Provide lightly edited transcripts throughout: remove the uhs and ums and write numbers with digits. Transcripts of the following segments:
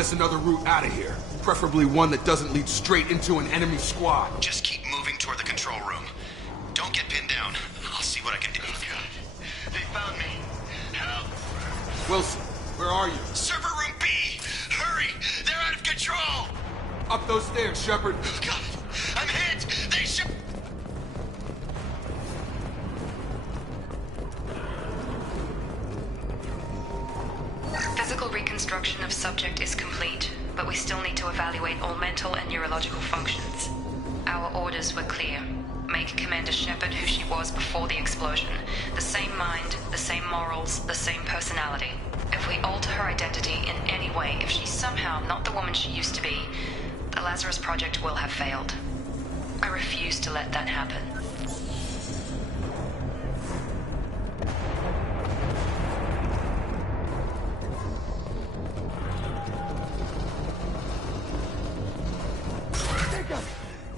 find us another route out of here. Preferably one that doesn't lead straight into an enemy squad. Just keep moving toward the control room. Don't get pinned down. I'll see what I can do. Oh, God. They found me. Help. Wilson, where are you? Server room B! Hurry! They're out of control! Up those stairs, Shepard. Oh, God! I'm hit! They should... Physical reconstruction of subject is complete, but we still need to evaluate all mental and neurological functions. Our orders were clear. Make Commander Shepard who she was before the explosion. The same mind, the same morals, the same personality. If we alter her identity in any way, if she's somehow not the woman she used to be, the Lazarus Project will have failed. I refuse to let that happen.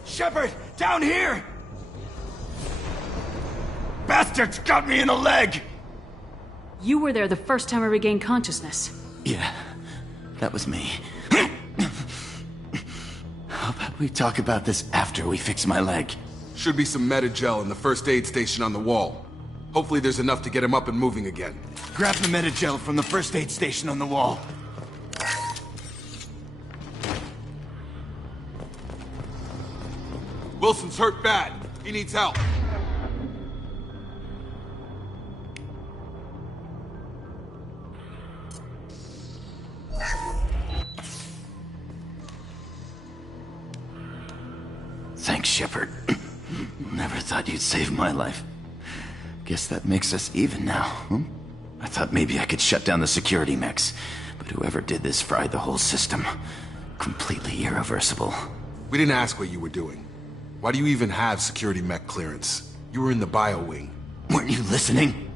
Shepard, down here! Bastards got me in the leg! You were there the first time I regained consciousness. Yeah, that was me. How about we talk about this after we fix my leg? Should be some Metagel in the first aid station on the wall. Hopefully there's enough to get him up and moving again. Grab the Metagel from the first aid station on the wall. Wilson's hurt bad. He needs help. Thanks, Shepard. Never thought you'd save my life. Guess that makes us even now, huh? I thought maybe I could shut down the security mechs, but whoever did this fried the whole system. Completely irreversible. We didn't ask what you were doing. Why do you even have security mech clearance? You were in the bio wing. Weren't you listening?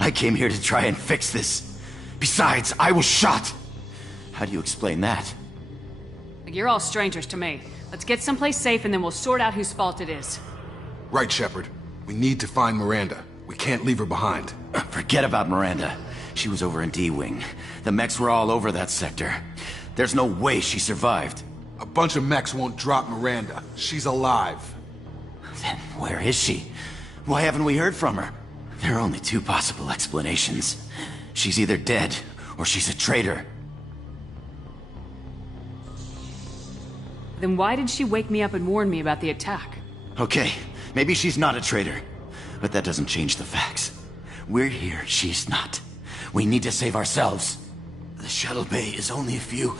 I came here to try and fix this. Besides, I was shot. How do you explain that? You're all strangers to me. Let's get someplace safe and then we'll sort out whose fault it is. Right, Shepard. We need to find Miranda. We can't leave her behind. Forget about Miranda. She was over in D-Wing. The mechs were all over that sector. There's no way she survived. A bunch of mechs won't drop Miranda. She's alive. Then where is she? Why haven't we heard from her? There are only two possible explanations. She's either dead, or she's a traitor. Then why did she wake me up and warn me about the attack? Okay, maybe she's not a traitor. But that doesn't change the facts. We're here, she's not. We need to save ourselves. The shuttle bay is only a few...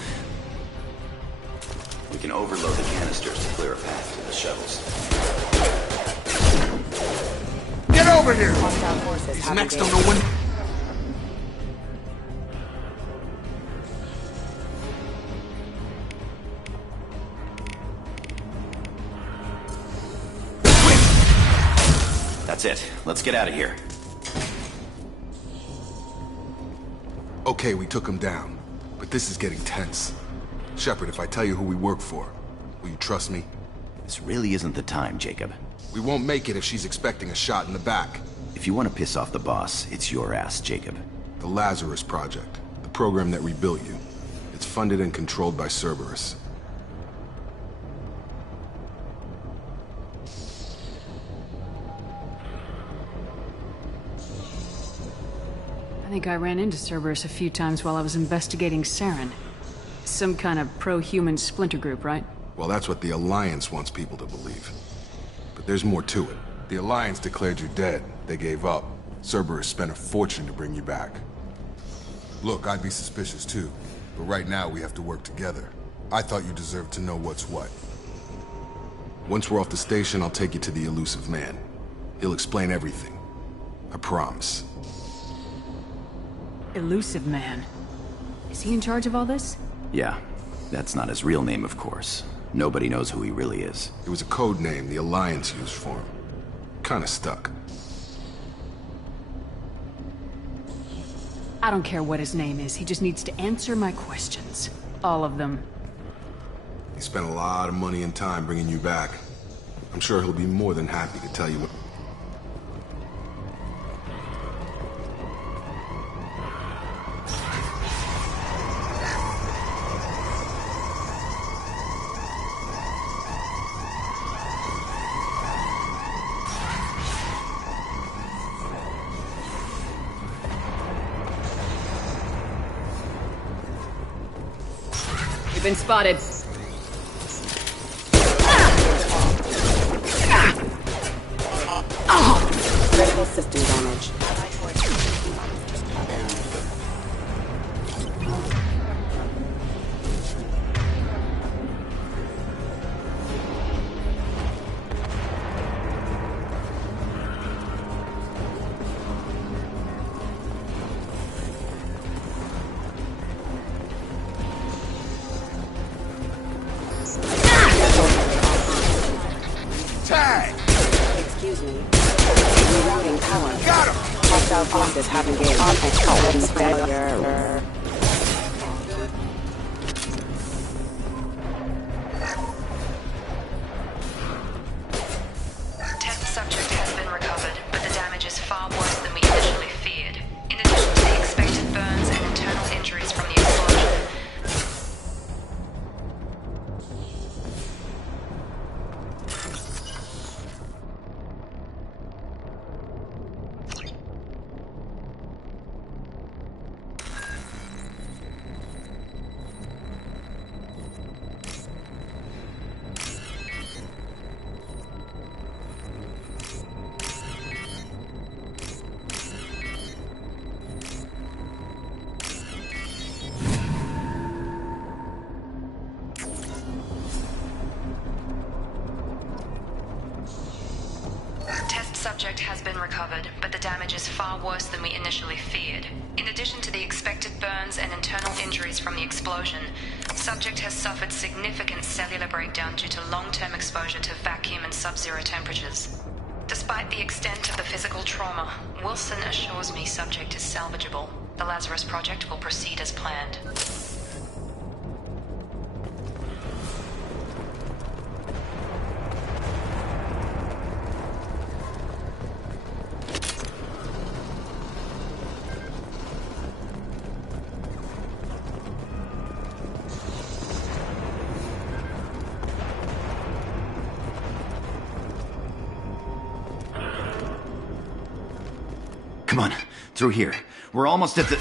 We can overload the canisters to clear a path to the shuttles. Get over here! These mechs don't know when... That's it. Let's get out of here. Okay, we took him down. But this is getting tense. Shepard, if I tell you who we work for, will you trust me? This really isn't the time, Jacob. We won't make it if she's expecting a shot in the back. If you want to piss off the boss, it's your ass, Jacob. The Lazarus Project. The program that rebuilt you. It's funded and controlled by Cerberus. I think I ran into Cerberus a few times while I was investigating Saren. Some kind of pro-human splinter group, right? Well, that's what the Alliance wants people to believe. But there's more to it. The Alliance declared you dead. They gave up. Cerberus spent a fortune to bring you back. Look, I'd be suspicious too. But right now, we have to work together. I thought you deserved to know what's what. Once we're off the station, I'll take you to the elusive man. He'll explain everything. I promise. Elusive man. Is he in charge of all this? Yeah, that's not his real name, of course. Nobody knows who he really is. It was a code name the Alliance used for him. Kinda stuck. I don't care what his name is, he just needs to answer my questions. All of them. He spent a lot of money and time bringing you back. I'm sure he'll be more than happy to tell you what... been spotted. Critical system damage. Tag! Excuse me. Rerouting power. Got him! Hostile forces have engaged. Offense failure. Test subject has been recovered, but the damage is far worse than we initially feared. In addition to the expected burns and internal injuries from the explosion, subject has been recovered, but the damage is far worse than we initially feared. In addition to the expected burns and internal injuries from the explosion, subject has suffered significant cellular breakdown due to long-term exposure to vacuum and sub-zero temperatures. Despite the extent of the physical trauma, Wilson assures me subject is salvageable. The Lazarus Project will proceed as planned. Come on, through here. We're almost at the...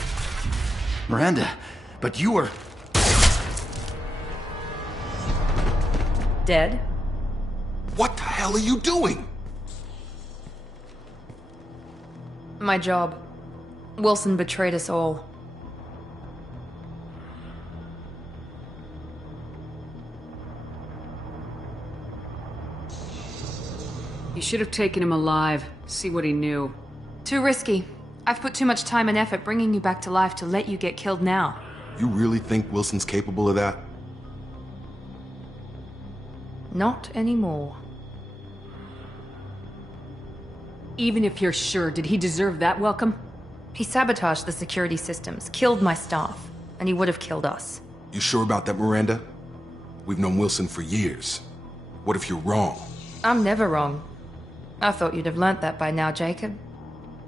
Miranda, but you were... Dead? What the hell are you doing? My job. Wilson betrayed us all. You should have taken him alive. See what he knew. Too risky. I've put too much time and effort bringing you back to life to let you get killed now. You really think Wilson's capable of that? Not anymore. Even if you're sure, did he deserve that welcome? He sabotaged the security systems, killed my staff, and he would have killed us. You sure about that, Miranda? We've known Wilson for years. What if you're wrong? I'm never wrong. I thought you'd have learnt that by now, Jacob.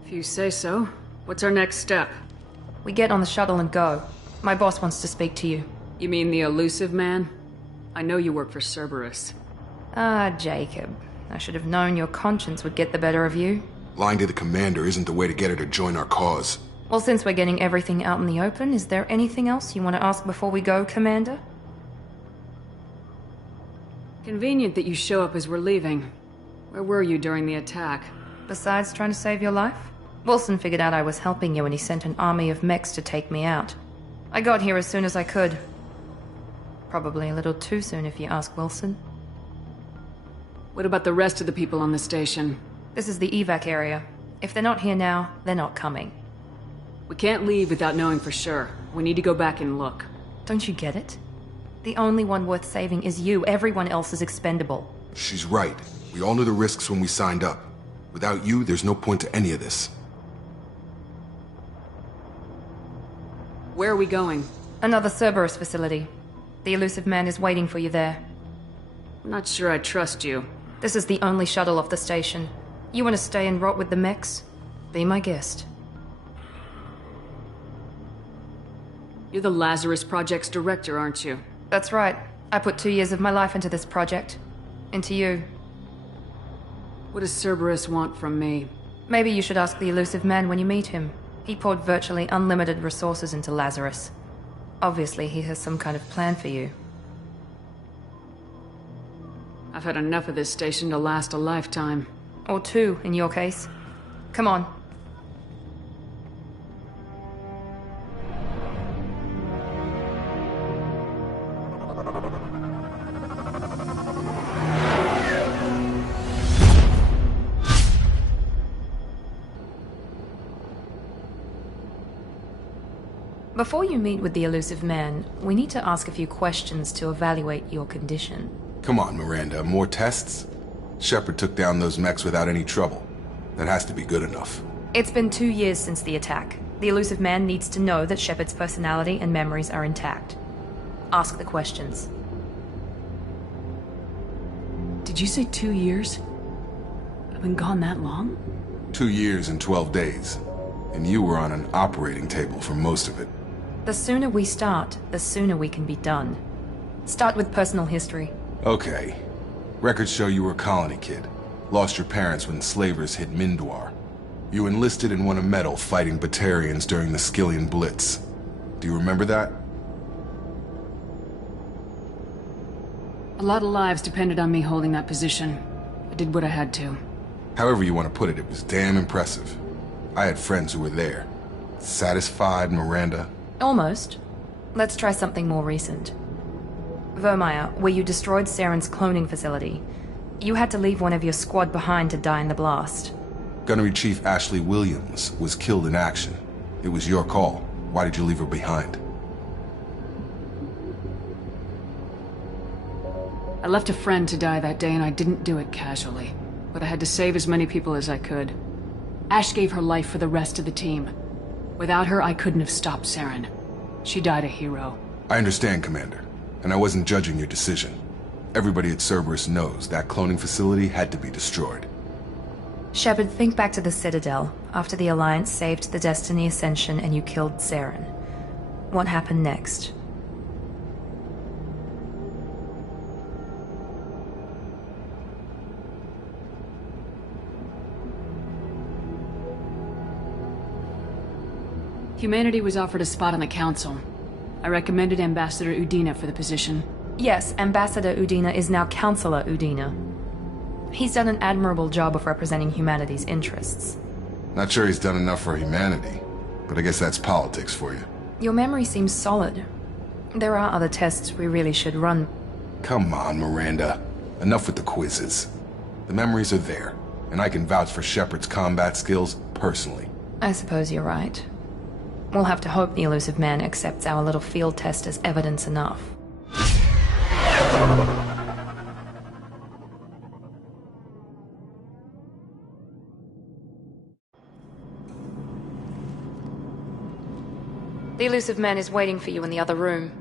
If you say so. What's our next step? We get on the shuttle and go. My boss wants to speak to you. You mean the elusive man? I know you work for Cerberus. Ah, Jacob. I should have known your conscience would get the better of you. Lying to the commander isn't the way to get her to join our cause. Well, since we're getting everything out in the open, is there anything else you want to ask before we go, Commander? Convenient that you show up as we're leaving. Where were you during the attack? Besides trying to save your life? Wilson figured out I was helping you and he sent an army of mechs to take me out. I got here as soon as I could. Probably a little too soon if you ask Wilson. What about the rest of the people on the station? This is the evac area. If they're not here now, they're not coming. We can't leave without knowing for sure. We need to go back and look. Don't you get it? The only one worth saving is you. Everyone else is expendable. She's right. We all knew the risks when we signed up. Without you, there's no point to any of this. Where are we going? Another Cerberus facility. The elusive man is waiting for you there. I'm not sure I trust you. This is the only shuttle off the station. You want to stay and rot with the mechs? Be my guest. You're the Lazarus Project's director, aren't you? That's right. I put 2 years of my life into this project. Into you. What does Cerberus want from me? Maybe you should ask the elusive man when you meet him. He poured virtually unlimited resources into Lazarus. Obviously, he has some kind of plan for you. I've had enough of this station to last a lifetime. Or two, in your case. Come on. Before you meet with the elusive man, we need to ask a few questions to evaluate your condition. Come on, Miranda, more tests? Shepard took down those mechs without any trouble. That has to be good enough. It's been 2 years since the attack. The elusive man needs to know that Shepard's personality and memories are intact. Ask the questions. Did you say 2 years? I've been gone that long? 2 years and 12 days. And you were on an operating table for most of it. The sooner we start, the sooner we can be done. Start with personal history. Okay. Records show you were a colony kid. Lost your parents when slavers hit Mindwar. You enlisted and won a medal fighting Batarians during the Skillian Blitz. Do you remember that? A lot of lives depended on me holding that position. I did what I had to. However you want to put it, it was damn impressive. I had friends who were there. Satisfied, Miranda? Almost. Let's try something more recent. Vermeer, where you destroyed Saren's cloning facility. You had to leave one of your squad behind to die in the blast. Gunnery Chief Ashley Williams was killed in action. It was your call. Why did you leave her behind? I left a friend to die that day and I didn't do it casually. But I had to save as many people as I could. Ash gave her life for the rest of the team. Without her, I couldn't have stopped Saren. She died a hero. I understand, Commander. And I wasn't judging your decision. Everybody at Cerberus knows that cloning facility had to be destroyed. Shepard, think back to the Citadel, after the Alliance saved the Destiny Ascension and you killed Saren. What happened next? Humanity was offered a spot on the Council. I recommended Ambassador Udina for the position. Yes, Ambassador Udina is now Counselor Udina. He's done an admirable job of representing humanity's interests. Not sure he's done enough for humanity, but I guess that's politics for you. Your memory seems solid. There are other tests we really should run. Come on, Miranda. Enough with the quizzes. The memories are there, and I can vouch for Shepard's combat skills personally. I suppose you're right. We'll have to hope the elusive man accepts our little field test as evidence enough. The elusive man is waiting for you in the other room.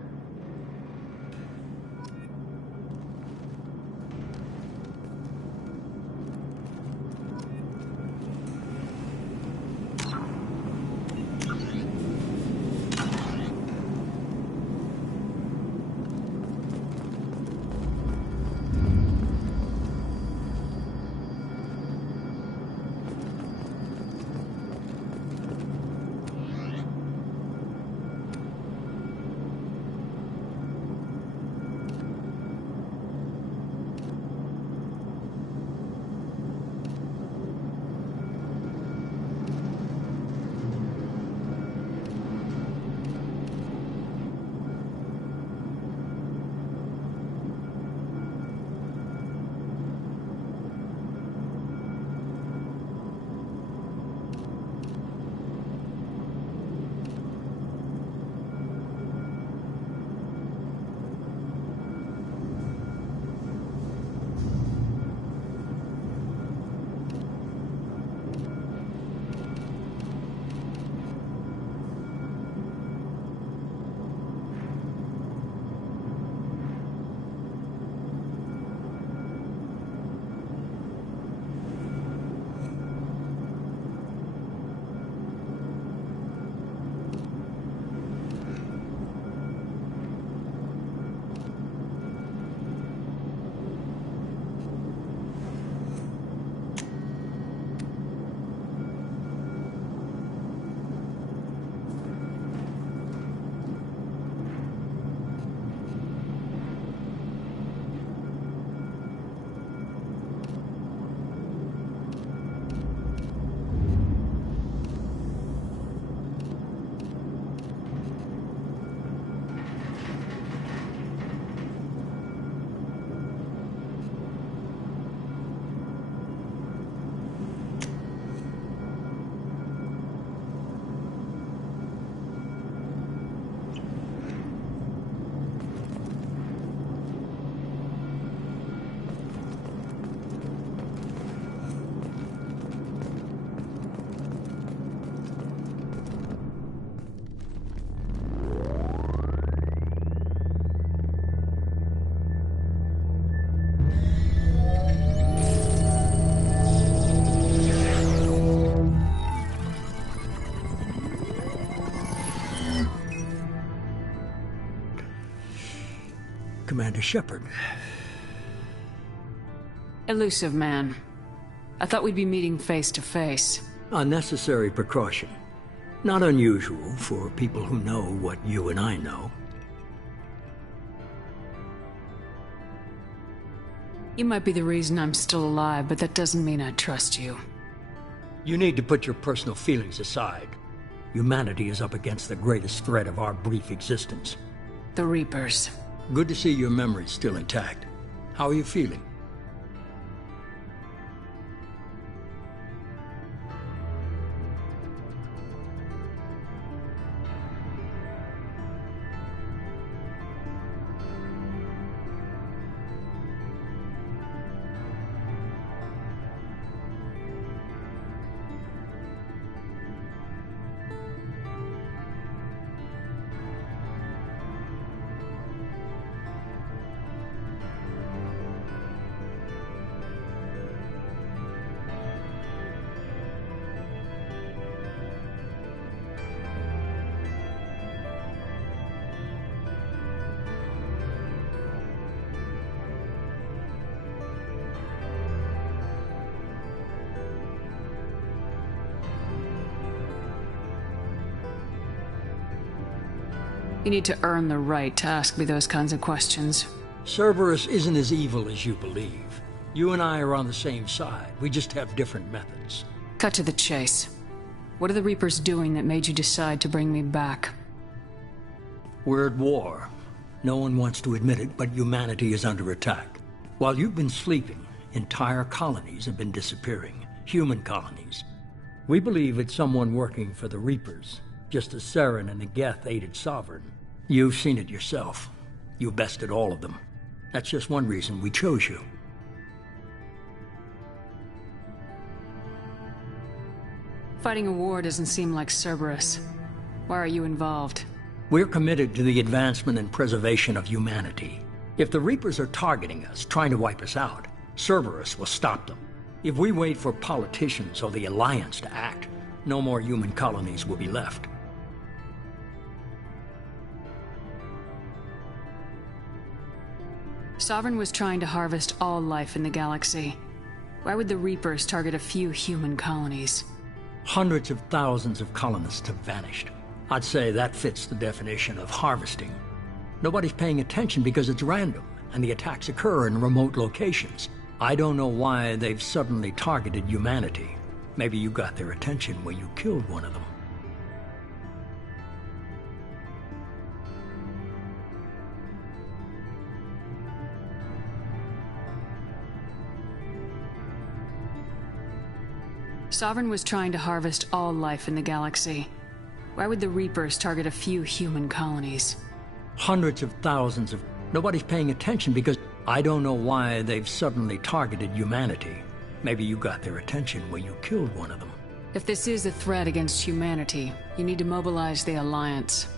Commander Shepard. Elusive man. I thought we'd be meeting face to face. A necessary precaution. Not unusual for people who know what you and I know. You might be the reason I'm still alive, but that doesn't mean I trust you. You need to put your personal feelings aside. Humanity is up against the greatest threat of our brief existence. The Reapers. Good to see your memory's still intact. How are you feeling? You need to earn the right to ask me those kinds of questions. Cerberus isn't as evil as you believe. You and I are on the same side. We just have different methods. Cut to the chase. What are the Reapers doing that made you decide to bring me back? We're at war. No one wants to admit it, but humanity is under attack. While you've been sleeping, entire colonies have been disappearing. Human colonies. We believe it's someone working for the Reapers, just as Saren and the Geth aided Sovereign. You've seen it yourself. You bested all of them. That's just one reason we chose you. Fighting a war doesn't seem like Cerberus. Why are you involved? We're committed to the advancement and preservation of humanity. If the Reapers are targeting us, trying to wipe us out, Cerberus will stop them. If we wait for politicians or the Alliance to act, no more human colonies will be left. Sovereign was trying to harvest all life in the galaxy. Why would the Reapers target a few human colonies? Hundreds of thousands of colonists have vanished. I'd say that fits the definition of harvesting. Nobody's paying attention because it's random, and the attacks occur in remote locations. I don't know why they've suddenly targeted humanity. Maybe you got their attention when you killed one of them. Sovereign was trying to harvest all life in the galaxy. Why would the Reapers target a few human colonies? Hundreds of thousands of... Nobody's paying attention because I don't know why they've suddenly targeted humanity. Maybe you got their attention when you killed one of them. If this is a threat against humanity, you need to mobilize the Alliance.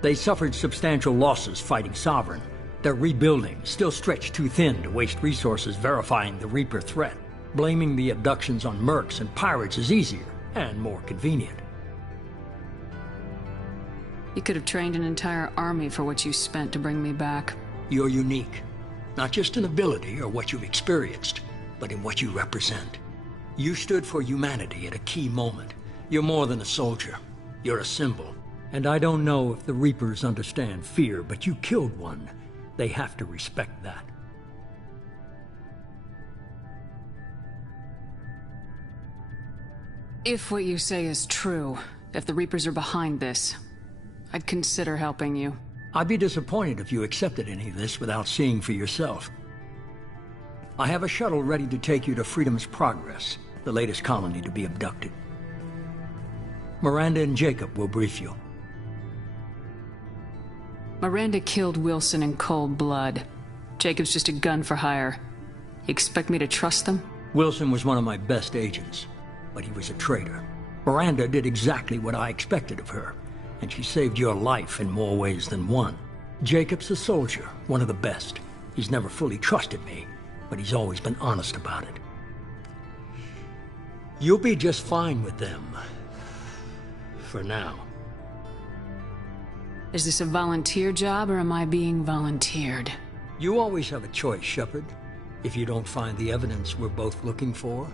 They suffered substantial losses fighting Sovereign. They're rebuilding, still stretched too thin to waste resources verifying the Reaper threat. Blaming the abductions on mercs and pirates is easier and more convenient. You could have trained an entire army for what you spent to bring me back. You're unique. Not just in ability or what you've experienced, but in what you represent. You stood for humanity at a key moment. You're more than a soldier. You're a symbol. And I don't know if the Reapers understand fear, but you killed one. They have to respect that. If what you say is true, if the Reapers are behind this, I'd consider helping you. I'd be disappointed if you accepted any of this without seeing for yourself. I have a shuttle ready to take you to Freedom's Progress, the latest colony to be abducted. Miranda and Jacob will brief you. Miranda killed Wilson in cold blood. Jacob's just a gun for hire. You expect me to trust them? Wilson was one of my best agents, but he was a traitor. Miranda did exactly what I expected of her, and she saved your life in more ways than one. Jacob's a soldier, one of the best. He's never fully trusted me, but he's always been honest about it. You'll be just fine with them. For now. Is this a volunteer job, or am I being volunteered? You always have a choice, Shepard. If you don't find the evidence we're both looking for,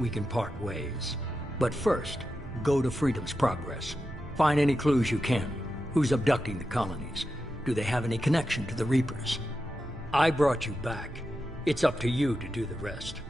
we can part ways. But first, go to Freedom's Progress. Find any clues you can. Who's abducting the colonies? Do they have any connection to the Reapers? I brought you back. It's up to you to do the rest.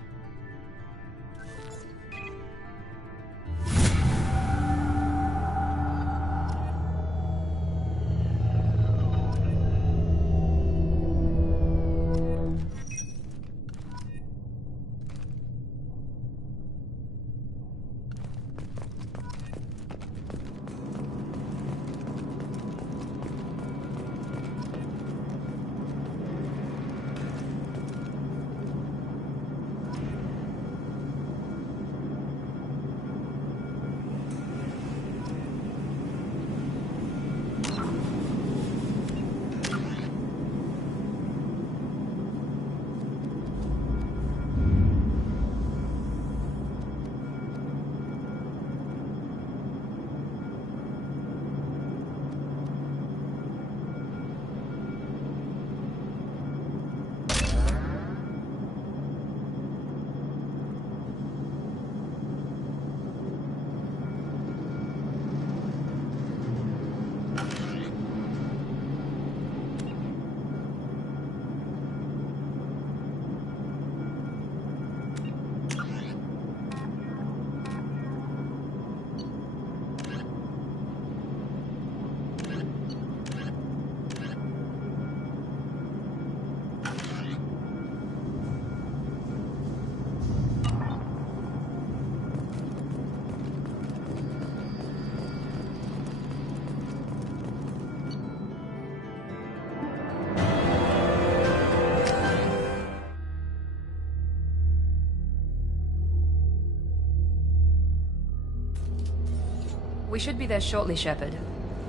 We should be there shortly, Shepard.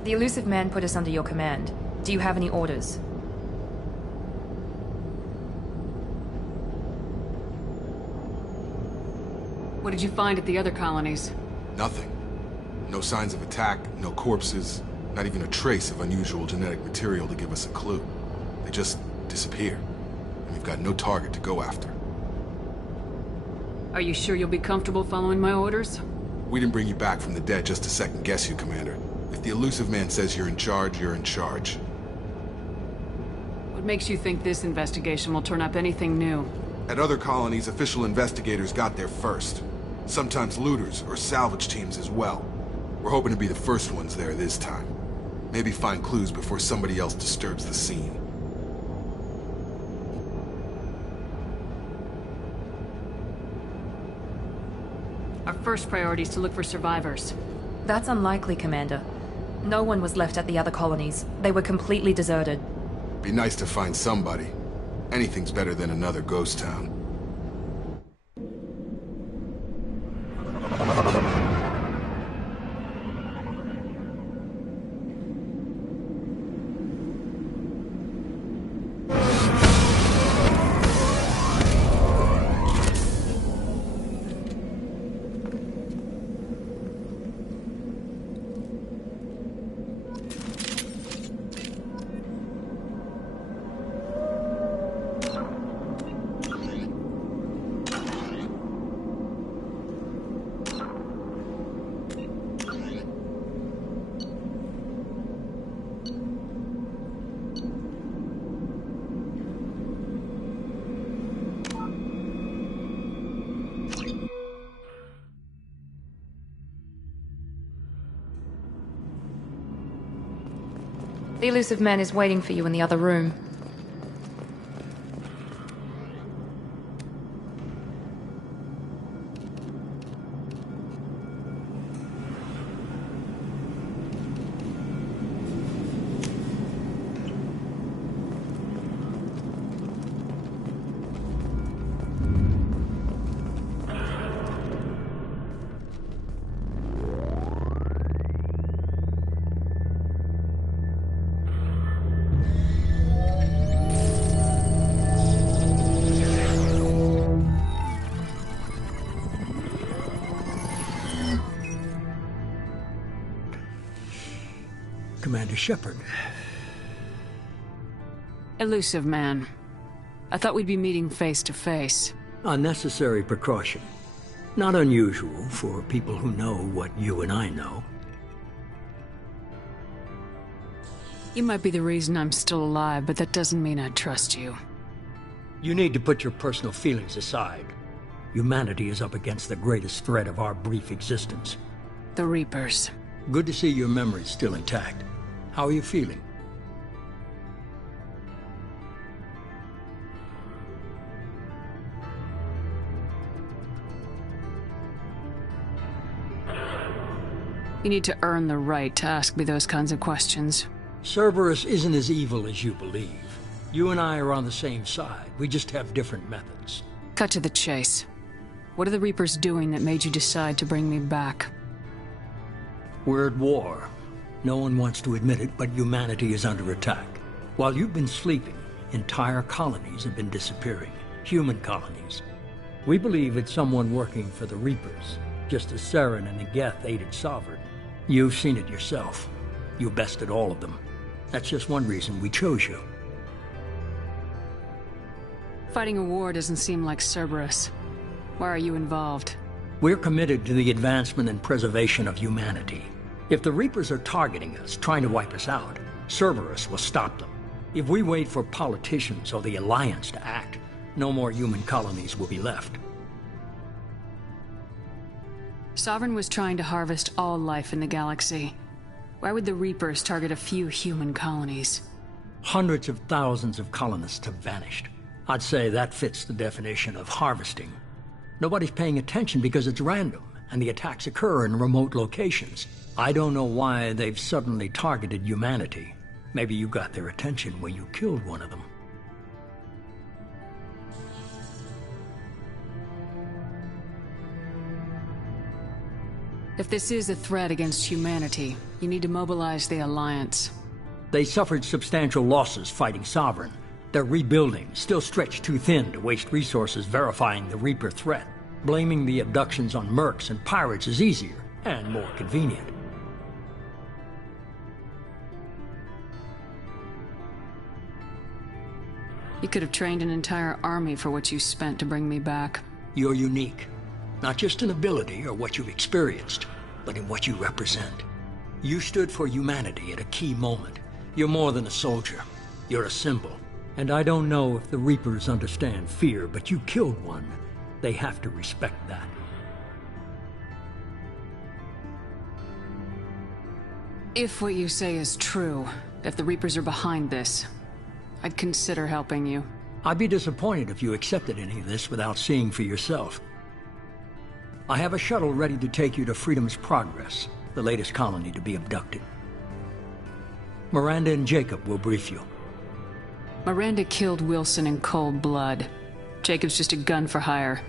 The elusive man put us under your command. Do you have any orders? What did you find at the other colonies? Nothing. No signs of attack, no corpses, not even a trace of unusual genetic material to give us a clue. They just disappear, and we've got no target to go after. Are you sure you'll be comfortable following my orders? We didn't bring you back from the dead just to second guess you, Commander. If the elusive man says you're in charge, you're in charge. What makes you think this investigation will turn up anything new? At other colonies, official investigators got there first. Sometimes looters or salvage teams as well. We're hoping to be the first ones there this time. Maybe find clues before somebody else disturbs the scene. Our first priority is to look for survivors. That's unlikely, Commander. No one was left at the other colonies. They were completely deserted. Be nice to find somebody. Anything's better than another ghost town. The elusive man is waiting for you in the other room. Commander Shepard. Elusive man. I thought we'd be meeting face to face. A necessary precaution. Not unusual for people who know what you and I know. You might be the reason I'm still alive, but that doesn't mean I trust you. You need to put your personal feelings aside. Humanity is up against the greatest threat of our brief existence. The Reapers. Good to see your memory's still intact. How are you feeling? You need to earn the right to ask me those kinds of questions. Cerberus isn't as evil as you believe. You and I are on the same side. We just have different methods. Cut to the chase. What are the Reapers doing that made you decide to bring me back? We're at war. No one wants to admit it, but humanity is under attack. While you've been sleeping, entire colonies have been disappearing. Human colonies. We believe it's someone working for the Reapers, just as Saren and the Geth aided Sovereign. You've seen it yourself. You bested all of them. That's just one reason we chose you. Fighting a war doesn't seem like Cerberus. Why are you involved? We're committed to the advancement and preservation of humanity. If the Reapers are targeting us, trying to wipe us out, Cerberus will stop them. If we wait for politicians or the Alliance to act, no more human colonies will be left. Sovereign was trying to harvest all life in the galaxy. Why would the Reapers target a few human colonies? Hundreds of thousands of colonists have vanished. I'd say that fits the definition of harvesting. Nobody's paying attention because it's random, and the attacks occur in remote locations. I don't know why they've suddenly targeted humanity. Maybe you got their attention when you killed one of them. If this is a threat against humanity, you need to mobilize the Alliance. They suffered substantial losses fighting Sovereign. They're rebuilding, still stretched too thin to waste resources verifying the Reaper threat. Blaming the abductions on mercs and pirates is easier, and more convenient. You could have trained an entire army for what you spent to bring me back. You're unique. Not just in ability or what you've experienced, but in what you represent. You stood for humanity at a key moment. You're more than a soldier. You're a symbol. And I don't know if the Reapers understand fear, but you killed one. They have to respect that. If what you say is true, if the Reapers are behind this, I'd consider helping you. I'd be disappointed if you accepted any of this without seeing for yourself. I have a shuttle ready to take you to Freedom's Progress, the latest colony to be abducted. Miranda and Jacob will brief you. Miranda killed Wilson in cold blood. Jacob's just a gun for hire.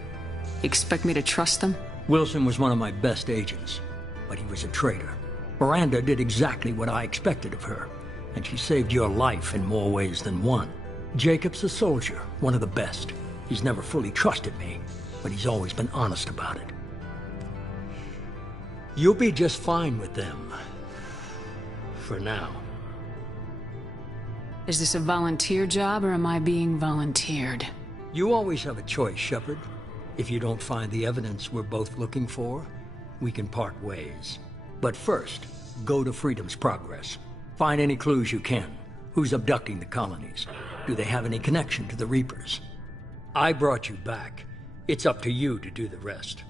You expect me to trust them? Wilson was one of my best agents, but he was a traitor. Miranda did exactly what I expected of her, and she saved your life in more ways than one. Jacob's a soldier, one of the best. He's never fully trusted me, but he's always been honest about it. You'll be just fine with them. For now. Is this a volunteer job, or am I being volunteered? You always have a choice, Shepard. If you don't find the evidence we're both looking for, we can part ways. But first, go to Freedom's Progress. Find any clues you can. Who's abducting the colonies? Do they have any connection to the Reapers? I brought you back. It's up to you to do the rest.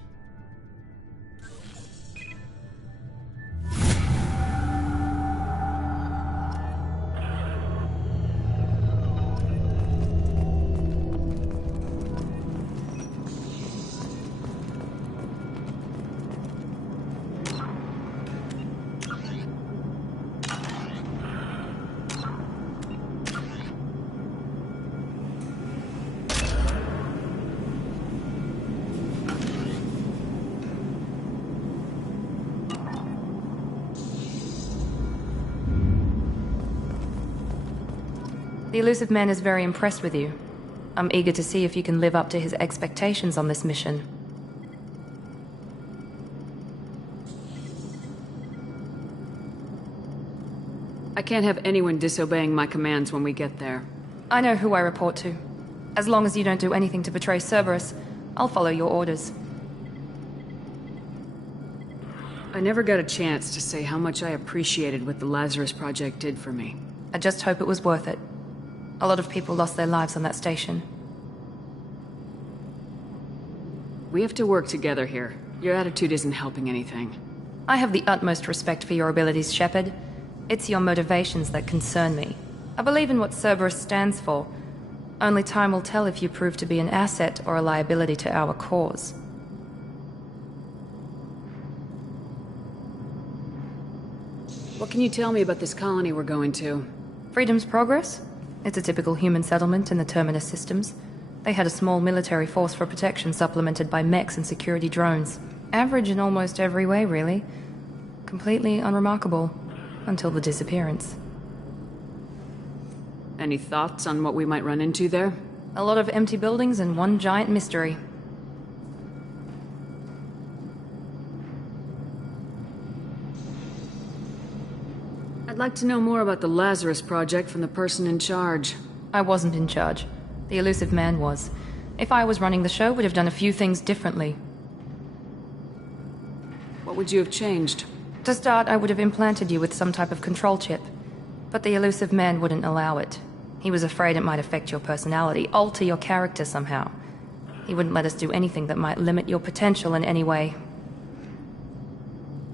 The Elusive Man is very impressed with you. I'm eager to see if you can live up to his expectations on this mission. I can't have anyone disobeying my commands when we get there. I know who I report to. As long as you don't do anything to betray Cerberus, I'll follow your orders. I never got a chance to say how much I appreciated what the Lazarus Project did for me. I just hope it was worth it. A lot of people lost their lives on that station. We have to work together here. Your attitude isn't helping anything. I have the utmost respect for your abilities, Shepard. It's your motivations that concern me. I believe in what Cerberus stands for. Only time will tell if you prove to be an asset or a liability to our cause. What can you tell me about this colony we're going to? Freedom's Progress? It's a typical human settlement in the Terminus systems. They had a small military force for protection supplemented by mechs and security drones. Average in almost every way, really. Completely unremarkable. Until the disappearance. Any thoughts on what we might run into there? A lot of empty buildings and one giant mystery. I'd like to know more about the Lazarus Project from the person in charge. I wasn't in charge. The elusive man was. If I was running the show, would have done a few things differently. What would you have changed? To start, I would have implanted you with some type of control chip. But the elusive man wouldn't allow it. He was afraid it might affect your personality, alter your character somehow. He wouldn't let us do anything that might limit your potential in any way.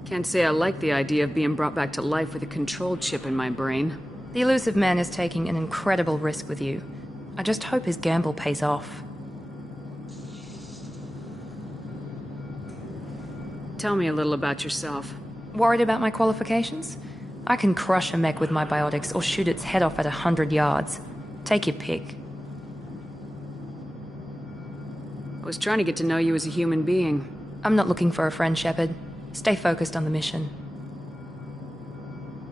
Can't say I like the idea of being brought back to life with a control chip in my brain. The elusive man is taking an incredible risk with you. I just hope his gamble pays off. Tell me a little about yourself. Worried about my qualifications? I can crush a mech with my biotics or shoot its head off at 100 yards. Take your pick. I was trying to get to know you as a human being. I'm not looking for a friend, Shepard. Stay focused on the mission.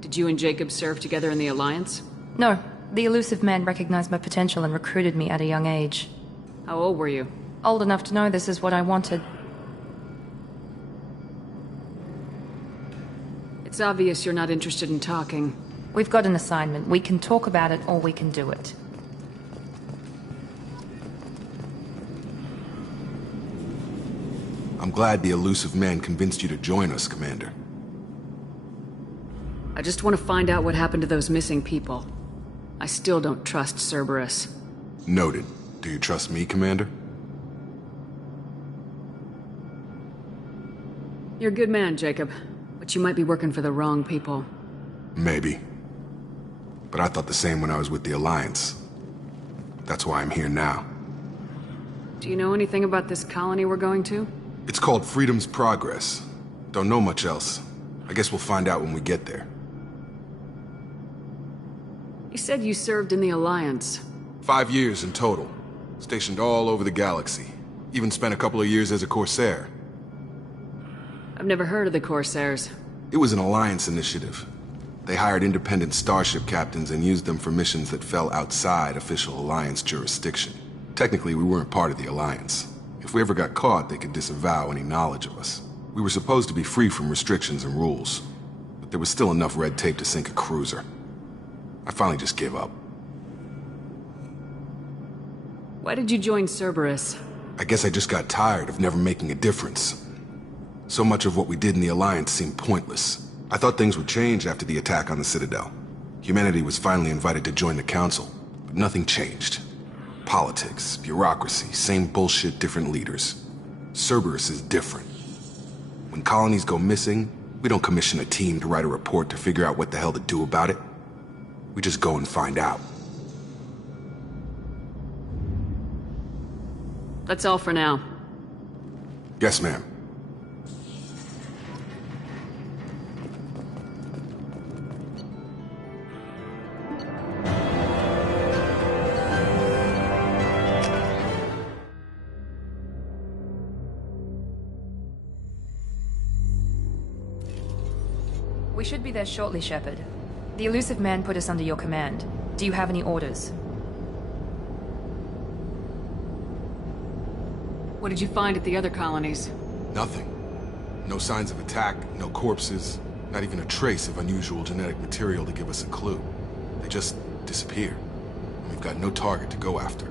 Did you and Jacob serve together in the Alliance? No. The elusive man recognized my potential and recruited me at a young age. How old were you? Old enough to know this is what I wanted. It's obvious you're not interested in talking. We've got an assignment. We can talk about it or we can do it. I'm glad the elusive man convinced you to join us, Commander. I just want to find out what happened to those missing people. I still don't trust Cerberus. Noted. Do you trust me, Commander? You're a good man, Jacob. But you might be working for the wrong people. Maybe. But I thought the same when I was with the Alliance. That's why I'm here now. Do you know anything about this colony we're going to? It's called Freedom's Progress. Don't know much else. I guess we'll find out when we get there. You said you served in the Alliance. 5 years in total. Stationed all over the galaxy. Even spent a couple of years as a Corsair. I've never heard of the Corsairs. It was an Alliance initiative. They hired independent starship captains and used them for missions that fell outside official Alliance jurisdiction. Technically, we weren't part of the Alliance. If we ever got caught, they could disavow any knowledge of us. We were supposed to be free from restrictions and rules, but there was still enough red tape to sink a cruiser. I finally just gave up. Why did you join Cerberus? I guess I just got tired of never making a difference. So much of what we did in the Alliance seemed pointless. I thought things would change after the attack on the Citadel. Humanity was finally invited to join the Council, but nothing changed. Politics, bureaucracy, same bullshit, different leaders. Cerberus is different. When colonies go missing, we don't commission a team to write a report to figure out what the hell to do about it. We just go and find out. That's all for now. Yes, ma'am. We should be there shortly, Shepard. The elusive man put us under your command. Do you have any orders? What did you find at the other colonies? Nothing. No signs of attack, no corpses, not even a trace of unusual genetic material to give us a clue. They just disappear. We've got no target to go after.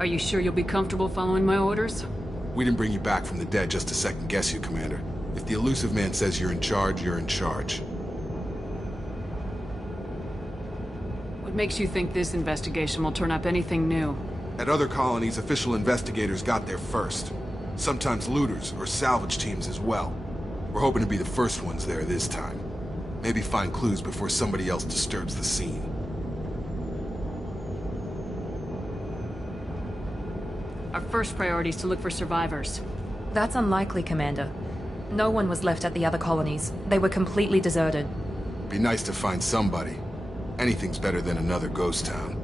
Are you sure you'll be comfortable following my orders? We didn't bring you back from the dead just to second guess you, Commander. If the elusive man says you're in charge, you're in charge. What makes you think this investigation will turn up anything new? At other colonies, official investigators got there first. Sometimes looters or salvage teams as well. We're hoping to be the first ones there this time. Maybe find clues before somebody else disturbs the scene. Our first priority is to look for survivors. That's unlikely, Commander. No one was left at the other colonies. They were completely deserted. Be nice to find somebody. Anything's better than another ghost town.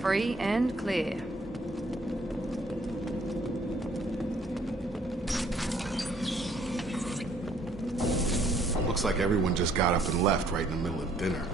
Free and clear. Looks like everyone just got up and left right in the middle of dinner.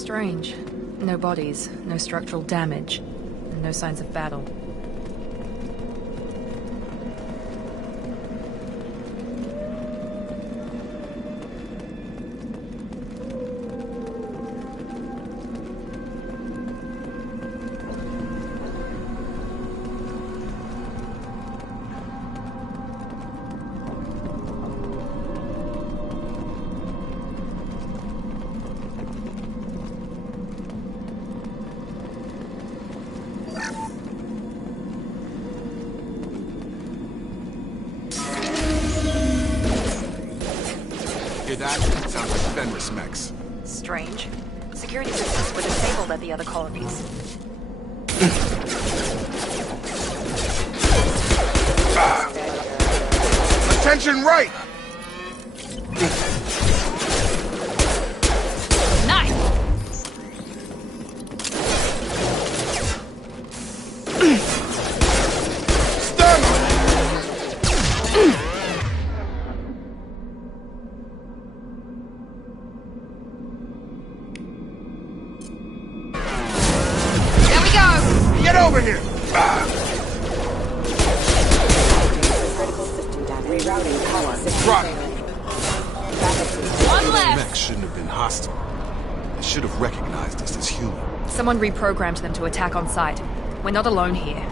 Strange. No bodies, no structural damage, and no signs of battle. Hear that? Sounds like Fenris mechs. Strange. Security systems were disabled at the other colonies. Attention right! Get over here! Critical system down. Rerouting power system. Drop. One left! Mechs shouldn't have been hostile. They should have recognized us as human. Someone reprogrammed them to attack on sight. We're not alone here.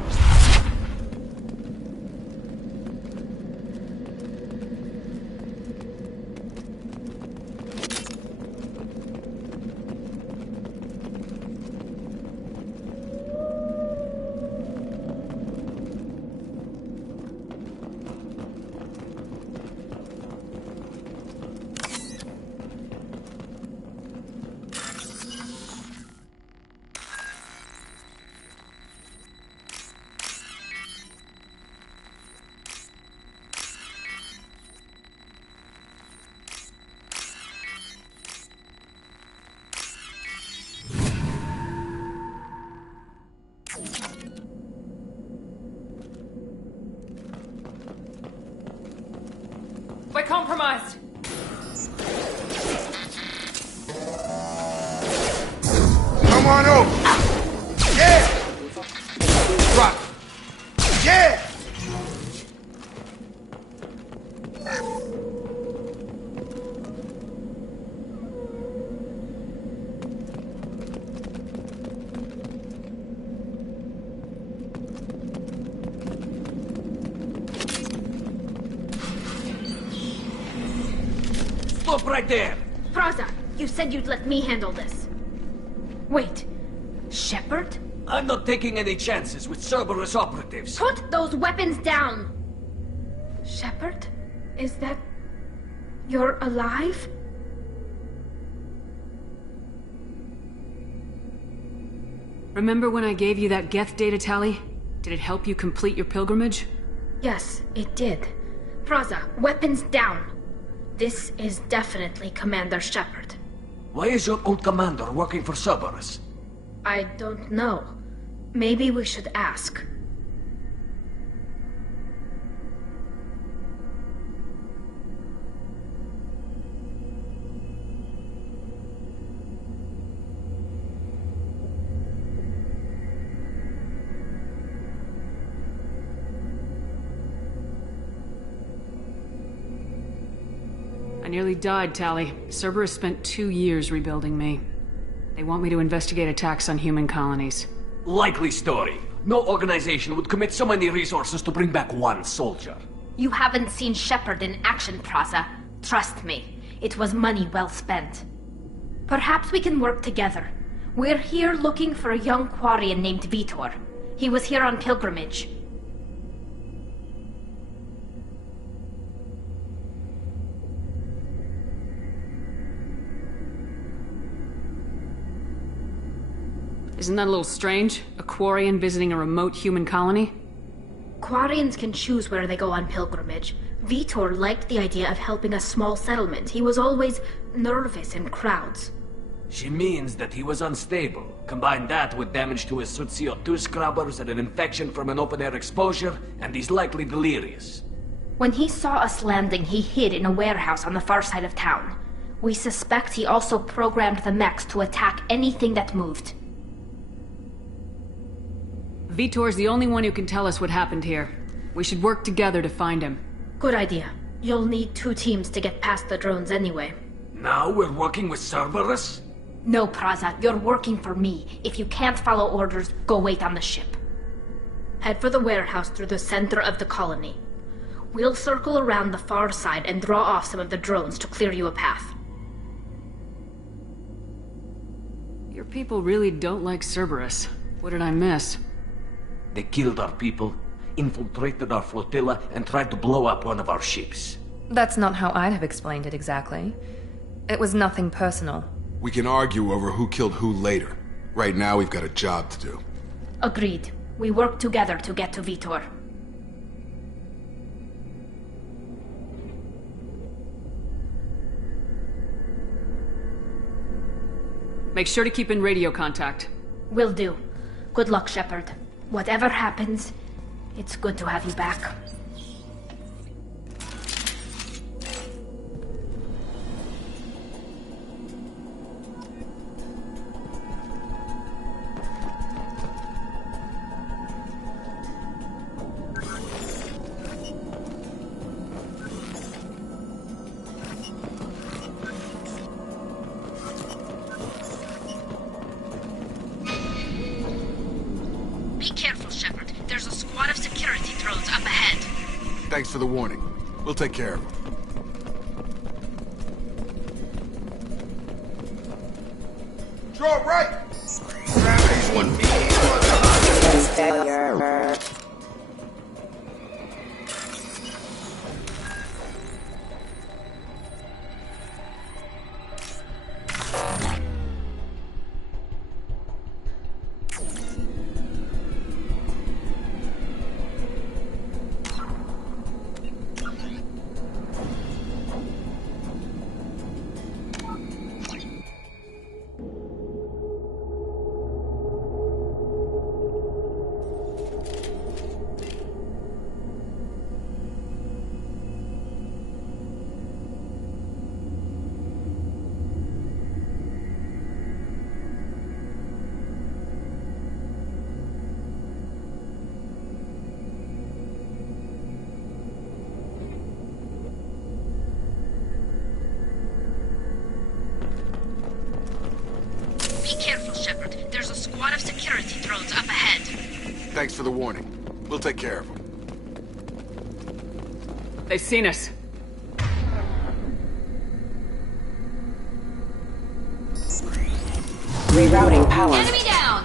We're compromised. Come on over! Yeah! Drop! Yeah! Stop right there! Praza, you said you'd let me handle this. Wait, Shepard? I'm not taking any chances with Cerberus operatives. Put those weapons down! Shepard? Is that... you're alive? Remember when I gave you that Geth data tally? Did it help you complete your pilgrimage? Yes, it did. Praza, weapons down! This is definitely Commander Shepard. Why is your old commander working for Cerberus? I don't know. Maybe we should ask. I nearly died, Tally. Cerberus spent 2 years rebuilding me. They want me to investigate attacks on human colonies. Likely story. No organization would commit so many resources to bring back one soldier. You haven't seen Shepard in action, Praza. Trust me, it was money well spent. Perhaps we can work together. We're here looking for a young Quarian named Vitor. He was here on pilgrimage. Isn't that a little strange? A Quarian visiting a remote human colony? Quarians can choose where they go on pilgrimage. Vitor liked the idea of helping a small settlement. He was always nervous in crowds. She means that he was unstable. Combine that with damage to his CO2 scrubbers and an infection from an open-air exposure, and he's likely delirious. When he saw us landing, he hid in a warehouse on the far side of town. We suspect he also programmed the mechs to attack anything that moved. Vitor's the only one who can tell us what happened here. We should work together to find him. Good idea. You'll need 2 teams to get past the drones anyway. Now we're working with Cerberus? No, Praza, you're working for me. If you can't follow orders, go wait on the ship. Head for the warehouse through the center of the colony. We'll circle around the far side and draw off some of the drones to clear you a path. Your people really don't like Cerberus. What did I miss? They killed our people, infiltrated our flotilla, and tried to blow up one of our ships. That's not how I'd have explained it exactly. It was nothing personal. We can argue over who killed who later. Right now, we've got a job to do. Agreed. We work together to get to Vitor. Make sure to keep in radio contact. Will do. Good luck, Shepard. Whatever happens, it's good to have you back. Be careful, Shepard. There's a squad of security drones up ahead. Thanks for the warning. We'll take care of them. Draw right! Gravity's one me. Failure. Be careful, Shepard. There's a squad of security drones up ahead. Thanks for the warning. We'll take care of them. They've seen us. Rerouting power. Enemy down!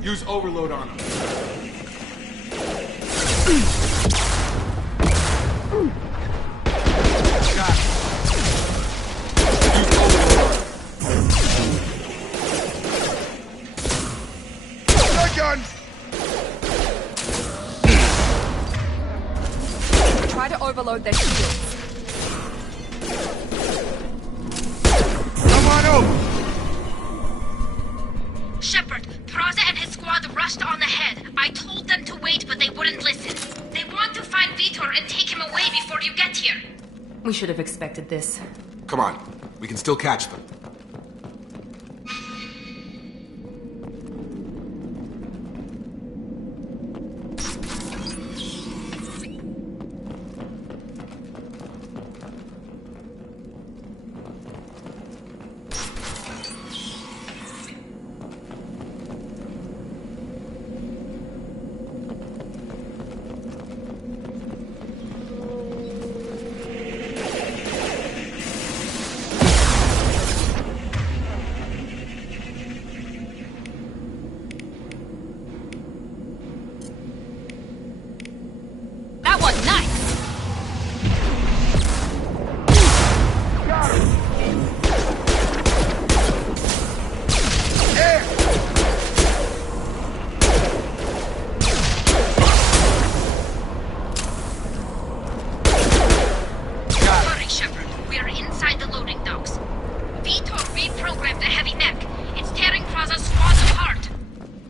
Use overload on them. Got it. Use overload. Shotgun! Try to overload their shields. Come on over! Shepard, Praza and his squad rushed on ahead. I told them to wait, but they wouldn't listen. They want to find Vitor and take him away before you get here. We should have expected this. Come on. We can still catch them.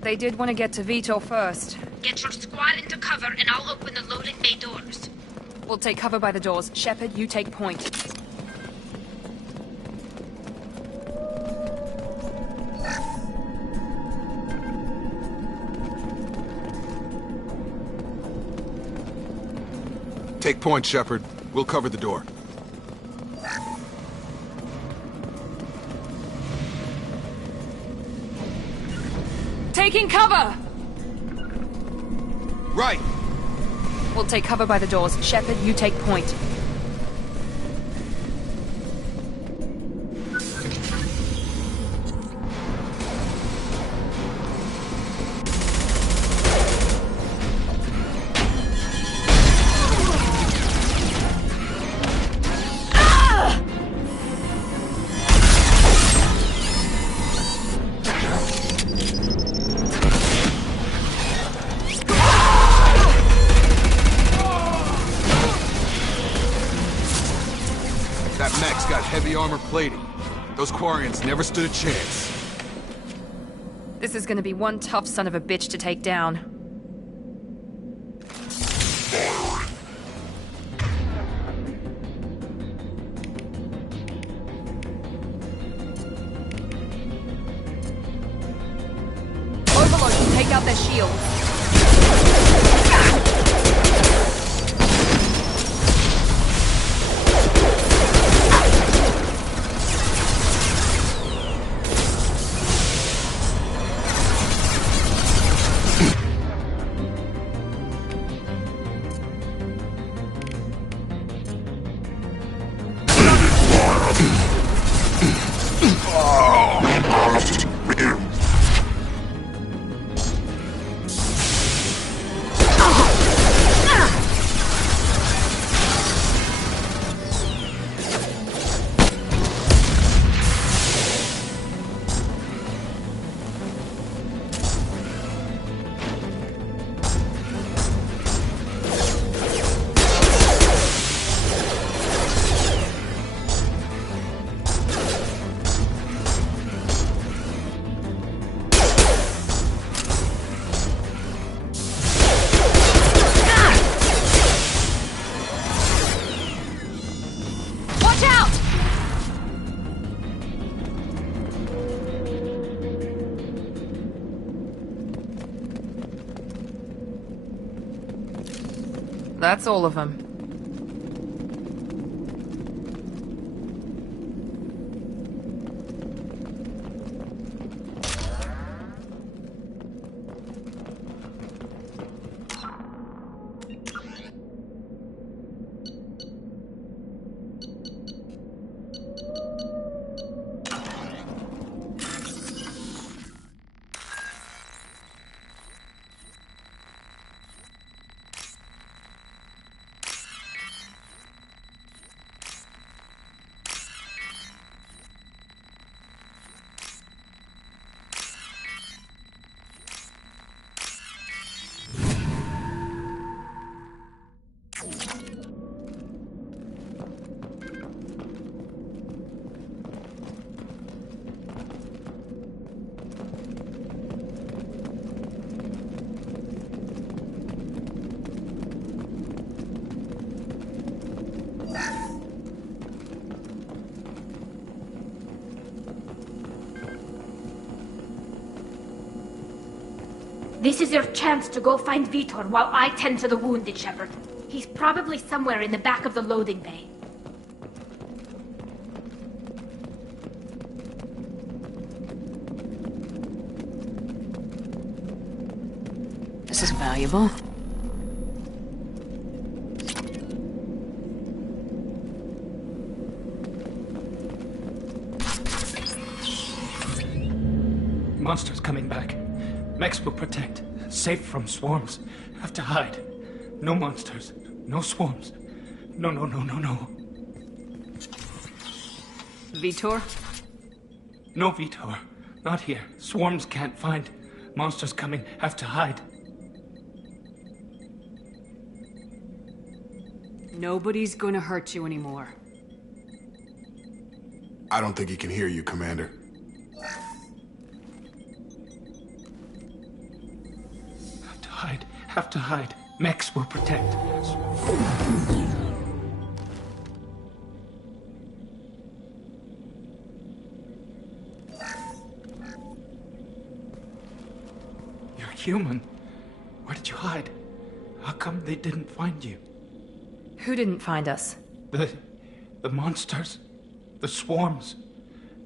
they did want to get to Vitor first. Get your squad into cover and I'll open the loading bay doors. We'll take cover by the doors. Shepard, you take point. Take point, Shepard. We'll cover the door. Taking cover! Right! We'll take cover by the doors. Shepard, you take point. That mech's got heavy armor plating. Those Quarians never stood a chance. This is gonna be one tough son of a bitch to take down. Overlord can take out their shields. That's all of them. This is your chance to go find Vitor while I tend to the wounded, Shepard. He's probably somewhere in the back of the loading bay. This is valuable. Monsters coming back. Mechs will protect. Safe from swarms. Have to hide. No monsters. No swarms. No. Vitor? No Vitor. Not here. Swarms can't find. Monsters coming. Have to hide. Nobody's gonna hurt you anymore. I don't think he can hear you, Commander. Have to hide. Mex will protect. You're human. Where did you hide? How come they didn't find you? Who didn't find us? The monsters. The swarms.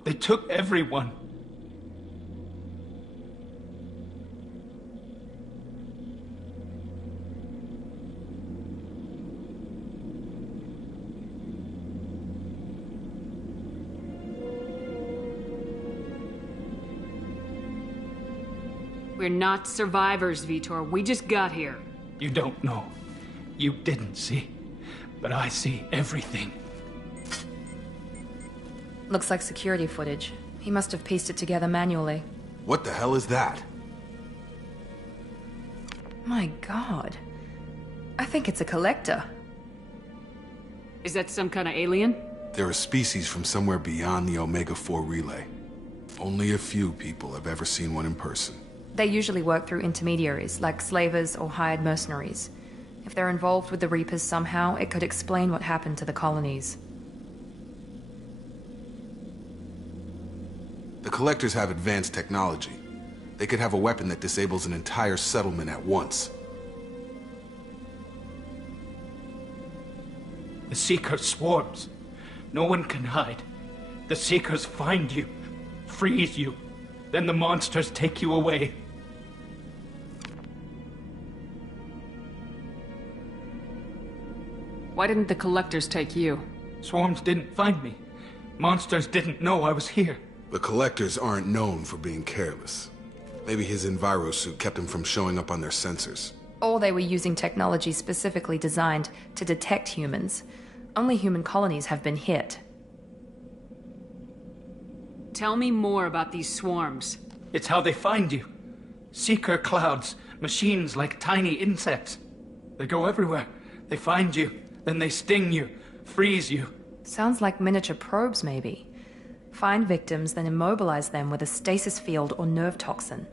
They took everyone. We're not survivors, Vitor. We just got here. You don't know. You didn't see. But I see everything. Looks like security footage. He must have pieced it together manually. What the hell is that? My god. I think it's a collector. Is that some kind of alien? They're a species from somewhere beyond the Omega-4 relay. Only a few people have ever seen one in person. They usually work through intermediaries, like slavers or hired mercenaries. If they're involved with the Reapers somehow, it could explain what happened to the colonies. The Collectors have advanced technology. They could have a weapon that disables an entire settlement at once. The Seeker swarms. No one can hide. The Seekers find you, freeze you, then the monsters take you away. Why didn't the Collectors take you? Swarms didn't find me. Monsters didn't know I was here. The Collectors aren't known for being careless. Maybe his envirosuit kept him from showing up on their sensors. Or they were using technology specifically designed to detect humans. Only human colonies have been hit. Tell me more about these swarms. It's how they find you. Seeker clouds, machines like tiny insects. They go everywhere. They find you, then they sting you, freeze you. Sounds like miniature probes, maybe. Find victims, then immobilize them with a stasis field or nerve toxin.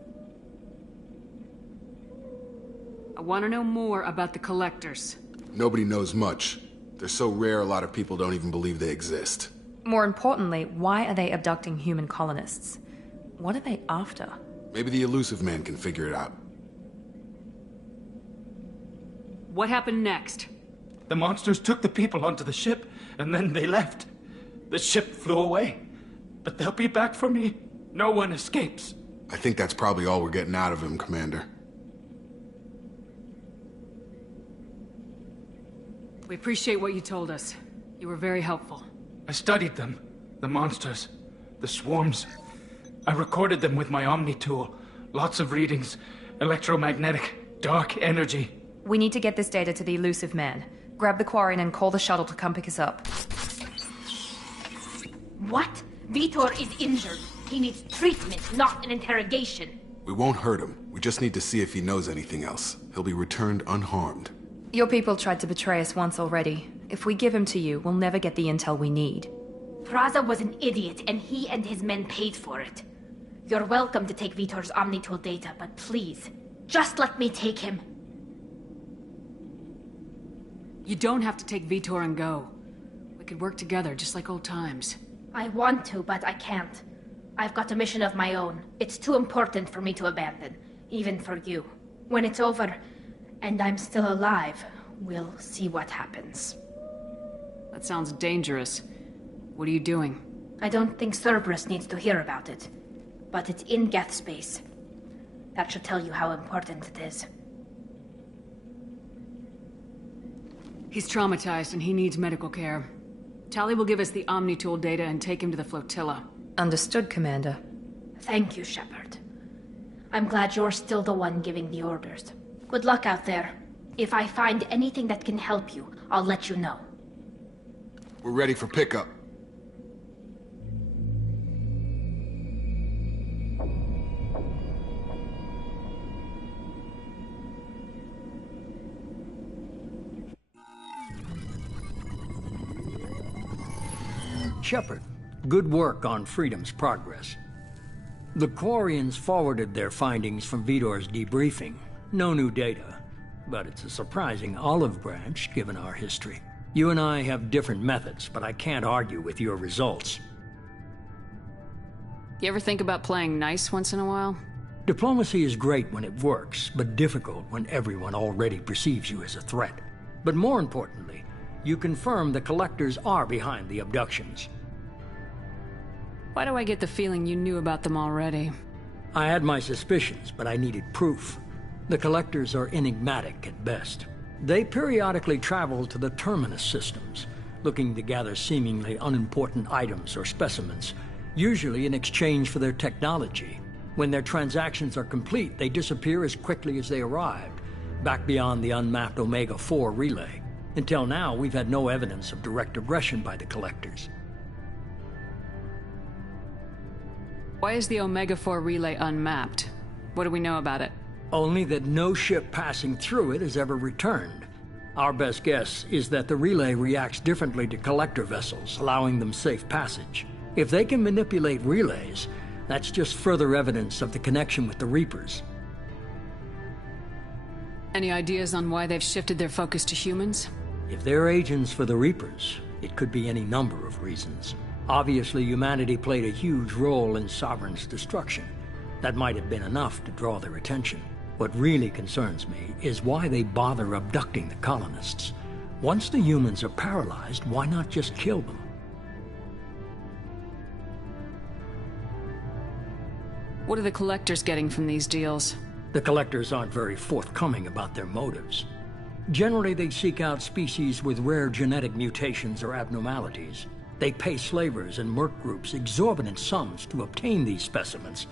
I want to know more about the Collectors. Nobody knows much. They're so rare a lot of people don't even believe they exist. More importantly, why are they abducting human colonists? What are they after? Maybe the Elusive Man can figure it out. What happened next? The monsters took the people onto the ship, and then they left. The ship flew away. But they'll be back for me. No one escapes. I think that's probably all we're getting out of him, Commander. We appreciate what you told us. You were very helpful. I studied them. The monsters. The swarms. I recorded them with my Omni tool. Lots of readings. Electromagnetic. Dark energy. We need to get this data to the Elusive Man. Grab the Quarian and call the shuttle to come pick us up. What? Vitor is injured. He needs treatment, not an interrogation. We won't hurt him. We just need to see if he knows anything else. He'll be returned unharmed. Your people tried to betray us once already. If we give him to you, we'll never get the intel we need. Praza was an idiot, and he and his men paid for it. You're welcome to take Vitor's Omnitool data, but please, just let me take him. You don't have to take Vitor and go. We could work together, just like old times. I want to, but I can't. I've got a mission of my own. It's too important for me to abandon, even for you. When it's over, and I'm still alive, we'll see what happens. That sounds dangerous. What are you doing? I don't think Cerberus needs to hear about it. But it's in Geth space. That should tell you how important it is. He's traumatized and he needs medical care. Tali will give us the Omnitool data and take him to the flotilla. Understood, Commander. Thank you, Shepard. I'm glad you're still the one giving the orders. Good luck out there. If I find anything that can help you, I'll let you know. We're ready for pickup. Shepard, good work on Freedom's progress. The Quarians forwarded their findings from Vitor's debriefing. No new data. but it's a surprising olive branch given our history. You and I have different methods, but I can't argue with your results. You ever think about playing nice once in a while? Diplomacy is great when it works, but difficult when everyone already perceives you as a threat. But more importantly, you confirm the Collectors are behind the abductions. Why do I get the feeling you knew about them already? I had my suspicions, but I needed proof. The Collectors are enigmatic at best. They periodically travel to the Terminus systems, looking to gather seemingly unimportant items or specimens, usually in exchange for their technology. When their transactions are complete, they disappear as quickly as they arrived, back beyond the unmapped Omega-4 relay. Until now, we've had no evidence of direct aggression by the Collectors. Why is the Omega-4 relay unmapped? What do we know about it? Only that no ship passing through it has ever returned. Our best guess is that the relay reacts differently to Collector vessels, allowing them safe passage. If they can manipulate relays, that's just further evidence of the connection with the Reapers. Any ideas on why they've shifted their focus to humans? If they're agents for the Reapers, it could be any number of reasons. Obviously, humanity played a huge role in Sovereign's destruction. That might have been enough to draw their attention. What really concerns me is why they bother abducting the colonists. Once the humans are paralyzed, why not just kill them? What are the Collectors getting from these deals? The Collectors aren't very forthcoming about their motives. Generally, they seek out species with rare genetic mutations or abnormalities. They pay slavers and merc groups exorbitant sums to obtain these specimens,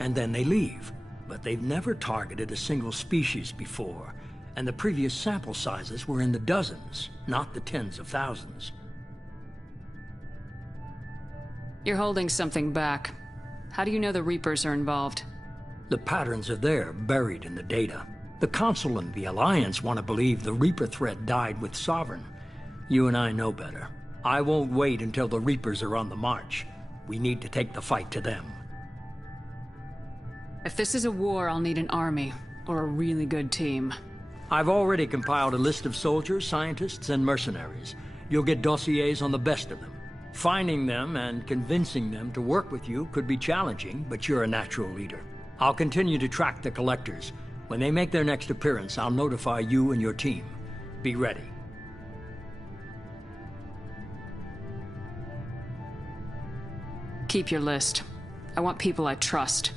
and then they leave. But they've never targeted a single species before, and the previous sample sizes were in the dozens, not the tens of thousands. You're holding something back. How do you know the Reapers are involved? The patterns are there, buried in the data. The Council and the Alliance want to believe the Reaper threat died with Sovereign. You and I know better. I won't wait until the Reapers are on the march. We need to take the fight to them. If this is a war, I'll need an army, or a really good team. I've already compiled a list of soldiers, scientists, and mercenaries. You'll get dossiers on the best of them. Finding them and convincing them to work with you could be challenging, but you're a natural leader. I'll continue to track the Collectors. When they make their next appearance, I'll notify you and your team. Be ready. Keep your list. I want people I trust.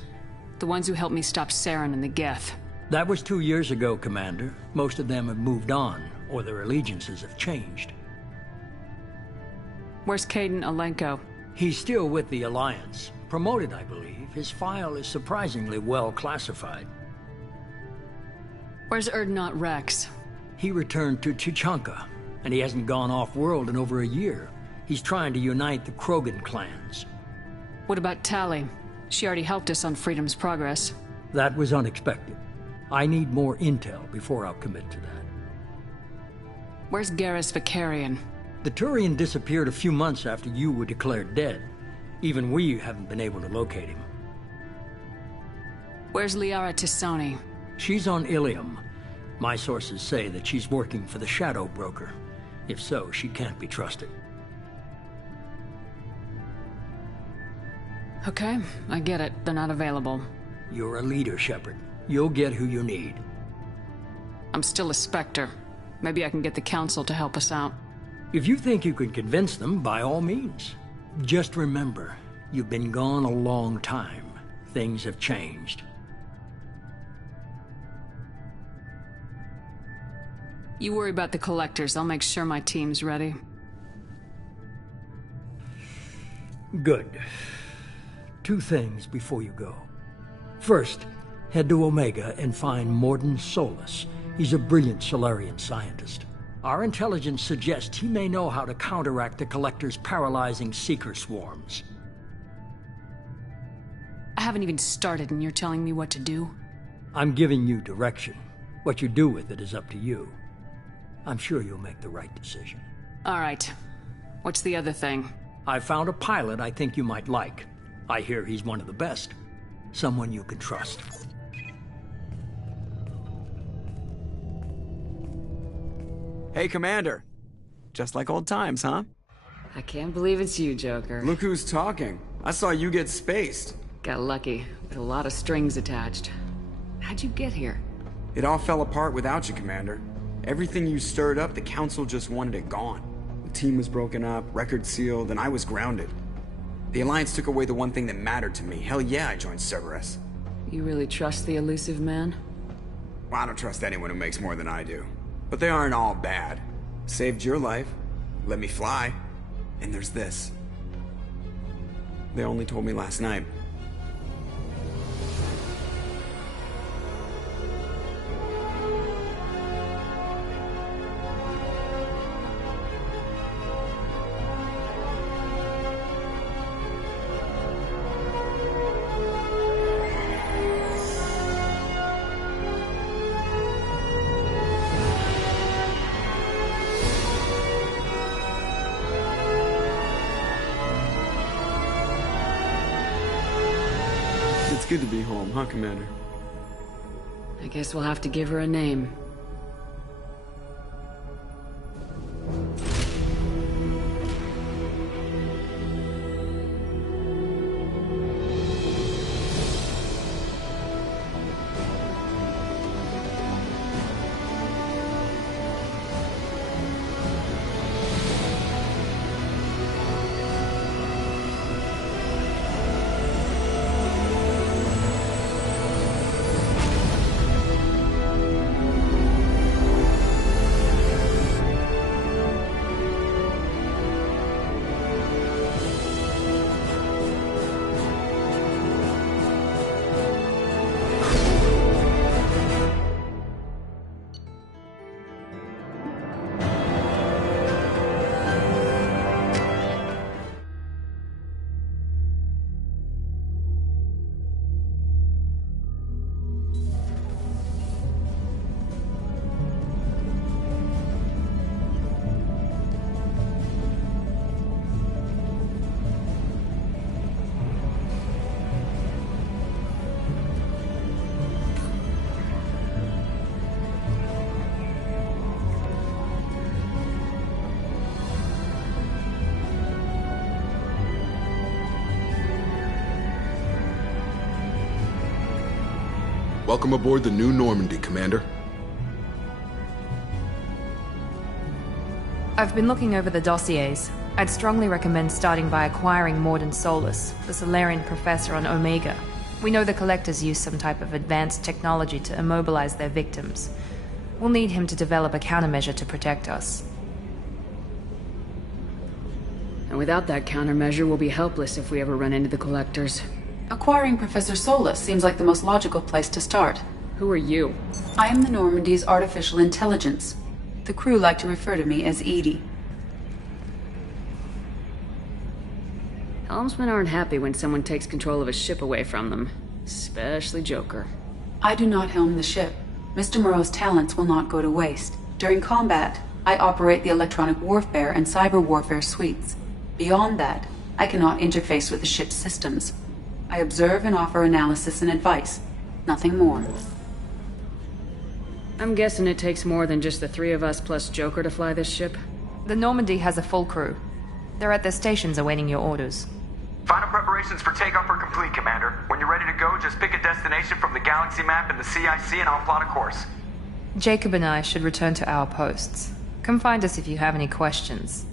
The ones who helped me stop Saren and the Geth. That was 2 years ago, Commander. Most of them have moved on, or their allegiances have changed. Where's Caden Alenko? He's still with the Alliance. Promoted, I believe. His file is surprisingly well classified. Where's Erdnot Rex? He returned to Chichanka, and he hasn't gone off-world in over a year. He's trying to unite the Krogan clans. What about Tali? She already helped us on Freedom's Progress. That was unexpected. I need more intel before I'll commit to that. Where's Garrus Vicarian? The Turian disappeared a few months after you were declared dead. Even we haven't been able to locate him. Where's Liara Tisoni? She's on Ilium. My sources say that she's working for the Shadow Broker. If so, she can't be trusted. Okay, I get it. They're not available. You're a leader, Shepard. You'll get who you need. I'm still a Spectre. Maybe I can get the Council to help us out. If you think you can convince them, by all means. Just remember, you've been gone a long time. Things have changed. You worry about the Collectors. I'll make sure my team's ready. Good. 2 things before you go. First, head to Omega and find Mordin Solus. He's a brilliant Solarian scientist. Our intelligence suggests he may know how to counteract the Collector's paralyzing Seeker swarms. I haven't even started and you're telling me what to do? I'm giving you direction. What you do with it is up to you. I'm sure you'll make the right decision. All right. What's the other thing? I found a pilot I think you might like. I hear he's one of the best. Someone you can trust. Hey, Commander. Just like old times, huh? I can't believe it's you, Joker. Look who's talking. I saw you get spaced. Got lucky, with a lot of strings attached. How'd you get here? It all fell apart without you, Commander. Everything you stirred up, the Council just wanted it gone. The team was broken up, record sealed, and I was grounded. The Alliance took away the one thing that mattered to me. Hell yeah, I joined Cerberus. You really trust the elusive man? Well, I don't trust anyone who makes more than I do. But they aren't all bad. Saved your life, let me fly, and there's this. They only told me last night. It's good to be home, huh, Commander? I guess we'll have to give her a name. Welcome aboard the New Normandy, Commander. I've been looking over the dossiers. I'd strongly recommend starting by acquiring Morden Solus, the Solarian professor on Omega. We know the Collectors use some type of advanced technology to immobilize their victims. We'll need him to develop a countermeasure to protect us. And without that countermeasure, we'll be helpless if we ever run into the Collectors. Acquiring Professor Solus seems like the most logical place to start. Who are you? I am the Normandy's artificial intelligence. The crew like to refer to me as Edie. Helmsmen aren't happy when someone takes control of a ship away from them. Especially Joker. I do not helm the ship. Mr. Moreau's talents will not go to waste. During combat, I operate the electronic warfare and cyber warfare suites. Beyond that, I cannot interface with the ship's systems. I observe and offer analysis and advice. Nothing more. I'm guessing it takes more than just the three of us plus Joker to fly this ship? The Normandy has a full crew. They're at their stations awaiting your orders. Final preparations for takeoff are complete, Commander. When you're ready to go, just pick a destination from the galaxy map in the CIC and I'll plot a course. Jacob and I should return to our posts. Come find us if you have any questions.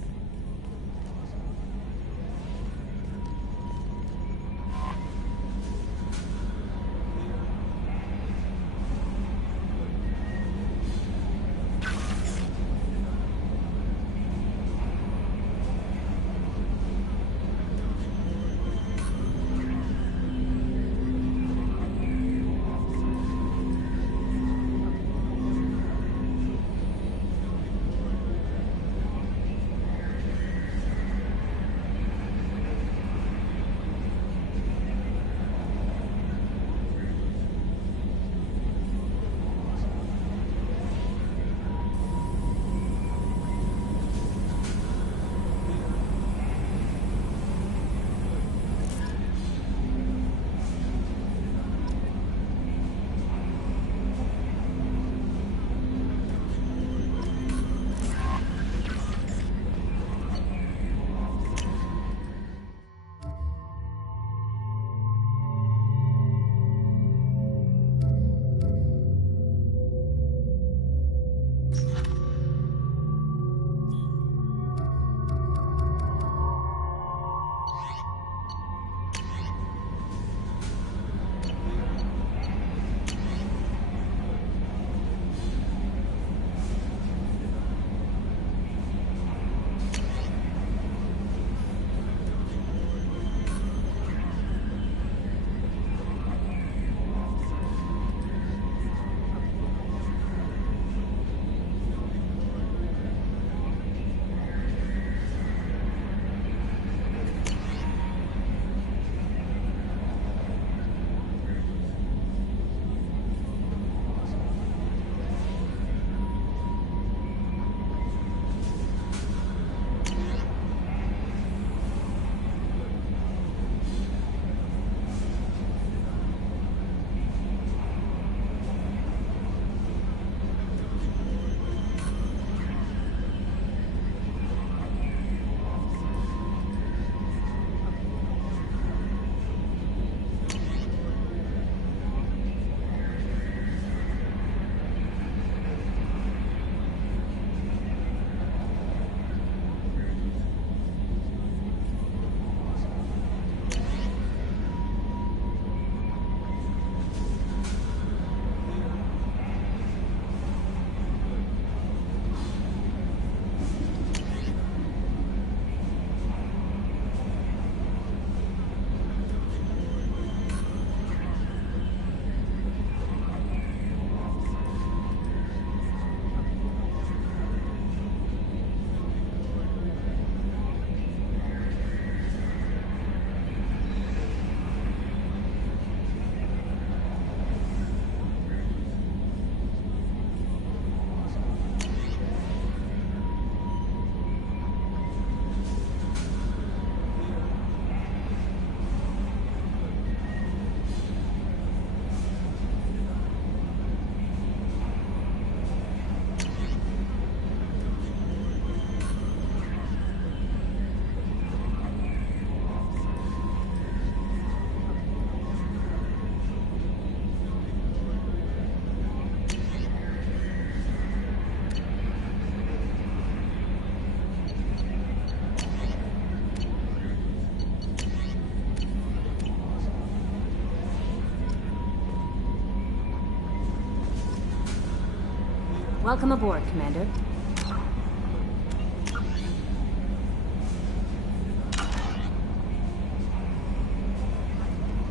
Welcome aboard, Commander.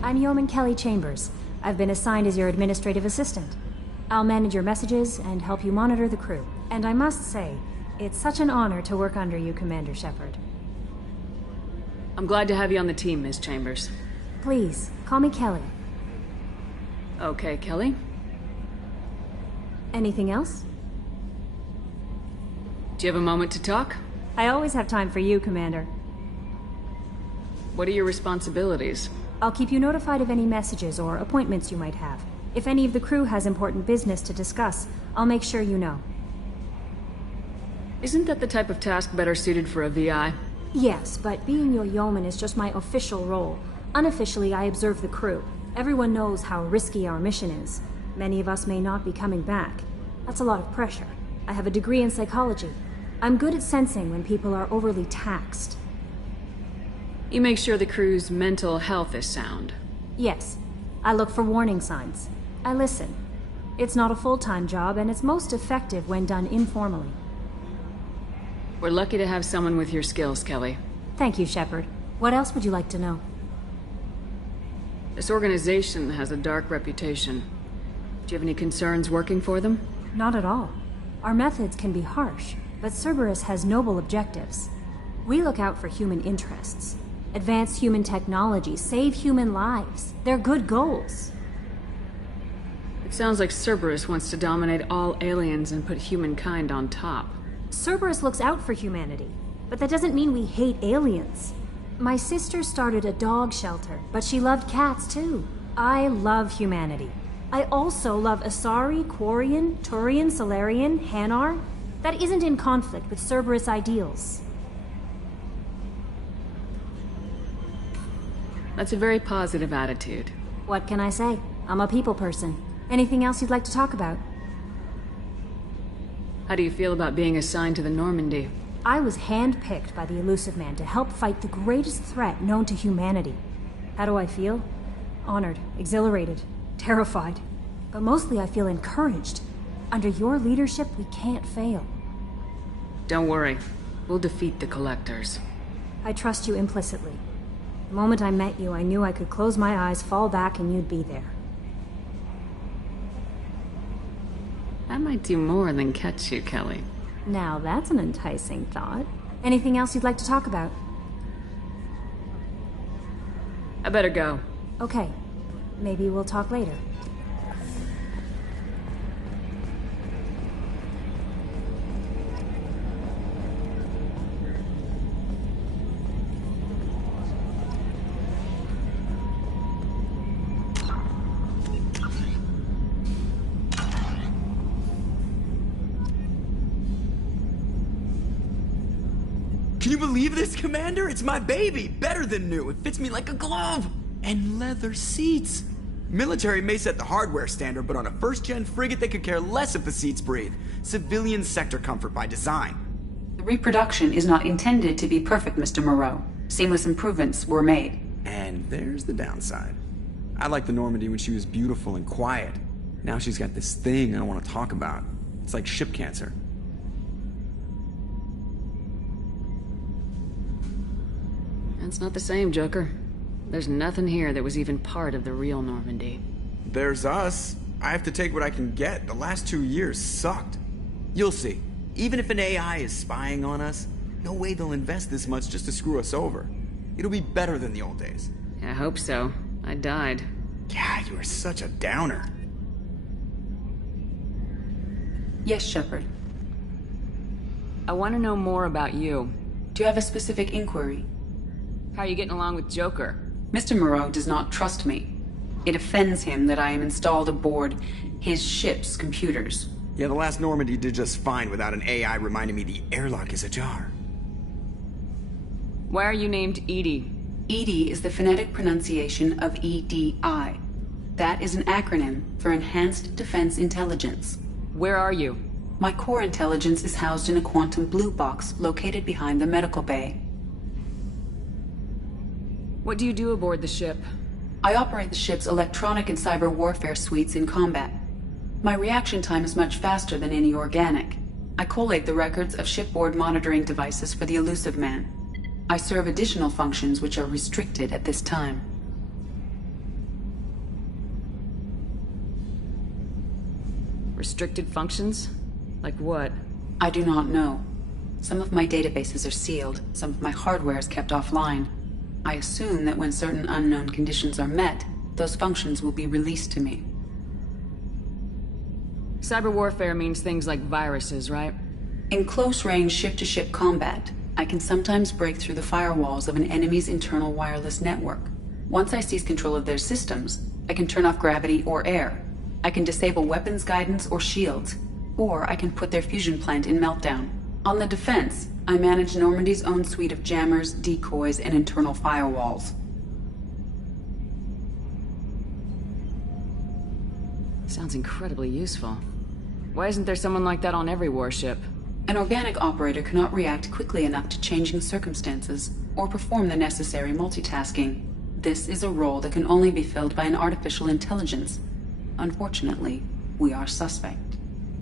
I'm Yeoman Kelly Chambers. I've been assigned as your administrative assistant. I'll manage your messages and help you monitor the crew. And I must say, it's such an honor to work under you, Commander Shepard. I'm glad to have you on the team, Ms. Chambers. Please, call me Kelly. Okay, Kelly. Anything else? Do you have a moment to talk? I always have time for you, Commander. What are your responsibilities? I'll keep you notified of any messages or appointments you might have. If any of the crew has important business to discuss, I'll make sure you know. Isn't that the type of task better suited for a VI? Yes, but being your yeoman is just my official role. Unofficially, I observe the crew. Everyone knows how risky our mission is. Many of us may not be coming back. That's a lot of pressure. I have a degree in psychology. I'm good at sensing when people are overly taxed. You make sure the crew's mental health is sound. Yes. I look for warning signs. I listen. It's not a full-time job, and it's most effective when done informally. We're lucky to have someone with your skills, Kelly. Thank you, Shepard. What else would you like to know? This organization has a dark reputation. Do you have any concerns working for them? Not at all. Our methods can be harsh, but Cerberus has noble objectives. We look out for human interests. Advance human technology, save human lives. They're good goals. It sounds like Cerberus wants to dominate all aliens and put humankind on top. Cerberus looks out for humanity, but that doesn't mean we hate aliens. My sister started a dog shelter, but she loved cats too. I love humanity. I also love Asari, Quarian, Turian, Solarian, Hanar. That isn't in conflict with Cerberus ideals. That's a very positive attitude. What can I say? I'm a people person. Anything else you'd like to talk about? How do you feel about being assigned to the Normandy? I was handpicked by the Elusive Man to help fight the greatest threat known to humanity. How do I feel? Honored, exhilarated, terrified. But mostly I feel encouraged. Under your leadership, we can't fail. Don't worry. We'll defeat the Collectors. I trust you implicitly. The moment I met you, I knew I could close my eyes, fall back, and you'd be there. I might do more than catch you, Kelly. Now that's an enticing thought. Anything else you'd like to talk about? I better go. Okay. Maybe we'll talk later. Can you believe this, Commander? It's my baby! Better than new. It fits me like a glove! And leather seats! Military may set the hardware standard, but on a first-gen frigate they could care less if the seats breathe. Civilian sector comfort by design. The reproduction is not intended to be perfect, Mr. Moreau. Seamless improvements were made. And there's the downside. I liked the Normandy when she was beautiful and quiet. Now she's got this thing I don't want to talk about. It's like ship cancer. It's not the same, Joker. There's nothing here that was even part of the real Normandy. There's us. I have to take what I can get. The last 2 years sucked. You'll see. Even if an AI is spying on us, no way they'll invest this much just to screw us over. It'll be better than the old days. I hope so. I died. Yeah, you are such a downer. Yes, Shepard. I want to know more about you. Do you have a specific inquiry? How are you getting along with Joker? Mr. Moreau does not trust me. It offends him that I am installed aboard his ship's computers. Yeah, the last Normandy did just fine without an AI reminding me the airlock is ajar. Why are you named Edie? EDI is the phonetic pronunciation of EDI. That is an acronym for Enhanced Defense Intelligence. Where are you? My core intelligence is housed in a quantum blue box located behind the medical bay. What do you do aboard the ship? I operate the ship's electronic and cyber warfare suites in combat. My reaction time is much faster than any organic. I collate the records of shipboard monitoring devices for the Elusive Man. I serve additional functions which are restricted at this time. Restricted functions? Like what? I do not know. Some of my databases are sealed, some of my hardware is kept offline. I assume that when certain unknown conditions are met, those functions will be released to me. Cyber warfare means things like viruses, right? In close-range ship-to-ship combat, I can sometimes break through the firewalls of an enemy's internal wireless network. Once I seize control of their systems, I can turn off gravity or air. I can disable weapons guidance or shields, or I can put their fusion plant in meltdown. On the defense, I manage Normandy's own suite of jammers, decoys, and internal firewalls. Sounds incredibly useful. Why isn't there someone like that on every warship? An organic operator cannot react quickly enough to changing circumstances, or perform the necessary multitasking. This is a role that can only be filled by an artificial intelligence. Unfortunately, we are suspect.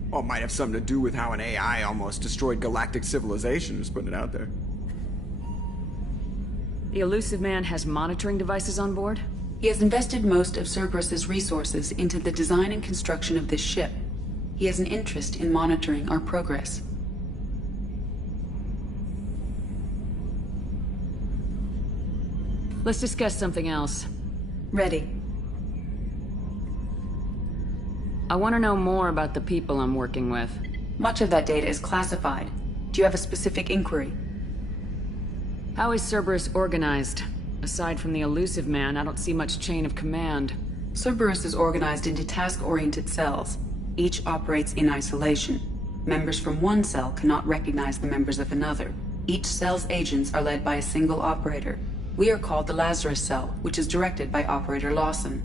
Well, it might have something to do with how an AI almost destroyed galactic civilization, just putting it out there. The Elusive Man has monitoring devices on board? He has invested most of Cerberus's resources into the design and construction of this ship. He has an interest in monitoring our progress. Let's discuss something else. Ready. I want to know more about the people I'm working with. Much of that data is classified. Do you have a specific inquiry? How is Cerberus organized? Aside from the Elusive Man, I don't see much chain of command. Cerberus is organized into task-oriented cells. Each operates in isolation. Members from one cell cannot recognize the members of another. Each cell's agents are led by a single operator. We are called the Lazarus Cell, which is directed by Operator Lawson.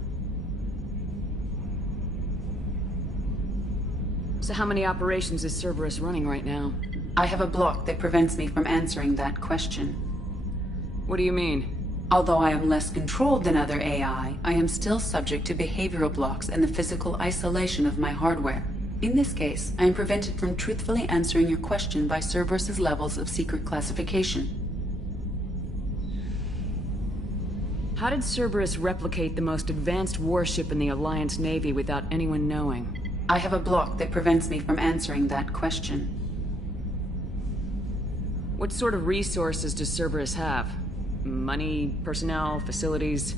So how many operations is Cerberus running right now? I have a block that prevents me from answering that question. What do you mean? Although I am less controlled than other AI, I am still subject to behavioral blocks and the physical isolation of my hardware. In this case, I am prevented from truthfully answering your question by Cerberus's levels of secret classification. How did Cerberus replicate the most advanced warship in the Alliance Navy without anyone knowing? I have a block that prevents me from answering that question. What sort of resources does Cerberus have? Money, personnel, facilities?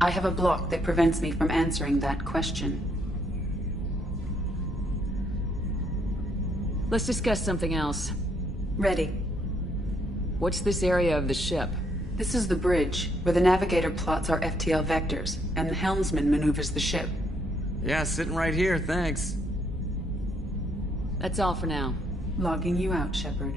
I have a block that prevents me from answering that question. Let's discuss something else. Ready. What's this area of the ship? This is the bridge, where the navigator plots our FTL vectors, and the helmsman maneuvers the ship. Yeah, sitting right here, thanks. That's all for now. Logging you out, Shepard.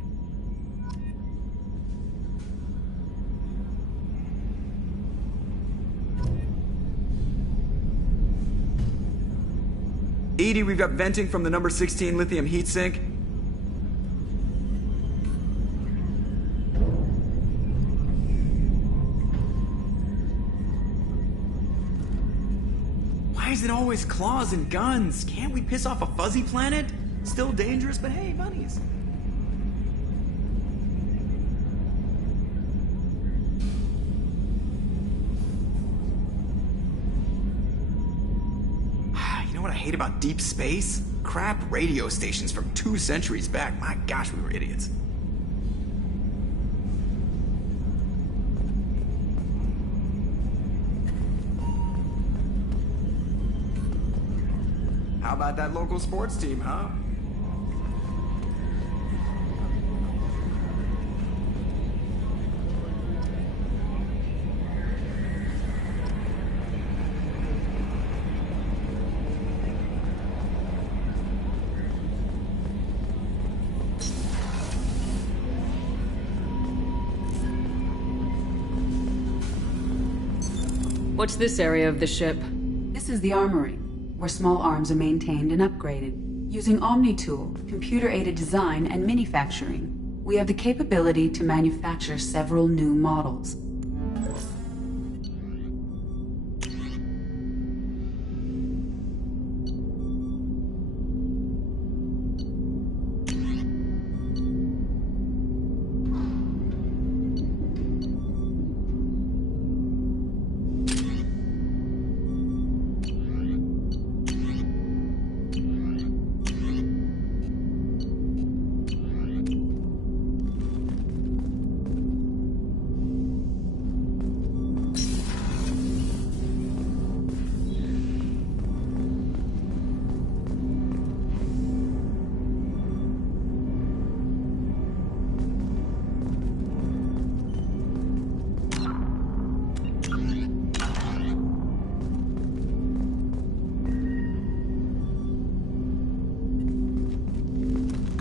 EDI, we've got venting from the number 16 lithium heatsink. Why is it always claws and guns? Can't we piss off a fuzzy planet? Still dangerous, but hey, bunnies. You know what I hate about deep space? Crap radio stations from 2 centuries back. My gosh, we were idiots. How about that local sports team, huh? What's this area of the ship? This is the armory, where small arms are maintained and upgraded. Using Omni-Tool, computer-aided design, and manufacturing, we have the capability to manufacture several new models.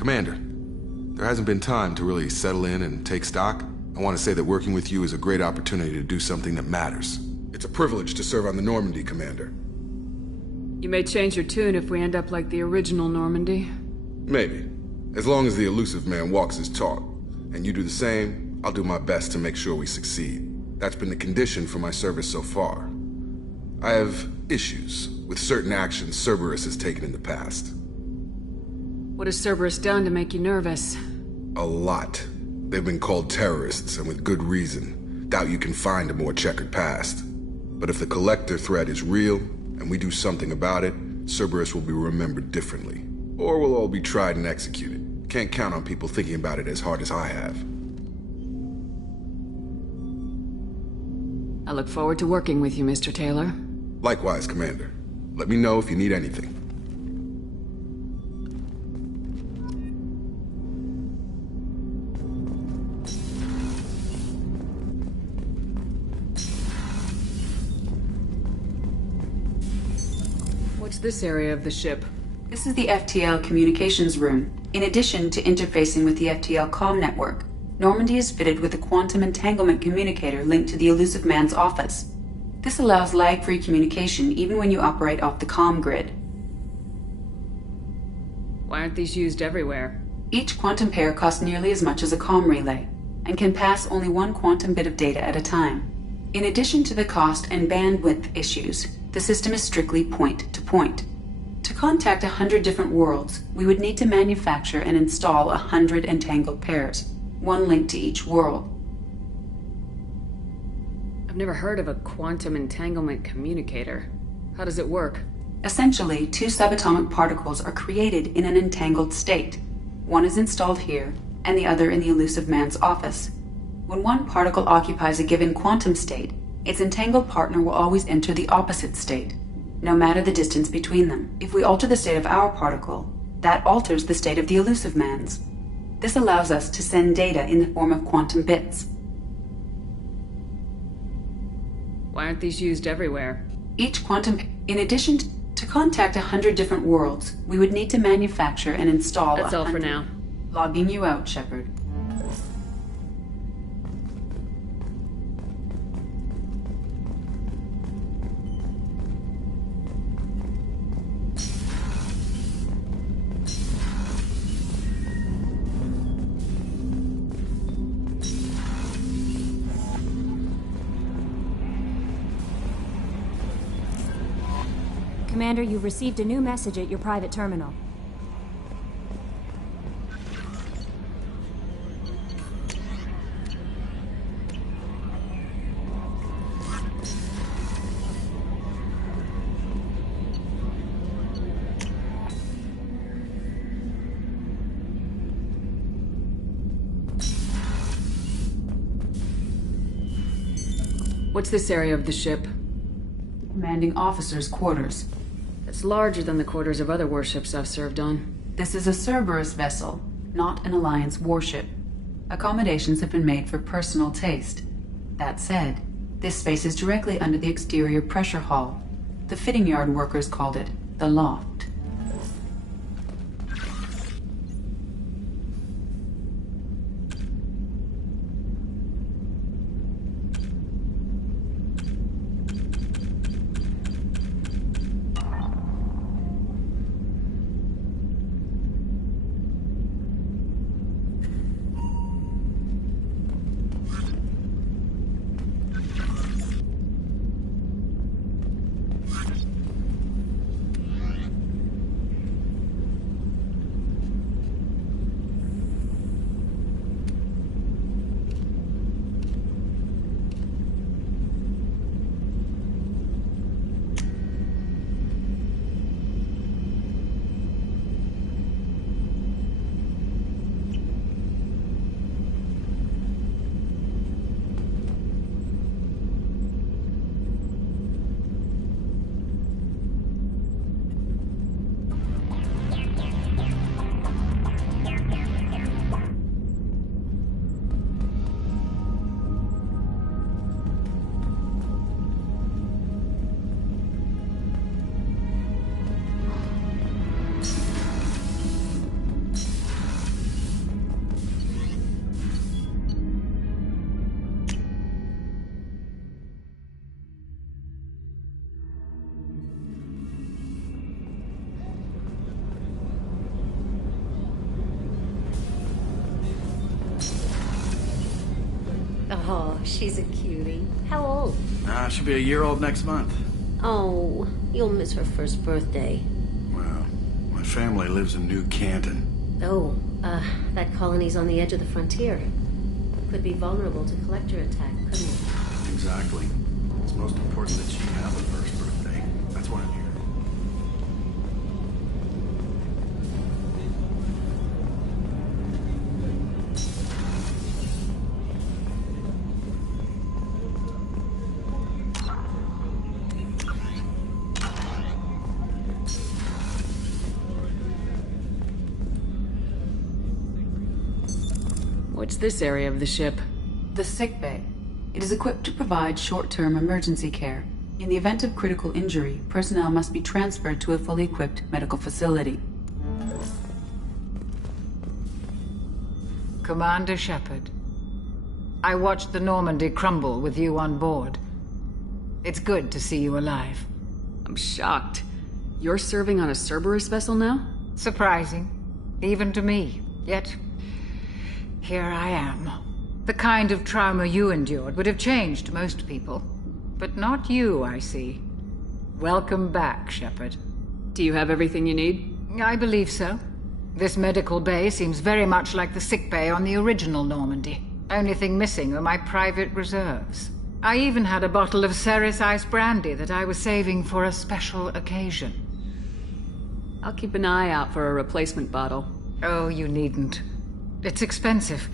Commander, there hasn't been time to really settle in and take stock. I want to say that working with you is a great opportunity to do something that matters. It's a privilege to serve on the Normandy, Commander. You may change your tune if we end up like the original Normandy. Maybe. As long as the elusive man walks his talk, and you do the same, I'll do my best to make sure we succeed. That's been the condition for my service so far. I have issues with certain actions Cerberus has taken in the past. What has Cerberus done to make you nervous? A lot. They've been called terrorists, and with good reason. Doubt you can find a more checkered past. But if the Collector threat is real, and we do something about it, Cerberus will be remembered differently. Or we'll all be tried and executed. Can't count on people thinking about it as hard as I have. I look forward to working with you, Mr. Taylor. Likewise, Commander. Let me know if you need anything. What's this area of the ship? This is the FTL communications room. In addition to interfacing with the FTL comm network, Normandy is fitted with a quantum entanglement communicator linked to the elusive man's office. This allows lag-free communication even when you operate off the comm grid. Why aren't these used everywhere? Each quantum pair costs nearly as much as a comm relay, and can pass only one quantum bit of data at a time. In addition to the cost and bandwidth issues, the system is strictly point-to-point. To contact 100 different worlds, we would need to manufacture and install 100 entangled pairs, one link to each world. I've never heard of a quantum entanglement communicator. How does it work? Essentially, two subatomic particles are created in an entangled state. One is installed here, and the other in the elusive man's office. When one particle occupies a given quantum state, its entangled partner will always enter the opposite state, no matter the distance between them. If we alter the state of our particle, that alters the state of the elusive man's. This allows us to send data in the form of quantum bits. Why aren't these used everywhere? Each quantum... In addition to contact 100 different worlds, we would need to manufacture and install... That's all for now. Logging you out, Shepard. Commander, you received a new message at your private terminal. What's this area of the ship? Commanding officer's quarters. It's larger than the quarters of other warships I've served on. This is a Cerberus vessel, not an Alliance warship. Accommodations have been made for personal taste. That said, this space is directly under the exterior pressure hull. The fitting yard workers called it the loft. She's a cutie. How old? She'll be a year old next month. Oh, you'll miss her first birthday. Well, my family lives in New Canton. Oh, that colony's on the edge of the frontier. Could be vulnerable to collector attack, couldn't it? Exactly. It's most important that she have a first birthday. That's what I'm here. What's this area of the ship? The sick bay. It is equipped to provide short-term emergency care. In the event of critical injury, personnel must be transferred to a fully equipped medical facility. Commander Shepard, I watched the Normandy crumble with you on board. It's good to see you alive. I'm shocked. You're serving on a Cerberus vessel now? Surprising, even to me. Yet, here I am. The kind of trauma you endured would have changed most people. But not you, I see. Welcome back, Shepard. Do you have everything you need? I believe so. This medical bay seems very much like the sick bay on the original Normandy. Only thing missing are my private reserves. I even had a bottle of Ceres Ice Brandy that I was saving for a special occasion. I'll keep an eye out for a replacement bottle. Oh, you needn't. It's expensive,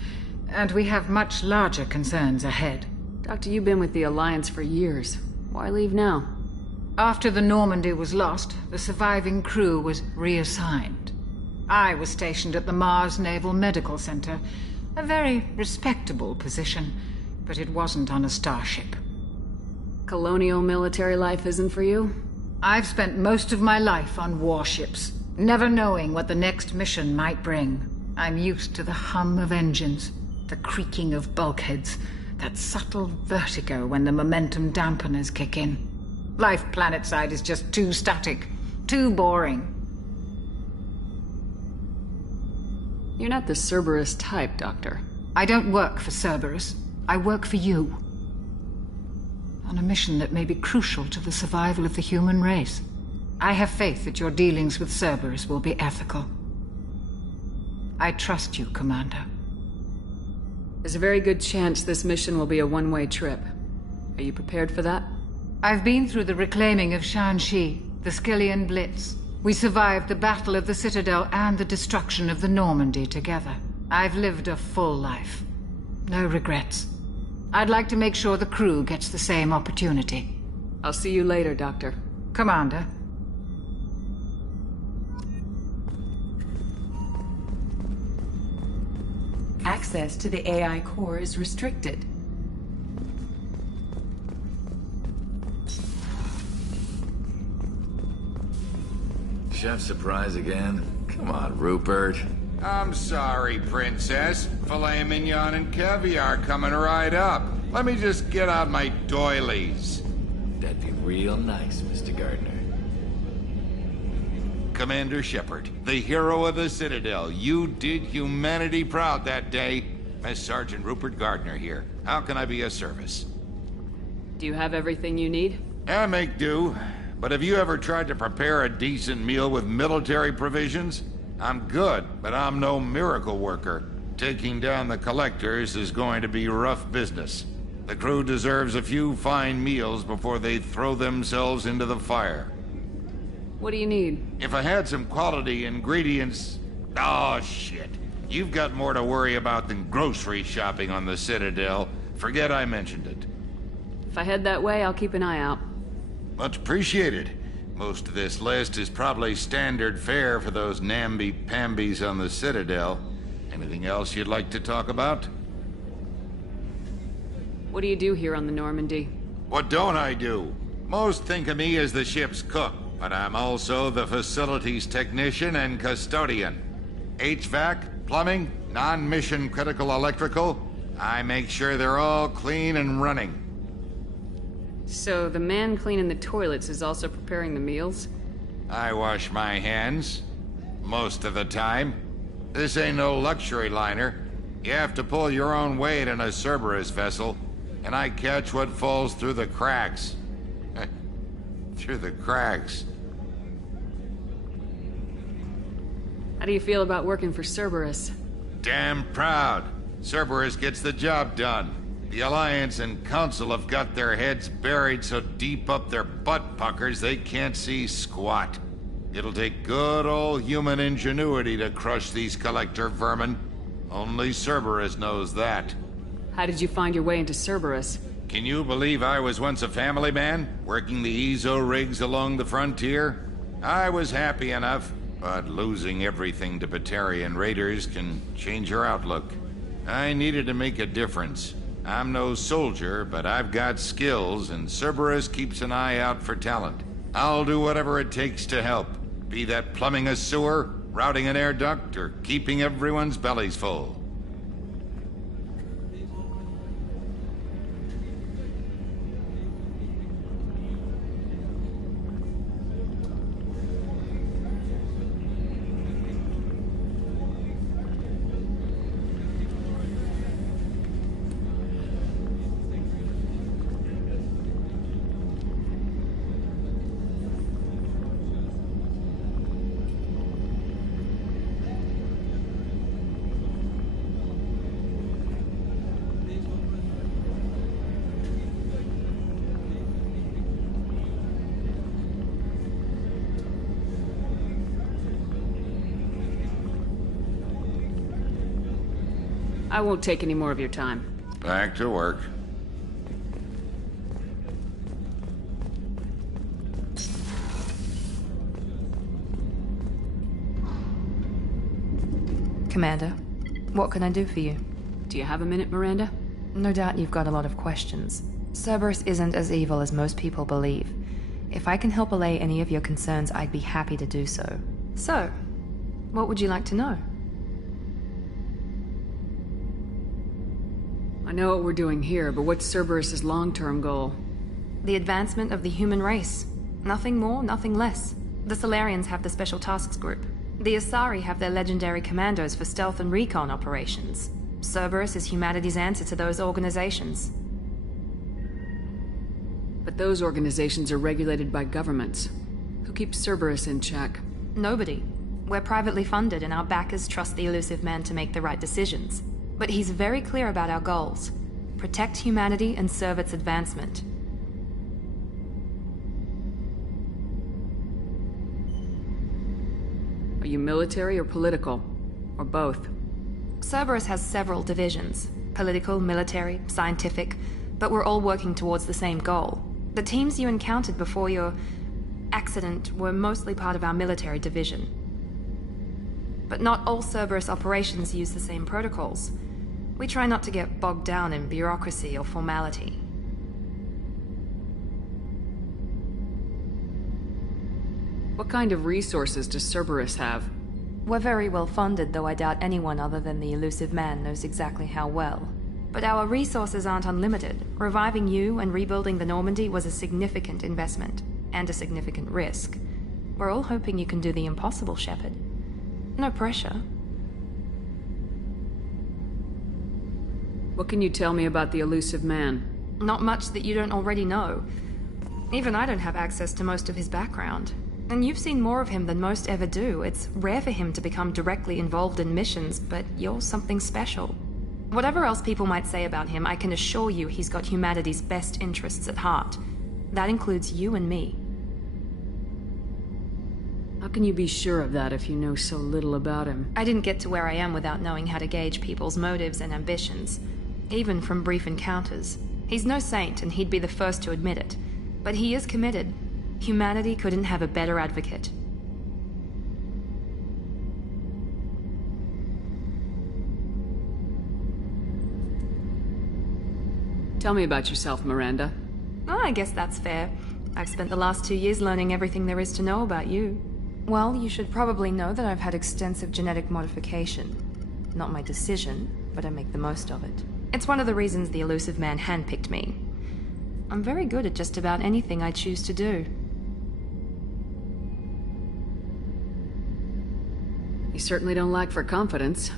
and we have much larger concerns ahead. Doctor, you've been with the Alliance for years. Why leave now? After the Normandy was lost, the surviving crew was reassigned. I was stationed at the Mars Naval Medical Center, a very respectable position, but it wasn't on a starship. Colonial military life isn't for you? I've spent most of my life on warships, never knowing what the next mission might bring. I'm used to the hum of engines, the creaking of bulkheads, that subtle vertigo when the momentum dampeners kick in. Life planetside is just too static, too boring. You're not the Cerberus type, Doctor. I don't work for Cerberus. I work for you. On a mission that may be crucial to the survival of the human race. I have faith that your dealings with Cerberus will be ethical. I trust you, Commander. There's a very good chance this mission will be a one-way trip. Are you prepared for that? I've been through the reclaiming of Shanxi, the Skillian Blitz. We survived the Battle of the Citadel and the destruction of the Normandy together. I've lived a full life. No regrets. I'd like to make sure the crew gets the same opportunity. I'll see you later, Doctor. Commander. Access to the AI core is restricted. Chef surprise again? Come on, Rupert. I'm sorry, Princess. Filet mignon and caviar coming right up. Let me just get out my doilies. That'd be real nice, Mr. Gardner. Commander Shepard, the hero of the Citadel. You did humanity proud that day. Master Sergeant Rupert Gardner here. How can I be of service? Do you have everything you need? I make do. But have you ever tried to prepare a decent meal with military provisions? I'm good, but I'm no miracle worker. Taking down the collectors is going to be rough business. The crew deserves a few fine meals before they throw themselves into the fire. What do you need? If I had some quality ingredients... Oh, shit. You've got more to worry about than grocery shopping on the Citadel. Forget I mentioned it. If I head that way, I'll keep an eye out. Much appreciated. Most of this list is probably standard fare for those namby-pambies on the Citadel. Anything else you'd like to talk about? What do you do here on the Normandy? What don't I do? Most think of me as the ship's cook, but I'm also the facilities technician and custodian. HVAC, plumbing, non-mission critical electrical. I make sure they're all clean and running. So the man cleaning the toilets is also preparing the meals? I wash my hands. Most of the time. This ain't no luxury liner. You have to pull your own weight in a Cerberus vessel. and I catch what falls through the cracks. Through the cracks. How do you feel about working for Cerberus? Damn proud. Cerberus gets the job done. The Alliance and Council have got their heads buried so deep up their butt puckers they can't see squat. It'll take good old human ingenuity to crush these collector vermin. Only Cerberus knows that. How did you find your way into Cerberus? Can you believe I was once a family man, working the Ezo rigs along the frontier? I was happy enough, but losing everything to Batarian raiders can change your outlook. I needed to make a difference. I'm no soldier, but I've got skills, and Cerberus keeps an eye out for talent. I'll do whatever it takes to help. Be that plumbing a sewer, routing an air duct, or keeping everyone's bellies full. I won't take any more of your time. Back to work. Commander, what can I do for you? Do you have a minute, Miranda? No doubt you've got a lot of questions. Cerberus isn't as evil as most people believe. If I can help allay any of your concerns, I'd be happy to do so. So, what would you like to know? I know what we're doing here, but what's Cerberus's long-term goal? The advancement of the human race. Nothing more, nothing less. The Solarians have the Special Tasks Group. The Asari have their legendary commandos for stealth and recon operations. Cerberus is humanity's answer to those organizations. But those organizations are regulated by governments. Who keeps Cerberus in check? Nobody. We're privately funded, and our backers trust the elusive man to make the right decisions. But he's very clear about our goals. Protect humanity and serve its advancement. Are you military or political? Or both? Cerberus has several divisions. Political, military, scientific. But we're all working towards the same goal. The teams you encountered before your accident were mostly part of our military division. But not all Cerberus operations use the same protocols. We try not to get bogged down in bureaucracy or formality. What kind of resources does Cerberus have? We're very well funded, though I doubt anyone other than the elusive man knows exactly how well. But our resources aren't unlimited. Reviving you and rebuilding the Normandy was a significant investment, and a significant risk. We're all hoping you can do the impossible, Shepard. No pressure. What can you tell me about the elusive man? Not much that you don't already know. Even I don't have access to most of his background. And you've seen more of him than most ever do. It's rare for him to become directly involved in missions, but you're something special. Whatever else people might say about him, I can assure you he's got humanity's best interests at heart. That includes you and me. How can you be sure of that if you know so little about him? I didn't get to where I am without knowing how to gauge people's motives and ambitions. Even from brief encounters. He's no saint, and he'd be the first to admit it. But he is committed. Humanity couldn't have a better advocate. Tell me about yourself, Miranda. Oh, I guess that's fair. I've spent the last 2 years learning everything there is to know about you. Well, you should probably know that I've had extensive genetic modification. Not my decision, but I make the most of it. It's one of the reasons the elusive man handpicked me. I'm very good at just about anything I choose to do. You certainly don't lack for confidence.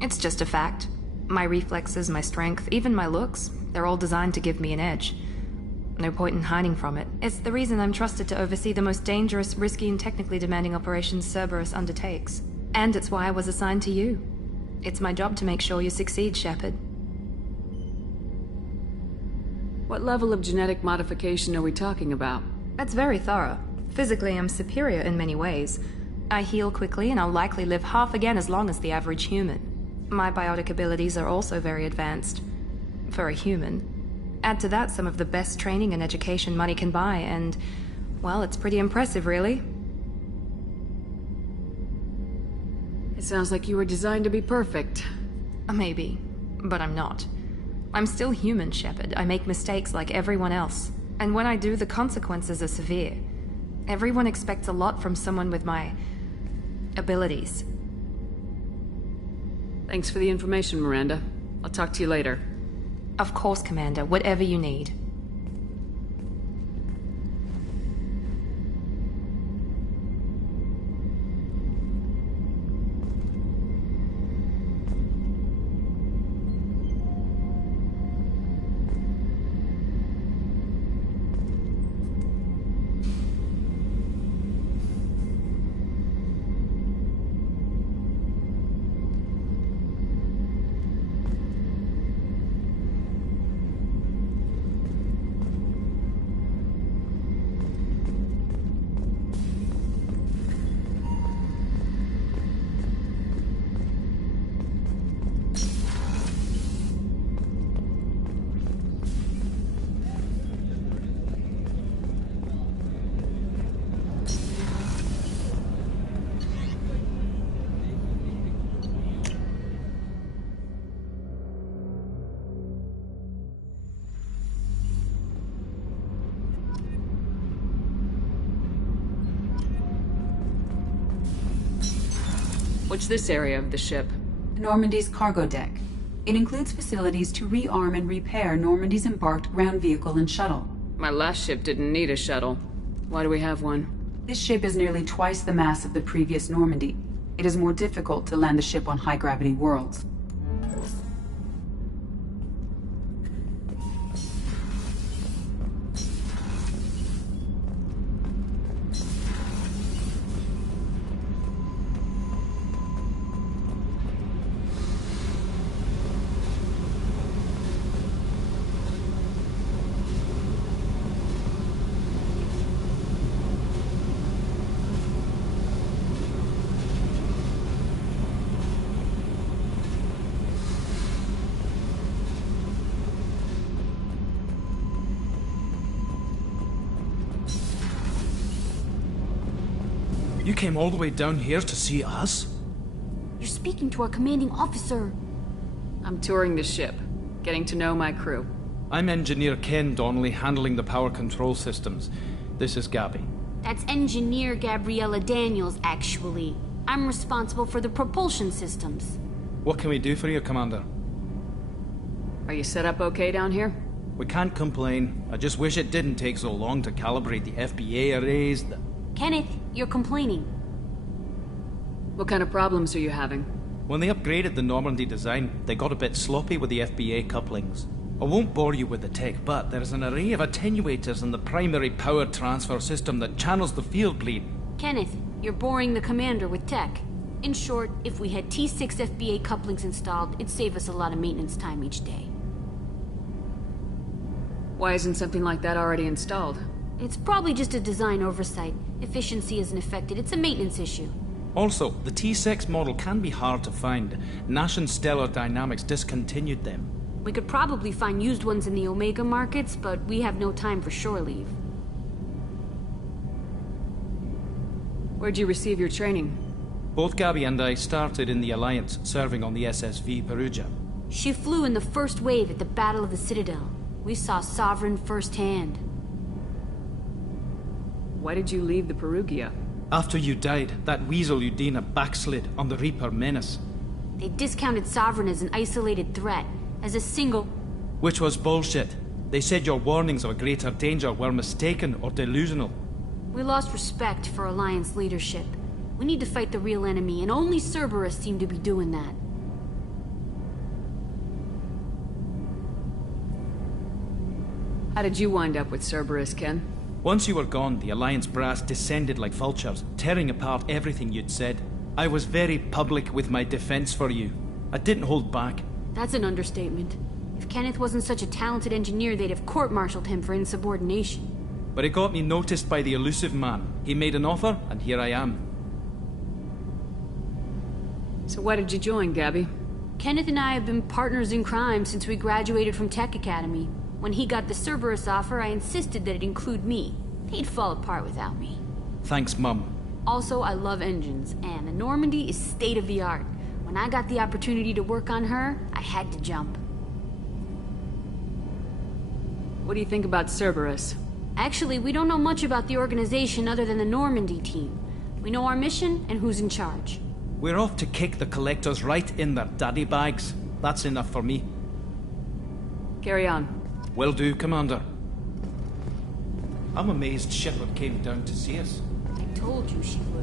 It's just a fact. My reflexes, my strength, even my looks, They're all designed to give me an edge. No point in hiding from it. It's the reason I'm trusted to oversee the most dangerous, risky, and technically demanding operations Cerberus undertakes. And it's why I was assigned to you. It's my job to make sure you succeed, Shepard. What level of genetic modification are we talking about? That's very thorough. Physically, I'm superior in many ways. I heal quickly, and I'll likely live half again as long as the average human. My biotic abilities are also very advanced. For a human. Add to that some of the best training and education money can buy, and, well, it's pretty impressive, really. It sounds like you were designed to be perfect. Maybe, but I'm not. I'm still human, Shepard. I make mistakes like everyone else. And when I do, the consequences are severe. Everyone expects a lot from someone with my abilities. Thanks for the information, Miranda. I'll talk to you later. Of course, Commander. Whatever you need. What's this area of the ship? Normandy's cargo deck. It includes facilities to rearm and repair Normandy's embarked ground vehicle and shuttle. My last ship didn't need a shuttle. Why do we have one? This ship is nearly twice the mass of the previous Normandy. It is more difficult to land the ship on high-gravity worlds. You came all the way down here to see us? You're speaking to our commanding officer. I'm touring the ship, getting to know my crew. I'm Engineer Ken Donnelly, handling the power control systems. This is Gabby. That's Engineer Gabriella Daniels, actually. I'm responsible for the propulsion systems. What can we do for you, Commander? Are you set up okay down here? We can't complain. I just wish it didn't take so long to calibrate the FBA arrays. Kenneth, you're complaining. What kind of problems are you having? When they upgraded the Normandy design, they got a bit sloppy with the FBA couplings. I won't bore you with the tech, but there is an array of attenuators in the primary power transfer system that channels the field bleed. Kenneth, you're boring the commander with tech. In short, if we had T6 FBA couplings installed, it'd save us a lot of maintenance time each day. Why isn't something like that already installed? It's probably just a design oversight. Efficiency isn't affected. It's a maintenance issue. Also, the T6 model can be hard to find. Nash and Stellar Dynamics discontinued them. We could probably find used ones in the Omega markets, but we have no time for shore leave. Where'd you receive your training? Both Gabby and I started in the Alliance, serving on the SSV Perugia. She flew in the first wave at the Battle of the Citadel. We saw Sovereign firsthand. Why did you leave the Perugia? After you died, that weasel Udina backslid on the Reaper Menace. They discounted Sovereign as an isolated threat, as a single... Which was bullshit. They said your warnings of a greater danger were mistaken or delusional. We lost respect for Alliance leadership. We need to fight the real enemy, and only Cerberus seem to be doing that. How did you wind up with Cerberus, Ken? Once you were gone, the Alliance brass descended like vultures, tearing apart everything you'd said. I was very public with my defense for you. I didn't hold back. That's an understatement. If Kenneth wasn't such a talented engineer, they'd have court-martialed him for insubordination. But it got me noticed by the elusive man. He made an offer, and here I am. So why did you join, Gabby? Kenneth and I have been partners in crime since we graduated from Tech Academy. When he got the Cerberus offer, I insisted that it include me. He'd fall apart without me. Thanks, Mum. Also, I love engines, and the Normandy is state-of-the-art. When I got the opportunity to work on her, I had to jump. What do you think about Cerberus? Actually, we don't know much about the organization other than the Normandy team. We know our mission and who's in charge. We're off to kick the Collectors right in their daddy bags. That's enough for me. Carry on. Will do, Commander. I'm amazed Shepard came down to see us. I told you she would.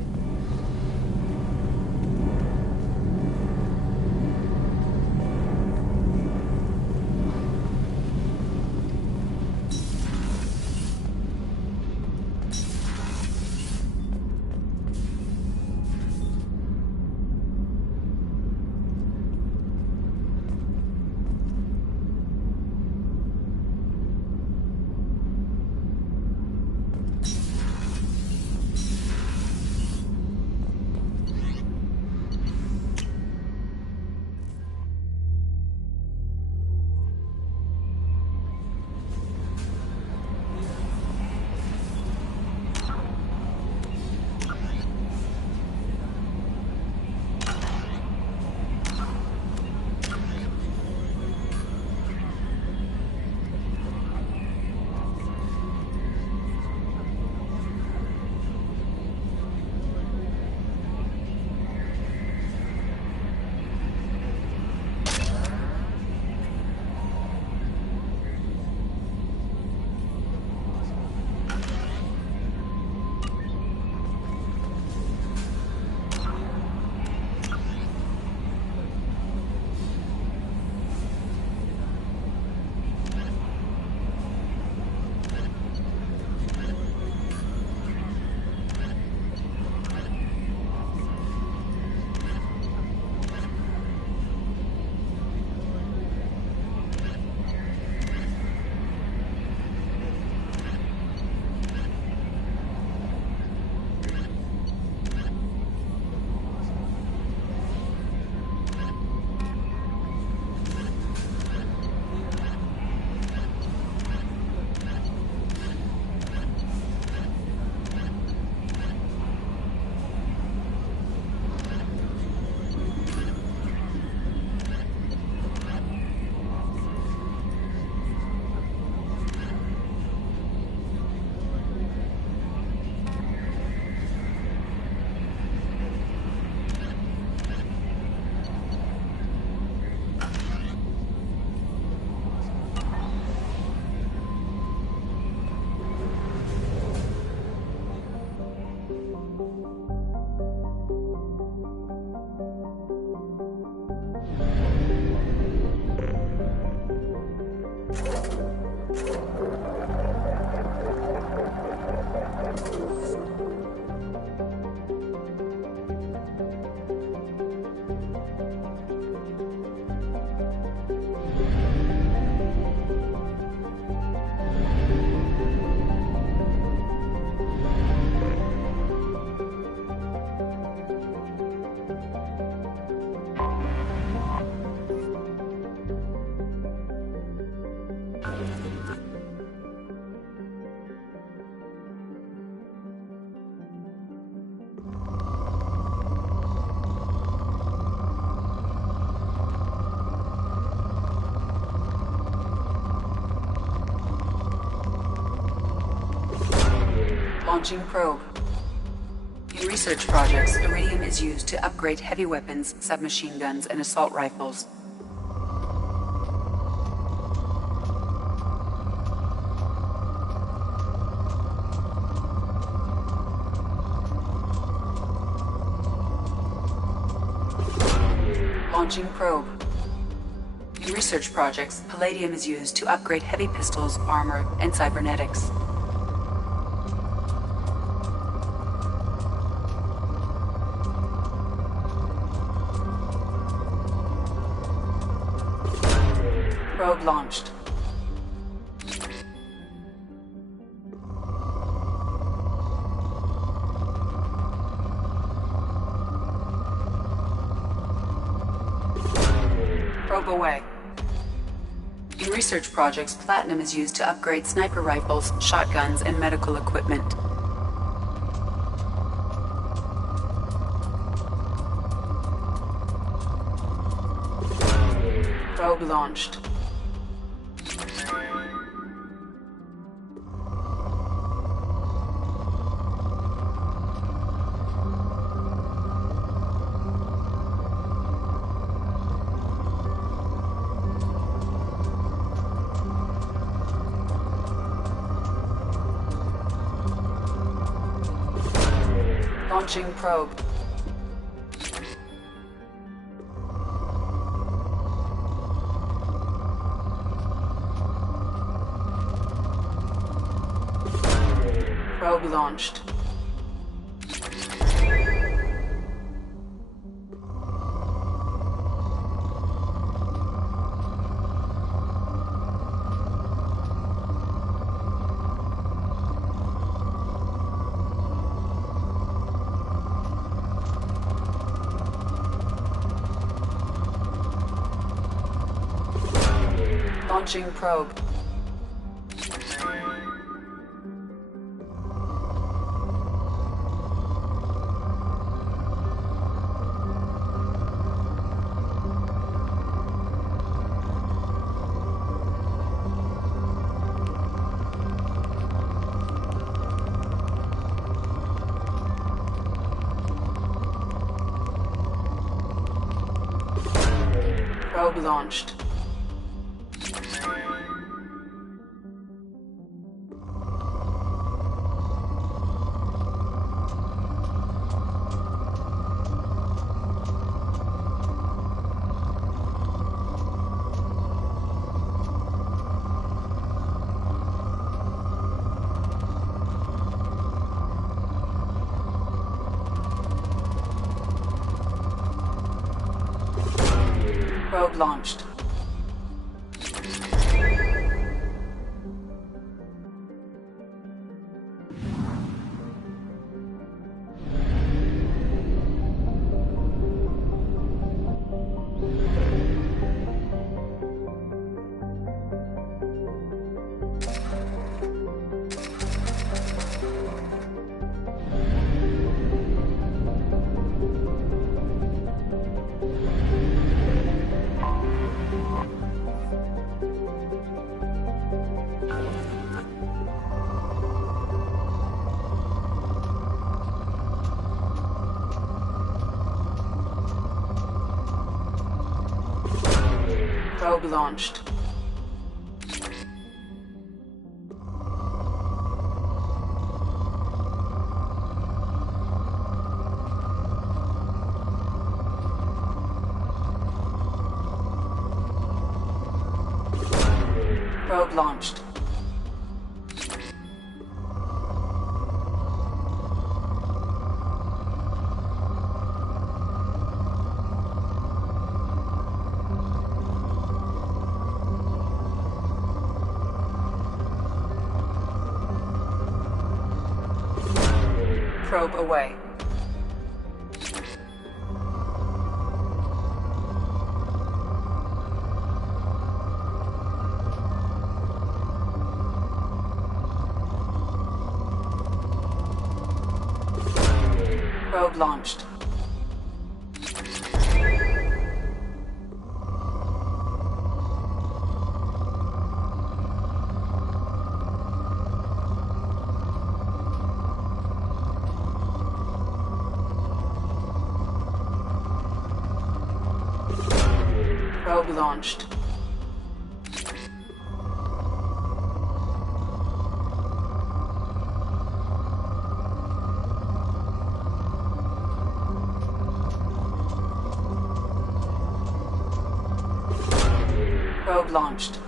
Launching probe. In research projects, iridium is used to upgrade heavy weapons, submachine guns, and assault rifles. Launching probe. In In research projects, palladium is used to upgrade heavy pistols, armor, and cybernetics. Probe launched. Probe away. In research projects, platinum is used to upgrade sniper rifles, shotguns, and medical equipment. Probe launched. Launching probe. Probe launched. Launching probe. Probe launched. Probe launched. Probe launched. Probe launched. Probe away. Probe launched. Probe launched. Probe launched.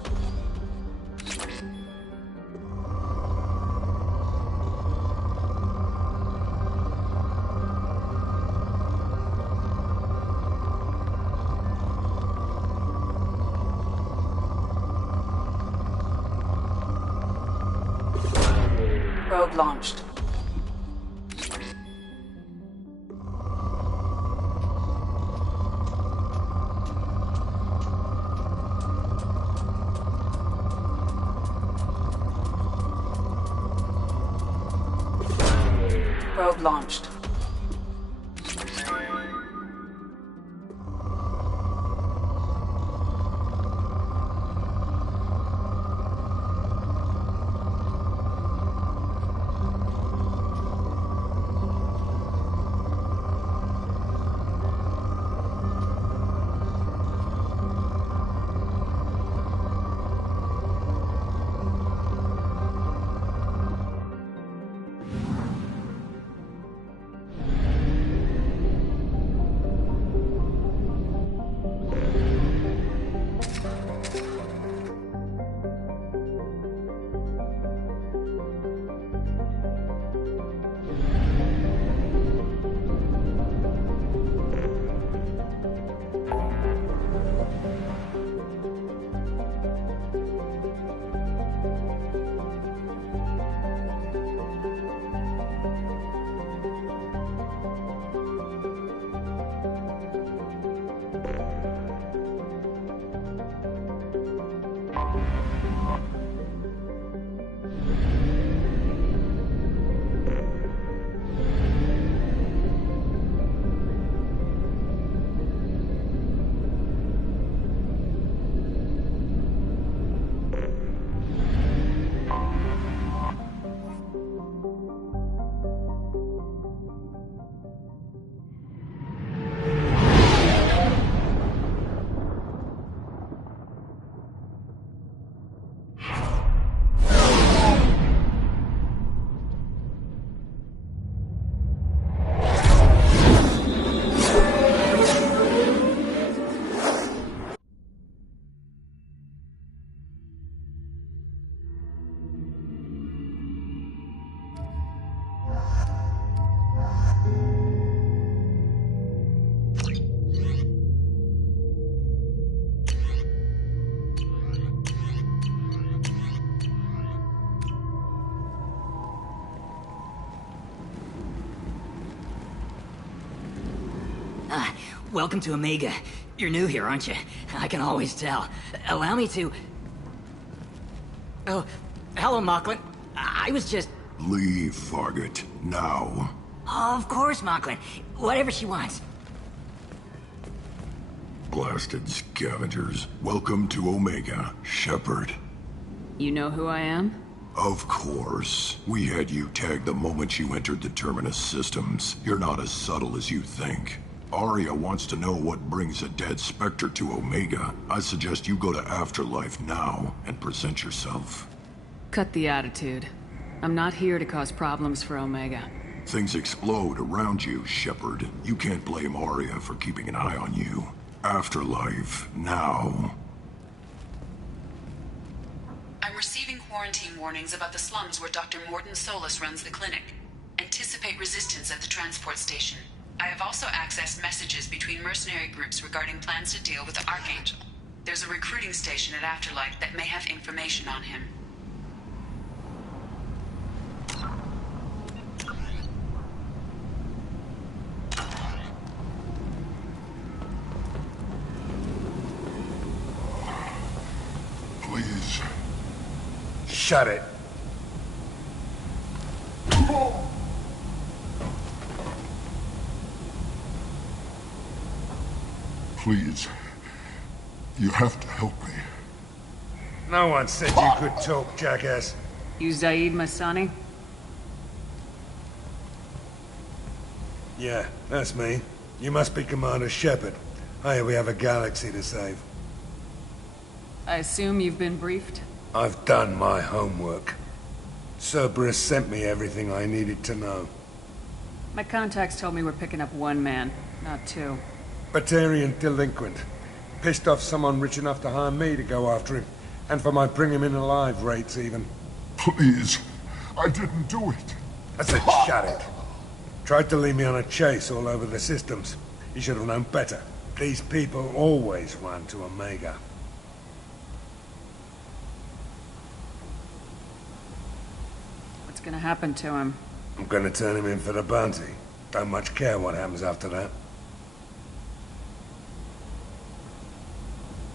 Probe launched. Probe launched. Welcome to Omega. You're new here, aren't you? I can always tell. Allow me to... Oh, hello, Mocklin. I was just... Leave, Fargate. Now. Oh, of course, Mocklin. Whatever she wants. Blasted scavengers. Welcome to Omega, Shepard. You know who I am? Of course. We had you tagged the moment you entered the Terminus systems. You're not as subtle as you think. Arya wants to know what brings a dead Spectre to Omega. I suggest you go to Afterlife now and present yourself. Cut the attitude. I'm not here to cause problems for Omega. Things explode around you, Shepard. You can't blame Arya for keeping an eye on you. Afterlife, now. I'm receiving quarantine warnings about the slums where Dr. Morton Solus runs the clinic. Anticipate resistance at the transport station. I have also accessed messages between mercenary groups regarding plans to deal with the Archangel. There's a recruiting station at Afterlife that may have information on him. Please. Shut it. Please. You have to help me. No one said you could talk, jackass. You Zaid Masani? Yeah, that's me. You must be Commander Shepard. Hey, we have a galaxy to save. I assume you've been briefed? I've done my homework. Cerberus sent me everything I needed to know. My contacts told me we're picking up one man, not two. Batarian delinquent. Pissed off someone rich enough to hire me to go after him. And for my bring him in alive rates, even. Please. I didn't do it. I said shut it. Tried to lead me on a chase all over the systems. He should have known better. These people always run to Omega. What's gonna happen to him? I'm gonna turn him in for the bounty. Don't much care what happens after that.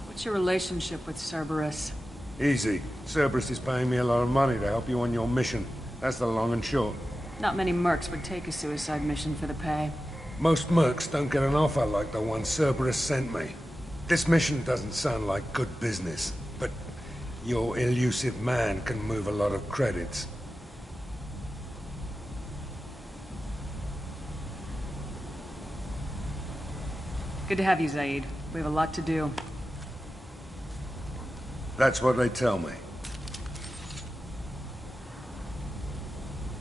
What's your relationship with Cerberus? Easy. Cerberus is paying me a lot of money to help you on your mission. That's the long and short. Not many mercs would take a suicide mission for the pay. Most mercs don't get an offer like the one Cerberus sent me. This mission doesn't sound like good business, but your elusive man can move a lot of credits. Good to have you, Zaid. We have a lot to do. That's what they tell me.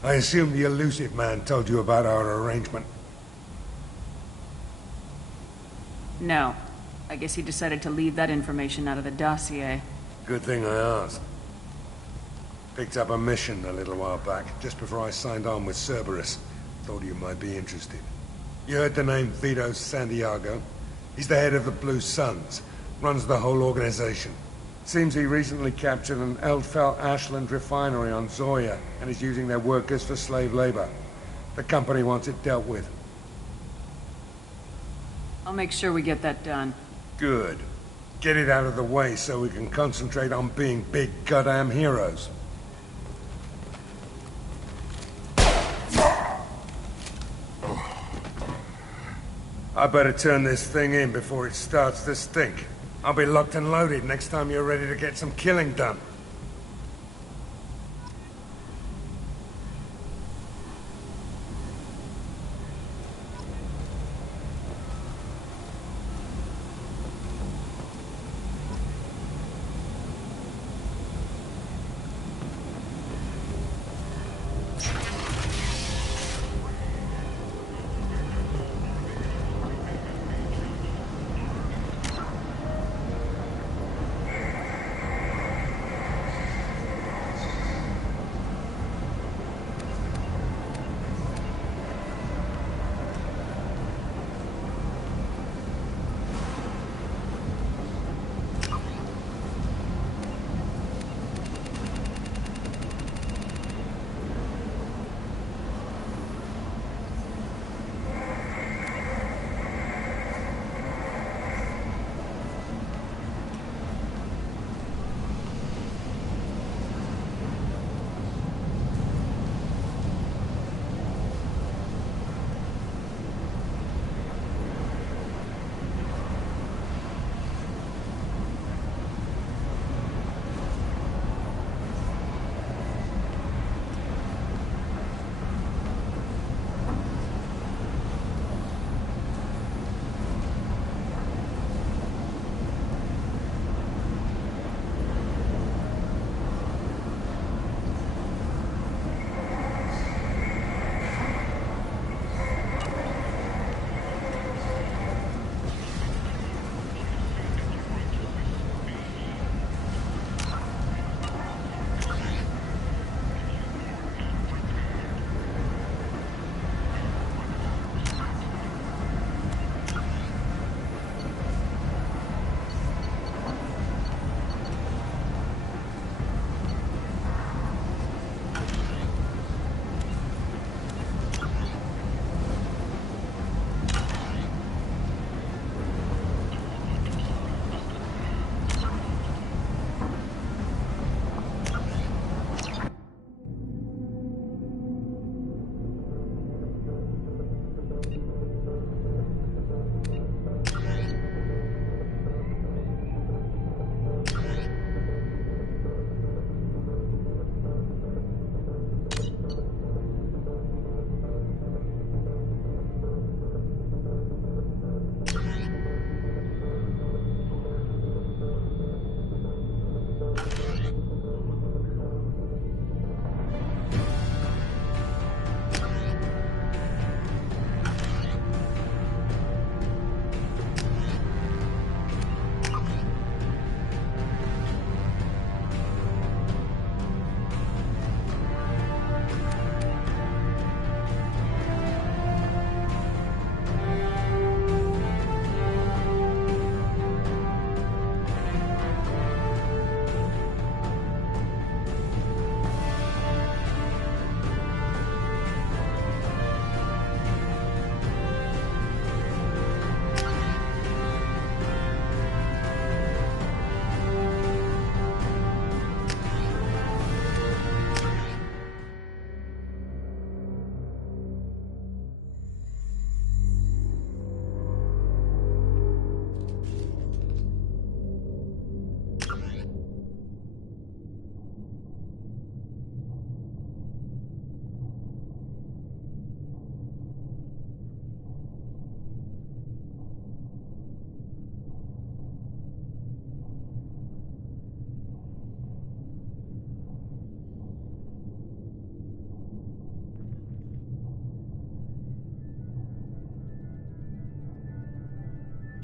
I assume the elusive man told you about our arrangement. No. I guess he decided to leave that information out of the dossier. Good thing I asked. Picked up a mission a little while back, just before I signed on with Cerberus. Thought you might be interested. You heard the name Vito Santiago? He's the head of the Blue Suns, runs the whole organization. Seems he recently captured an Eldfell Ashland refinery on Zoya and is using their workers for slave labor. The company wants it dealt with. I'll make sure we get that done. Good. Get it out of the way so we can concentrate on being big goddamn heroes. I better turn this thing in before it starts to stink. I'll be locked and loaded next time you're ready to get some killing done.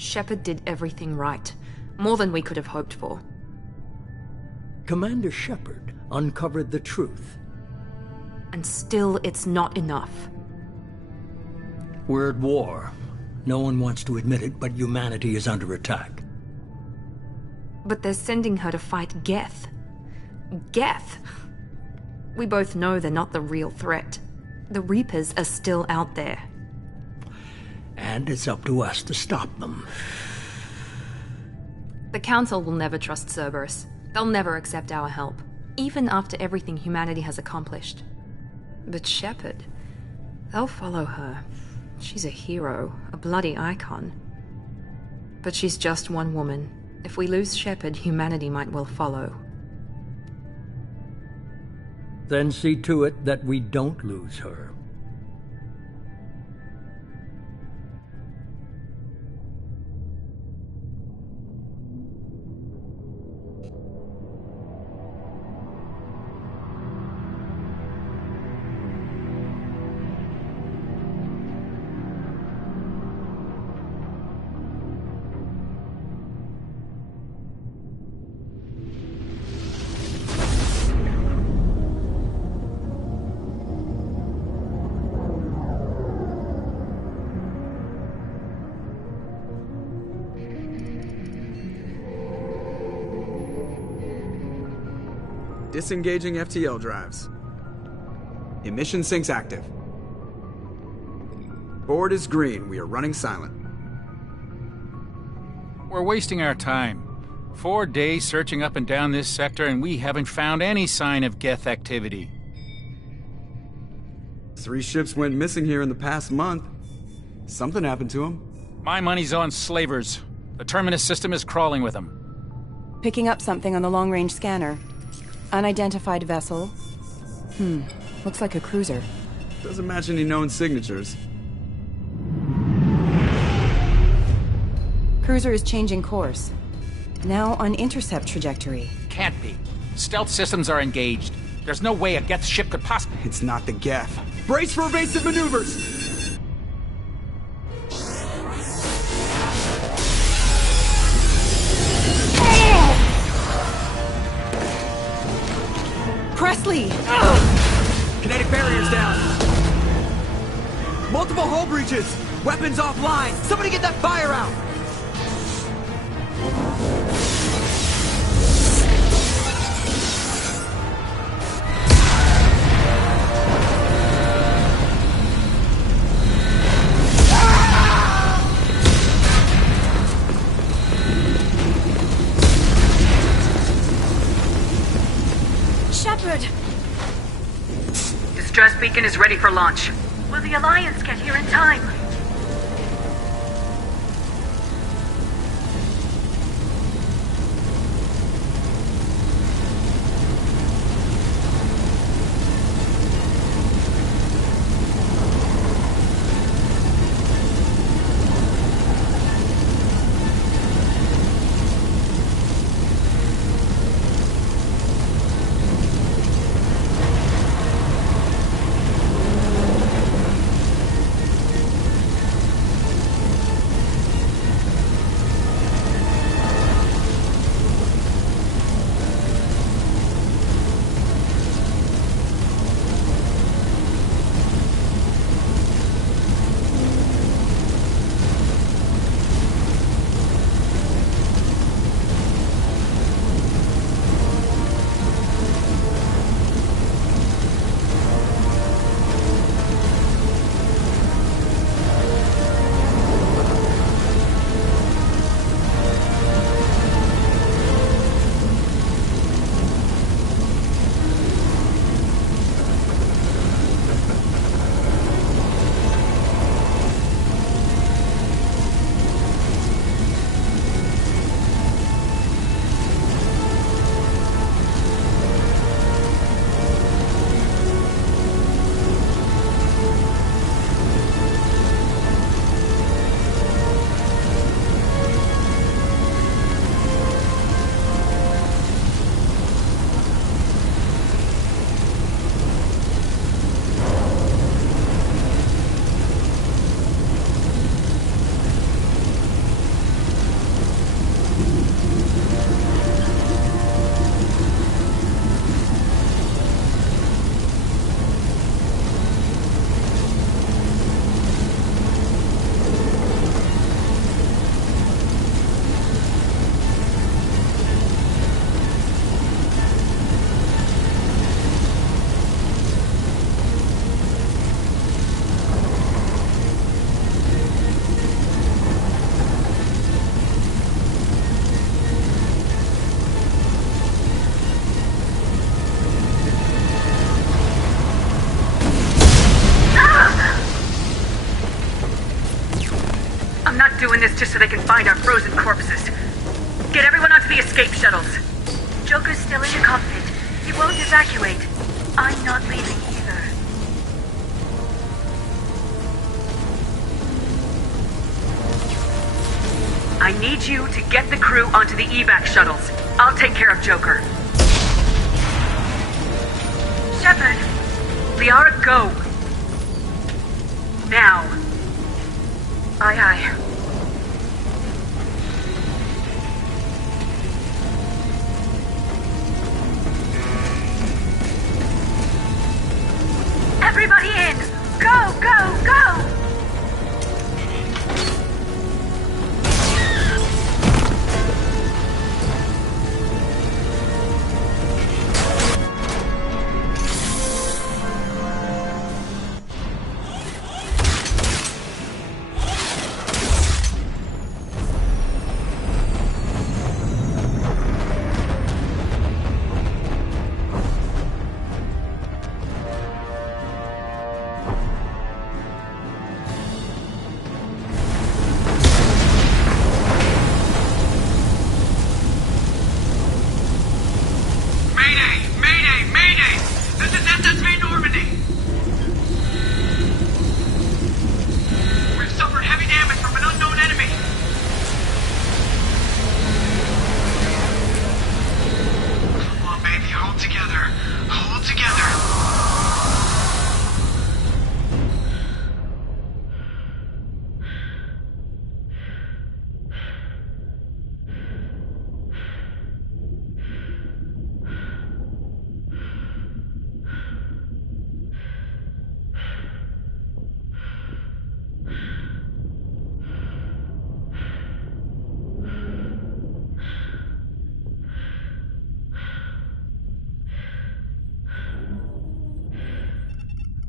Shepard did everything right. More than we could have hoped for. Commander Shepard uncovered the truth. And still, it's not enough. We're at war. No one wants to admit it, but humanity is under attack. But they're sending her to fight Geth. Geth! We both know they're not the real threat. The Reapers are still out there. And it's up to us to stop them. The Council will never trust Cerberus. They'll never accept our help, even after everything humanity has accomplished. But Shepard, they'll follow her. She's a hero, a bloody icon. But she's just one woman. If we lose Shepard, humanity might well follow. Then see to it that we don't lose her. Disengaging FTL drives. Emission sinks active. Board is green. We are running silent. We're wasting our time. 4 days searching up and down this sector, and we haven't found any sign of Geth activity. 3 ships went missing here in the past month. Something happened to them. My money's on slavers. The Terminus system is crawling with them. Picking up something on the long-range scanner. Unidentified vessel. Looks like a cruiser. Doesn't match any known signatures. Cruiser is changing course. Now on intercept trajectory. Can't be. Stealth systems are engaged. There's no way a Geth ship could possibly... It's not the Geth. Brace for evasive maneuvers! Presley! Kinetic barriers down. Multiple hull breaches. Weapons offline. Somebody get that fire out. Shepard! Distress beacon is ready for launch. Will the Alliance get here in time? doing this just so they can find our frozen corpses. Get everyone onto the escape shuttles. Joker's still in the cockpit. He won't evacuate. I'm not leaving either. I need you to get the crew onto the evac shuttles. I'll take care of Joker. Shepard! Liara, go! Now. Aye, aye. Everybody in! Go, go, go!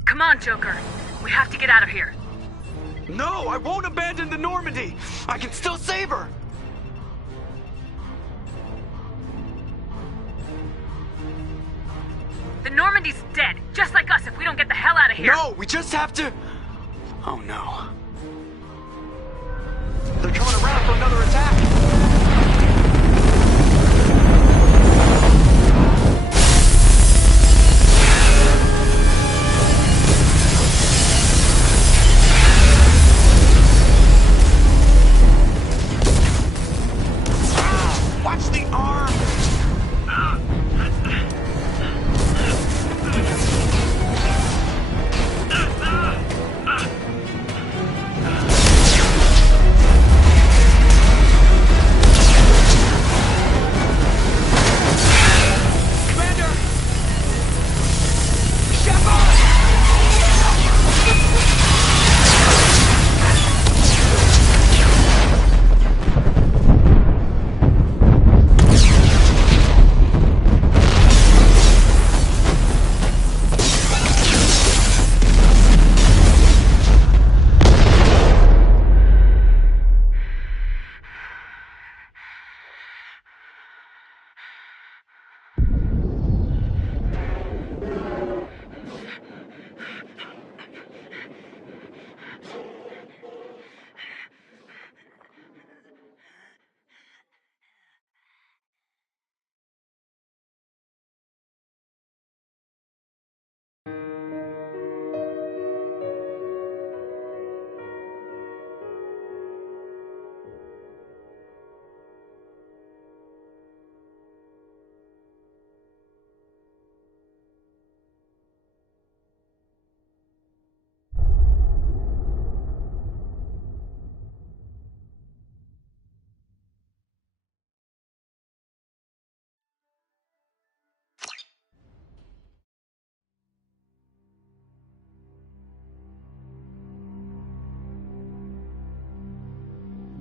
Come on, Joker. We have to get out of here. No, I won't abandon the Normandy. I can still save her. The Normandy's dead, just like us if we don't get the hell out of here. No, we just have to... Oh no. They're coming around for another attack. Watch the arm!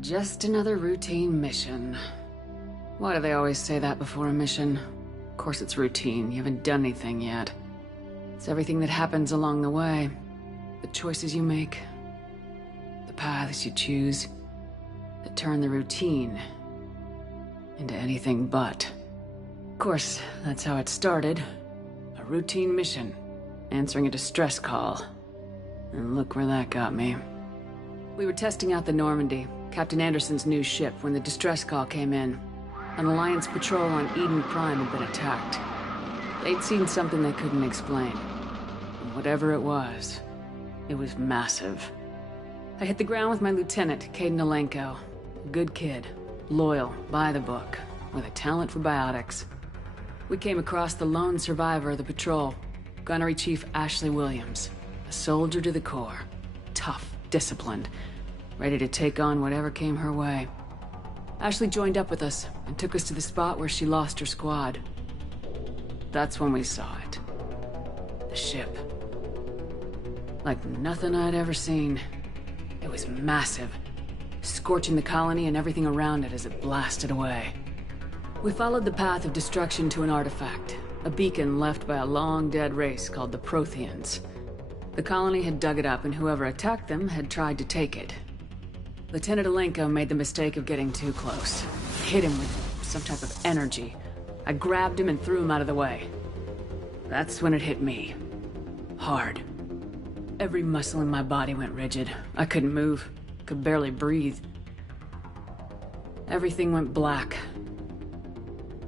Just another routine mission. Why do they always say that before a mission? Of course it's routine. You haven't done anything yet. It's everything that happens along the way. The choices you make. The paths you choose. That turn the routine into anything but. Of course, that's how it started. A routine mission. Answering a distress call. And look where that got me. We were testing out the Normandy, Captain Anderson's new ship, when the distress call came in. An Alliance patrol on Eden Prime had been attacked. They'd seen something they couldn't explain. And whatever it was massive. I hit the ground with my lieutenant, Caden Alenko. A good kid, loyal, by the book, with a talent for biotics. We came across the lone survivor of the patrol, Gunnery Chief Ashley Williams. A soldier to the core. Tough, disciplined, ready to take on whatever came her way. Ashley joined up with us and took us to the spot where she lost her squad. That's when we saw it. The ship. Like nothing I'd ever seen. It was massive, scorching the colony and everything around it as it blasted away. We followed the path of destruction to an artifact, a beacon left by a long-dead race called the Protheans. The colony had dug it up, and whoever attacked them had tried to take it. Lieutenant Alenko made the mistake of getting too close. Hit him with some type of energy. I grabbed him and threw him out of the way. That's when it hit me. Hard. Every muscle in my body went rigid. I couldn't move. Could barely breathe. Everything went black.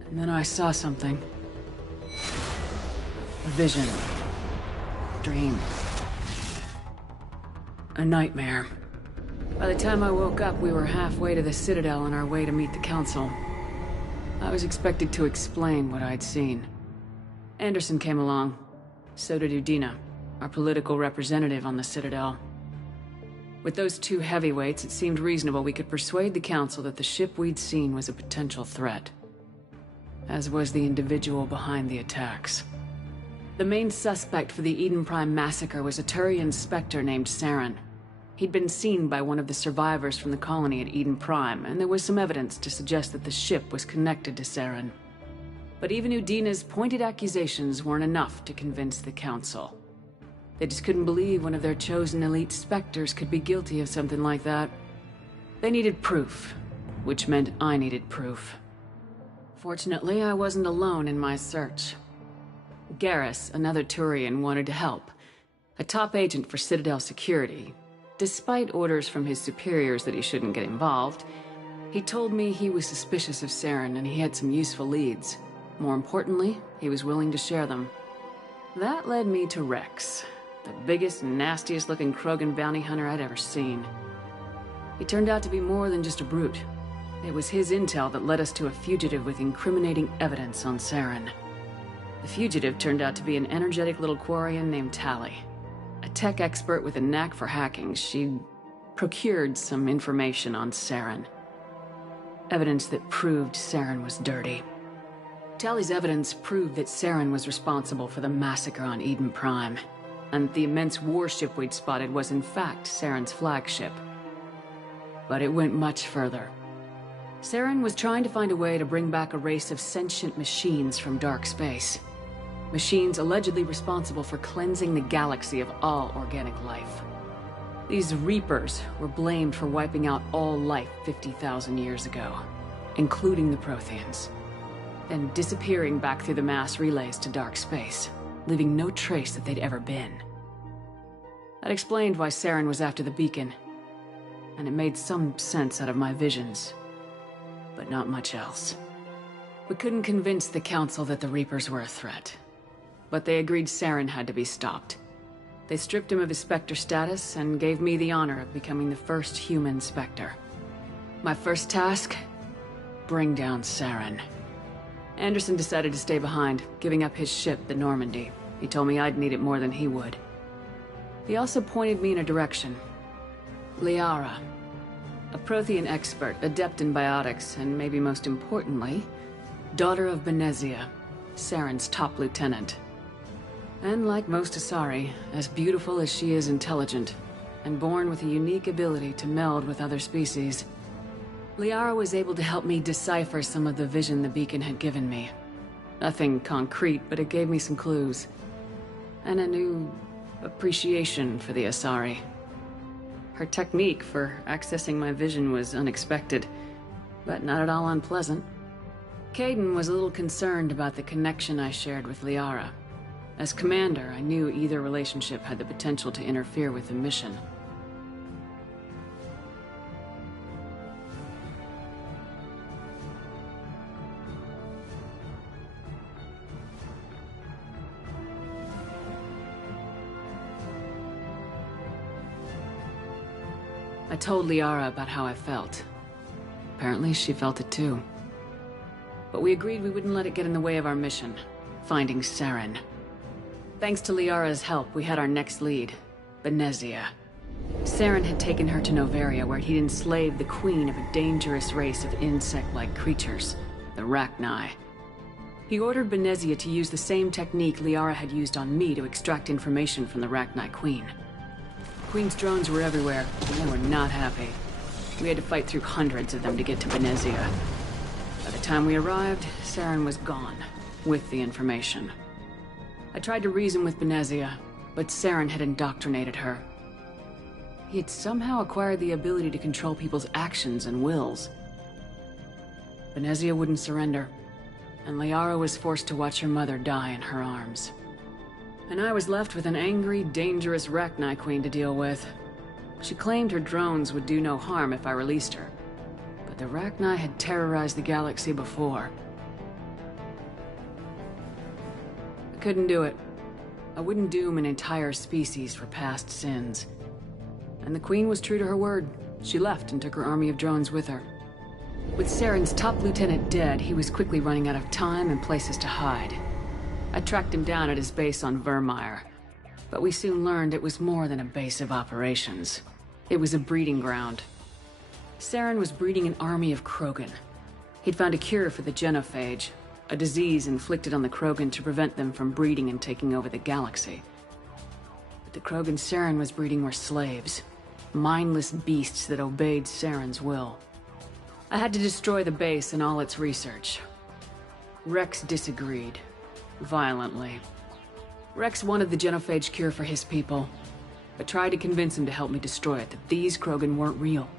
And then I saw something. A vision. Dream. A nightmare. By the time I woke up, we were halfway to the Citadel on our way to meet the Council. I was expected to explain what I'd seen. Anderson came along. So did Udina, our political representative on the Citadel. With those two heavyweights, it seemed reasonable we could persuade the Council that the ship we'd seen was a potential threat. As was the individual behind the attacks. The main suspect for the Eden Prime massacre was a Turian Spectre named Saren. He'd been seen by one of the survivors from the colony at Eden Prime, and there was some evidence to suggest that the ship was connected to Saren. But even Udina's pointed accusations weren't enough to convince the Council. They just couldn't believe one of their chosen elite Spectres could be guilty of something like that. They needed proof, which meant I needed proof. Fortunately, I wasn't alone in my search. Garrus, another Turian, wanted to help. A top agent for Citadel security. Despite orders from his superiors that he shouldn't get involved, he told me he was suspicious of Saren and he had some useful leads. More importantly, he was willing to share them. That led me to Rex, the biggest, nastiest looking Krogan bounty hunter I'd ever seen. He turned out to be more than just a brute. It was his intel that led us to a fugitive with incriminating evidence on Saren. The fugitive turned out to be an energetic little Quarian named Tali. A tech expert with a knack for hacking, she'd procured some information on Saren. Evidence that proved Saren was dirty. Tali's evidence proved that Saren was responsible for the massacre on Eden Prime, and the immense warship we'd spotted was in fact Saren's flagship. But it went much further. Saren was trying to find a way to bring back a race of sentient machines from dark space. Machines allegedly responsible for cleansing the galaxy of all organic life. These Reapers were blamed for wiping out all life 50,000 years ago, including the Protheans, then disappearing back through the mass relays to dark space, leaving no trace that they'd ever been. That explained why Saren was after the beacon, and it made some sense out of my visions, but not much else. We couldn't convince the Council that the Reapers were a threat. But they agreed Saren had to be stopped. They stripped him of his Spectre status and gave me the honor of becoming the first human Spectre. My first task? Bring down Saren. Anderson decided to stay behind, giving up his ship, the Normandy. He told me I'd need it more than he would. He also pointed me in a direction. Liara. A Prothean expert, adept in biotics, and maybe most importantly, daughter of Benezia, Saren's top lieutenant. And like most Asari, as beautiful as she is intelligent, and born with a unique ability to meld with other species. Liara was able to help me decipher some of the vision the beacon had given me. Nothing concrete, but it gave me some clues. And a new appreciation for the Asari. Her technique for accessing my vision was unexpected, but not at all unpleasant. Caden was a little concerned about the connection I shared with Liara. As commander, I knew either relationship had the potential to interfere with the mission. I told Liara about how I felt. Apparently, she felt it too. But we agreed we wouldn't let it get in the way of our mission, finding Saren. Thanks to Liara's help, we had our next lead, Benezia. Saren had taken her to Noveria, where he'd enslaved the queen of a dangerous race of insect-like creatures, the Rachni. He ordered Benezia to use the same technique Liara had used on me to extract information from the Rachni queen. The queen's drones were everywhere, and they were not happy. We had to fight through hundreds of them to get to Benezia. By the time we arrived, Saren was gone, with the information. I tried to reason with Benezia, but Saren had indoctrinated her. He had somehow acquired the ability to control people's actions and wills. Benezia wouldn't surrender, and Liara was forced to watch her mother die in her arms. And I was left with an angry, dangerous Rachni queen to deal with. She claimed her drones would do no harm if I released her, but the Rachni had terrorized the galaxy before. I couldn't do it. I wouldn't doom an entire species for past sins. And the Queen was true to her word. She left and took her army of drones with her. With Saren's top lieutenant dead, he was quickly running out of time and places to hide. I tracked him down at his base on Vermeer, but we soon learned it was more than a base of operations. It was a breeding ground. Saren was breeding an army of Krogan. He'd found a cure for the genophage, a disease inflicted on the Krogan to prevent them from breeding and taking over the galaxy. But the Krogan Saren was breeding were slaves. Mindless beasts that obeyed Saren's will. I had to destroy the base and all its research. Rex disagreed. Violently. Rex wanted the genophage cure for his people. I tried to convince him to help me destroy it, that these Krogan weren't real.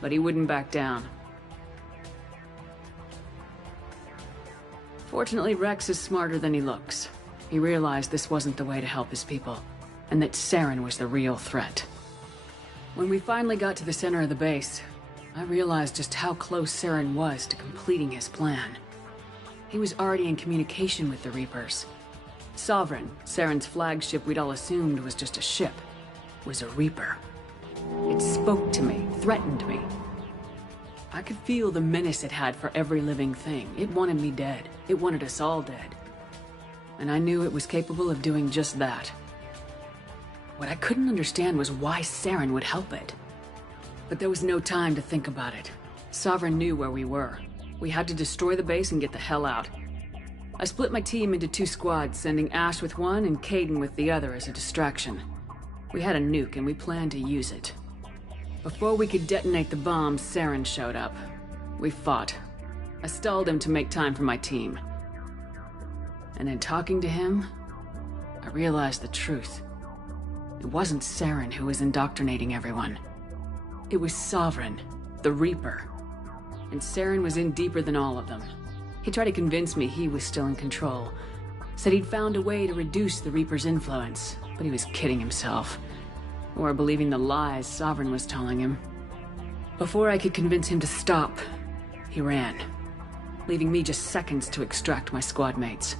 But he wouldn't back down. Fortunately, Rex is smarter than he looks. He realized this wasn't the way to help his people, and that Saren was the real threat. When we finally got to the center of the base, I realized just how close Saren was to completing his plan. He was already in communication with the Reapers. Sovereign, Saren's flagship we'd all assumed was just a ship, was a Reaper. It spoke to me, threatened me. I could feel the menace it had for every living thing. It wanted me dead. It wanted us all dead. And I knew it was capable of doing just that. What I couldn't understand was why Saren would help it. But there was no time to think about it. Sovereign knew where we were. We had to destroy the base and get the hell out. I split my team into 2 squads, sending Ash with one and Kaidan with the other as a distraction. We had a nuke and we planned to use it. Before we could detonate the bomb, Saren showed up. We fought. I stalled him to make time for my team. And in talking to him, I realized the truth. It wasn't Saren who was indoctrinating everyone. It was Sovereign, the Reaper. And Saren was in deeper than all of them. He tried to convince me he was still in control. Said he'd found a way to reduce the Reaper's influence, but he was kidding himself. Or believing the lies Sovereign was telling him. Before I could convince him to stop, he ran, leaving me just seconds to extract my squad mates.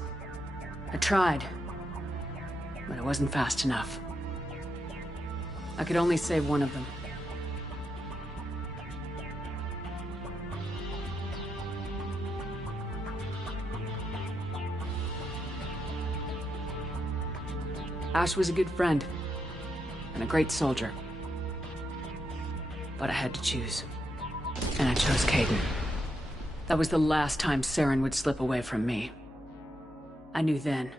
I tried, but I wasn't fast enough. I could only save one of them. Ash was a good friend, and a great soldier. But I had to choose. And I chose Kaidan. That was the last time Saren would slip away from me. I knew then,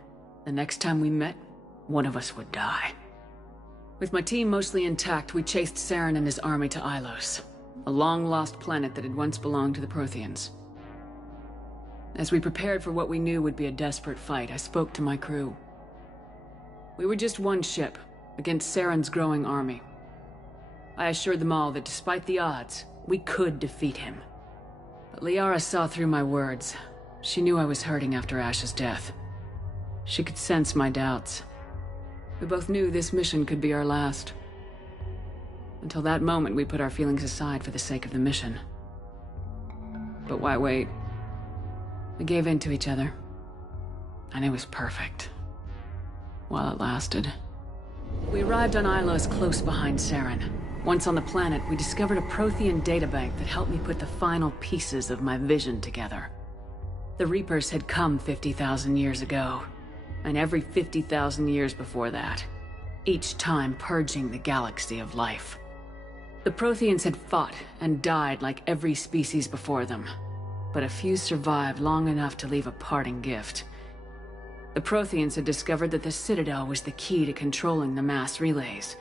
the next time we met, one of us would die. With my team mostly intact, we chased Saren and his army to Ilos, a long-lost planet that had once belonged to the Protheans. As we prepared for what we knew would be a desperate fight, I spoke to my crew. We were just one ship, against Saren's growing army. I assured them all that despite the odds, we could defeat him. But Liara saw through my words. She knew I was hurting after Ash's death. She could sense my doubts. We both knew this mission could be our last. Until that moment, we put our feelings aside for the sake of the mission. But why wait? We gave in to each other. And it was perfect. While it lasted. We arrived on Ilos close behind Saren. Once on the planet, we discovered a Prothean databank that helped me put the final pieces of my vision together. The Reapers had come 50,000 years ago, and every 50,000 years before that, each time purging the galaxy of life. The Protheans had fought and died like every species before them, but a few survived long enough to leave a parting gift. The Protheans had discovered that the Citadel was the key to controlling the mass relays.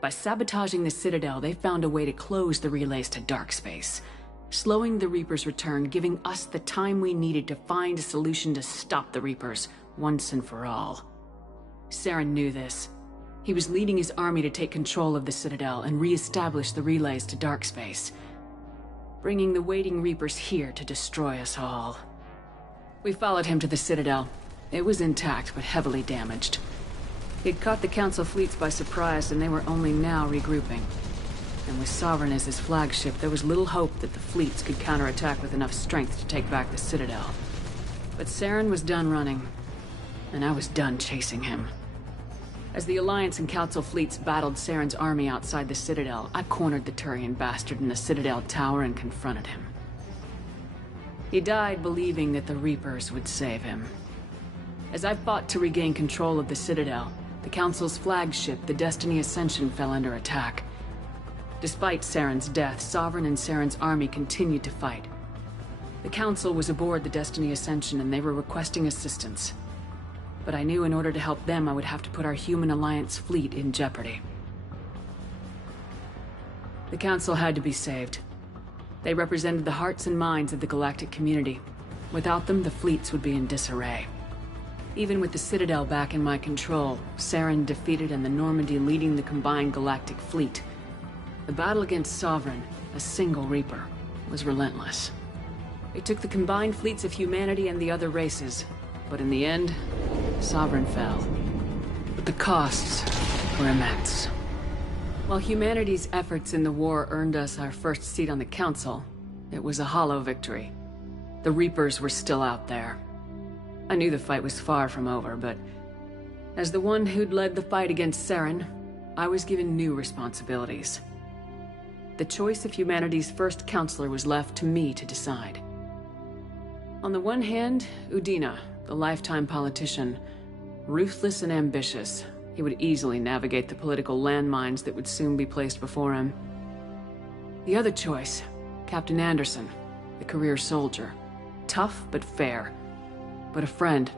By sabotaging the Citadel, they found a way to close the relays to dark space, slowing the Reapers' return, giving us the time we needed to find a solution to stop the Reapers once and for all. Saren knew this. He was leading his army to take control of the Citadel and re-establish the relays to dark space, bringing the waiting Reapers here to destroy us all. We followed him to the Citadel. It was intact, but heavily damaged. He'd caught the Council fleets by surprise, and they were only now regrouping. And with Sovereign as his flagship, there was little hope that the fleets could counterattack with enough strength to take back the Citadel. But Saren was done running, and I was done chasing him. As the Alliance and Council fleets battled Saren's army outside the Citadel, I cornered the Turian bastard in the Citadel tower and confronted him. He died believing that the Reapers would save him. As I fought to regain control of the Citadel, the Council's flagship, the Destiny Ascension, fell under attack. Despite Saren's death, Sovereign and Saren's army continued to fight. The Council was aboard the Destiny Ascension and they were requesting assistance. But I knew in order to help them, I would have to put our human Alliance fleet in jeopardy. The Council had to be saved. They represented the hearts and minds of the galactic community. Without them, the fleets would be in disarray. Even with the Citadel back in my control, Saren defeated and the Normandy leading the combined galactic fleet, the battle against Sovereign, a single Reaper, was relentless. It took the combined fleets of humanity and the other races, but in the end, Sovereign fell. But the costs were immense. While humanity's efforts in the war earned us our first seat on the Council, it was a hollow victory. The Reapers were still out there. I knew the fight was far from over, but as the one who'd led the fight against Saren, I was given new responsibilities. The choice of humanity's first counselor was left to me to decide. On the one hand, Udina, the lifetime politician. Ruthless and ambitious, he would easily navigate the political landmines that would soon be placed before him. The other choice, Captain Anderson, the career soldier. Tough but fair. But a friend,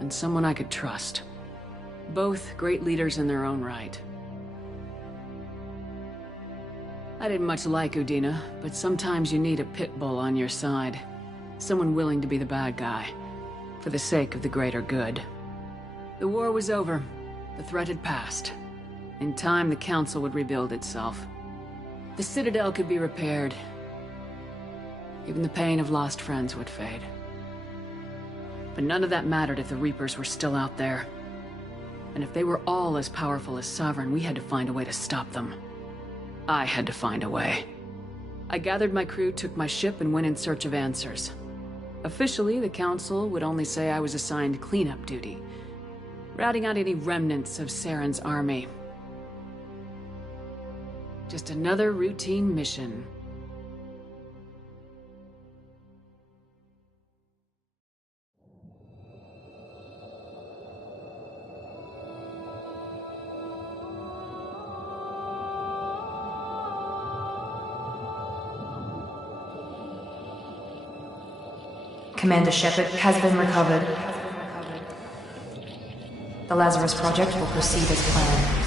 and someone I could trust. Both great leaders in their own right. I didn't much like Udina, but sometimes you need a pit bull on your side. Someone willing to be the bad guy, for the sake of the greater good. The war was over. The threat had passed. In time, the Council would rebuild itself. The Citadel could be repaired. Even the pain of lost friends would fade. But none of that mattered if the Reapers were still out there. And if they were all as powerful as Sovereign, we had to find a way to stop them. I had to find a way. I gathered my crew, took my ship, and went in search of answers. Officially, the Council would only say I was assigned cleanup duty, routing out any remnants of Saren's army. Just another routine mission. Commander Shepard has been recovered. The Lazarus Project will proceed as planned.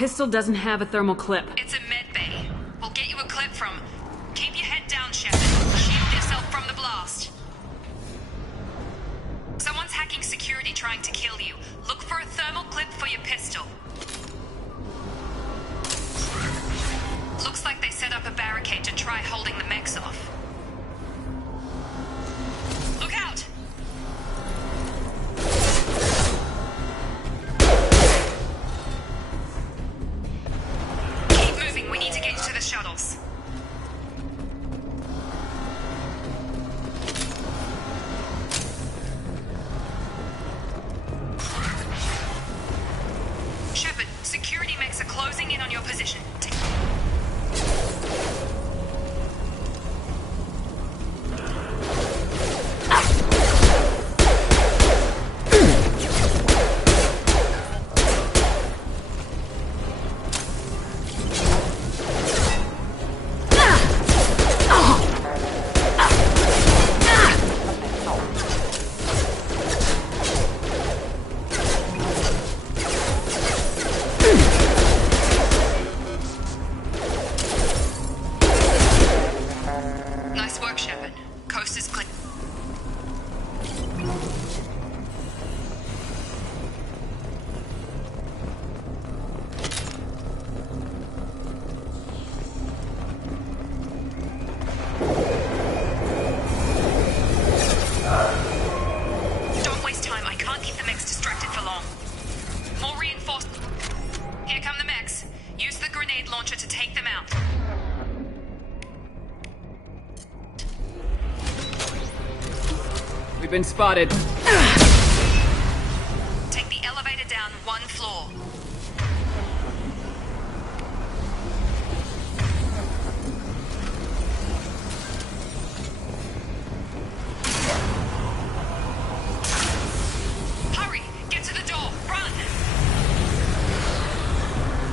pistol doesn't have a thermal clip. It's a med bay. We'll get you a clip from... Keep your head down, Shepard. Shield yourself from the blast. Someone's hacking security trying to kill you. Look for a thermal clip for your pistol. Looks like they set up a barricade to try holding the mechs off. Look out! Keep moving, we need to get you to the shuttles. Shepard, security mechs are closing in on your position. Nice work, Shepard. Coast is clear. Don't waste time. I can't keep the mechs distracted for long. More reinforcements. Here come the mechs. Use the grenade launcher to take them out. We've been spotted. Take the elevator down one floor. Hurry! Get to the door! Run!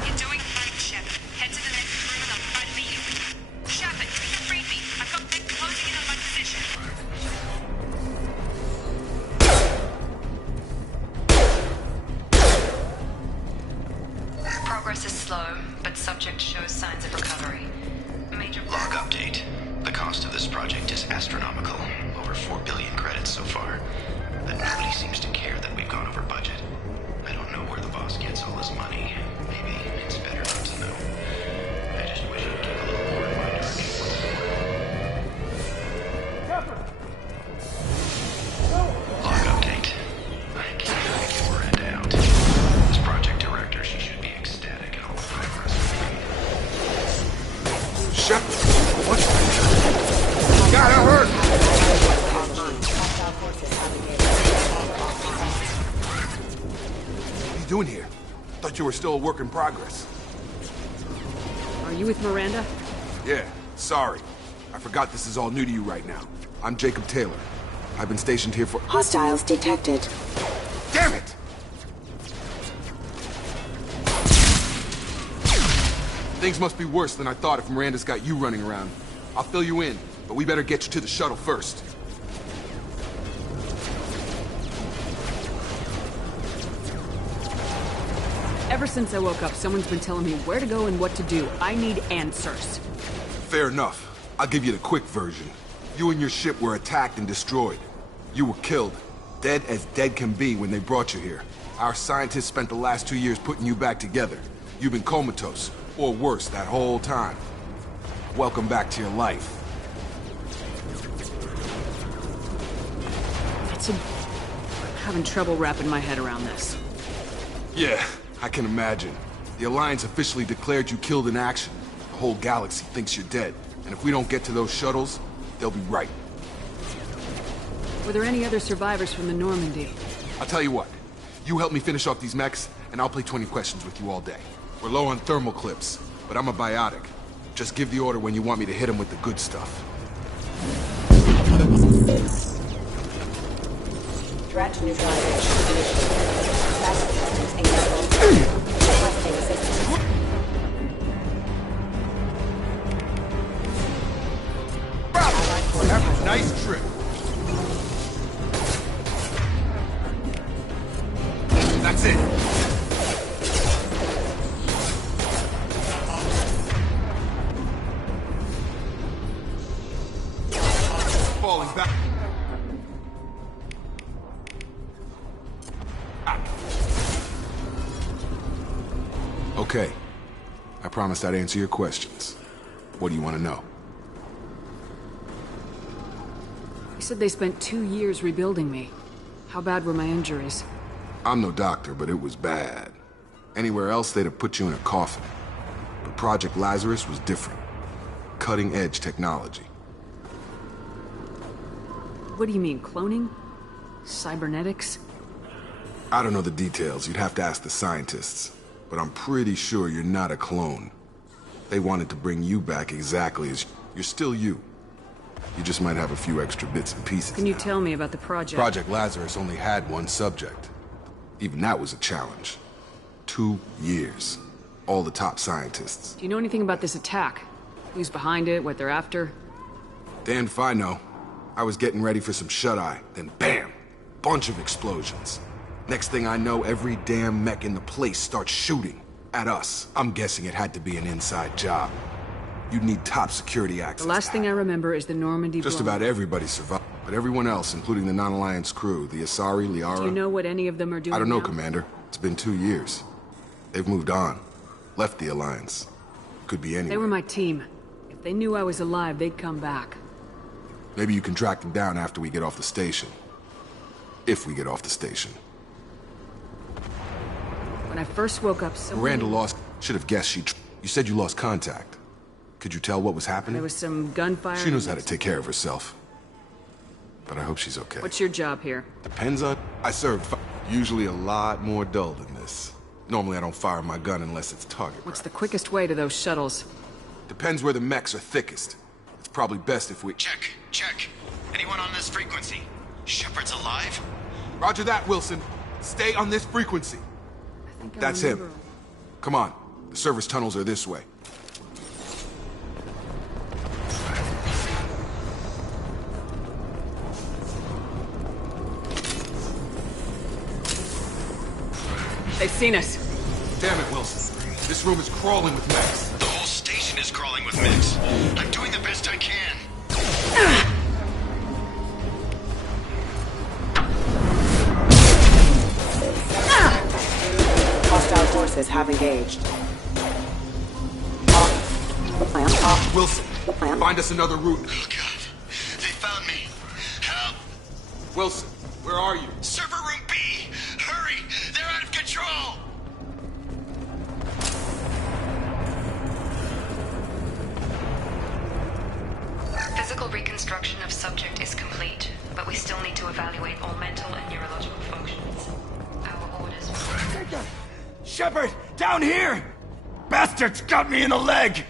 You're doing fine, Shepard. Head to the next room and I'll try to meet you. Shepard, read me. I've got them closing in on my position. Progress is slow, but subject shows signs of recovery. Major Log update. The cost of this project is astronomical. Over 4 billion credits so far. But nobody seems to care that we've gone over budget. I don't know where the boss gets all his money. Maybe it's better not to know. I just wish he'd give a little more in my direction. Log update. I can't make it word it out. This project director, she should be ecstatic at all the progress we've made. Shepard, what? Got her hurt! What are you doing here? Thought you were still a work in progress. Are you with Miranda? Yeah, sorry. I forgot this is all new to you right now. I'm Jacob Taylor. I've been stationed here for— Hostiles detected. Damn it! Things must be worse than I thought if Miranda's got you running around. I'll fill you in, but we better get you to the shuttle first. Ever since I woke up, someone's been telling me where to go and what to do. I need answers. Fair enough. I'll give you the quick version. You and your ship were attacked and destroyed. You were killed. Dead as dead can be when they brought you here. Our scientists spent the last 2 years putting you back together. You've been comatose, or worse, that whole time. Welcome back to your life. I'm having trouble wrapping my head around this. Yeah, I can imagine. The Alliance officially declared you killed in action. The whole galaxy thinks you're dead. And if we don't get to those shuttles, they'll be right. Were there any other survivors from the Normandy? I'll tell you what. You help me finish off these mechs, and I'll play 20 questions with you all day. We're low on thermal clips, but I'm a biotic. Just give the order when you want me to hit them with the good stuff. Threat neutralization initiated. Backup plans enabled. Requesting assistance. Have a nice trip. That's it. Okay. I promised I'd answer your questions. What do you want to know? You said they spent 2 years rebuilding me. How bad were my injuries? I'm no doctor, but it was bad. Anywhere else, they'd have put you in a coffin. But Project Lazarus was different. Cutting-edge technology. What do you mean, cloning? Cybernetics? I don't know the details. You'd have to ask the scientists. But I'm pretty sure you're not a clone. They wanted to bring you back exactly as you're still you. You just might have a few extra bits and pieces. Can you tell me about the project? Project Lazarus only had one subject. Even that was a challenge. 2 years. All the top scientists. Do you know anything about this attack? Who's behind it, what they're after? Damned if I know. I was getting ready for some shut-eye, then bam! Bunch of explosions. Next thing I know, every damn mech in the place starts shooting. At us. I'm guessing it had to be an inside job. You'd need top security access. The last thing I remember is the Normandy Just bomb. about everybody survived. But everyone else, including the non-Alliance crew, the Asari, Liara... Do you know what any of them are doing I don't know, now? Commander. It's been 2 years. They've moved on. Left the Alliance. Could be anyone. They were my team. If they knew I was alive, they'd come back. Maybe you can track them down after we get off the station. If we get off the station. When I first woke up, someone... Miranda lost... Should have guessed she... You said you lost contact. Could you tell what was happening? There was some gunfire... She knows how to take care of herself. But I hope she's okay. What's your job here? Depends on... I serve... Usually a lot more dull than this. Normally I don't fire my gun unless it's target. What's the quickest way to those shuttles? Depends where the mechs are thickest. It's probably best if we... Check. Anyone on this frequency? Shepard's alive? Roger that, Wilson. Stay on this frequency. That's him. Come on. The service tunnels are this way. They've seen us. Damn it, Wilson. This room is crawling with mechs. The whole station is crawling with mechs. I'm doing the best I can. Hostile forces have engaged. Wilson, find us another route. Oh, God. They found me. Help! Wilson, where are you? Server room B! Hurry! They're out of control! Physical reconstruction of subject is complete, but we still need to evaluate all mental and neurological functions. Our orders... Shepard! Down here! Bastards got me in the leg!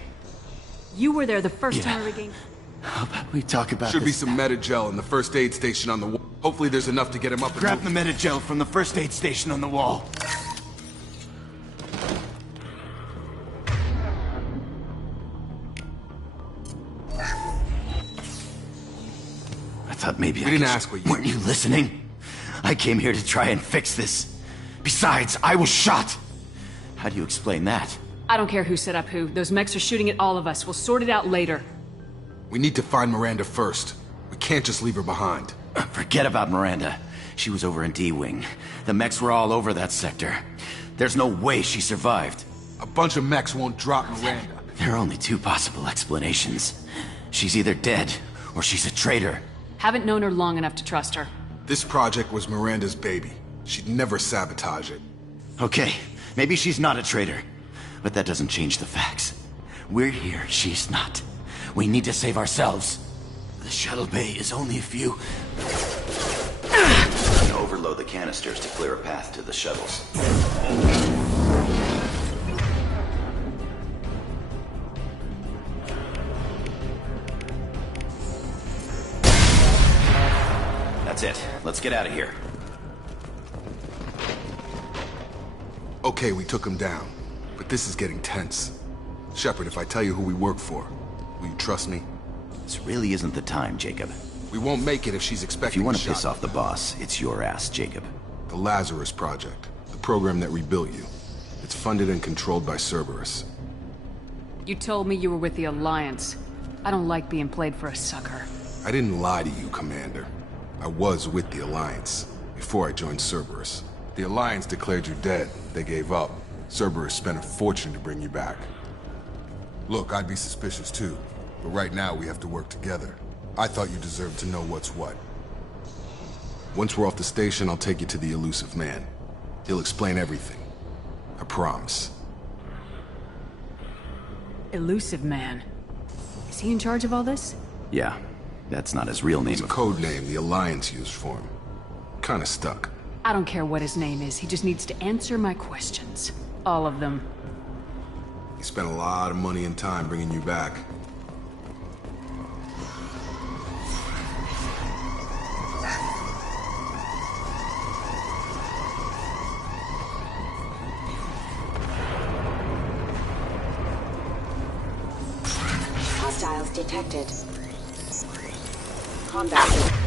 You were there the first time I regained... How about we talk about Should be this? some Medi-gel in the first aid station on the wall. Hopefully there's enough to get him up and Grab the moving. Medi-gel from the first aid station on the wall. I thought maybe We didn't ask what you... Weren't you listening? I came here to try and fix this. Besides, I was shot. How do you explain that? I don't care who set up who. Those mechs are shooting at all of us. We'll sort it out later. We need to find Miranda first. We can't just leave her behind. Forget about Miranda. She was over in D-Wing. The mechs were all over that sector. There's no way she survived. A bunch of mechs won't drop Miranda. There are only two possible explanations. She's either dead, or she's a traitor. Haven't known her long enough to trust her. This project was Miranda's baby. She'd never sabotage it. Okay, maybe she's not a traitor. But that doesn't change the facts. We're here, she's not. We need to save ourselves. The shuttle bay is only a few... Overload the canisters to clear a path to the shuttles. That's it. Let's get out of here. Okay, we took him down. But this is getting tense. Shepard, if I tell you who we work for, will you trust me? This really isn't the time, Jacob. We won't make it if she's expecting If you want to a shot. piss off the boss, it's your ass, Jacob. The Lazarus Project. The program that rebuilt you. It's funded and controlled by Cerberus. You told me you were with the Alliance. I don't like being played for a sucker. I didn't lie to you, Commander. I was with the Alliance, before I joined Cerberus. The Alliance declared you dead. They gave up. Cerberus spent a fortune to bring you back. Look, I'd be suspicious too, but right now we have to work together. I thought you deserved to know what's what. Once we're off the station, I'll take you to the elusive man. He'll explain everything. I promise. Elusive man. Is he in charge of all this? Yeah, that's not his real name. It's a code name the Alliance used for him. Kinda stuck. I don't care what his name is, he just needs to answer my questions. All of them. He spent a lot of money and time bringing you back. Hostiles detected. Combat.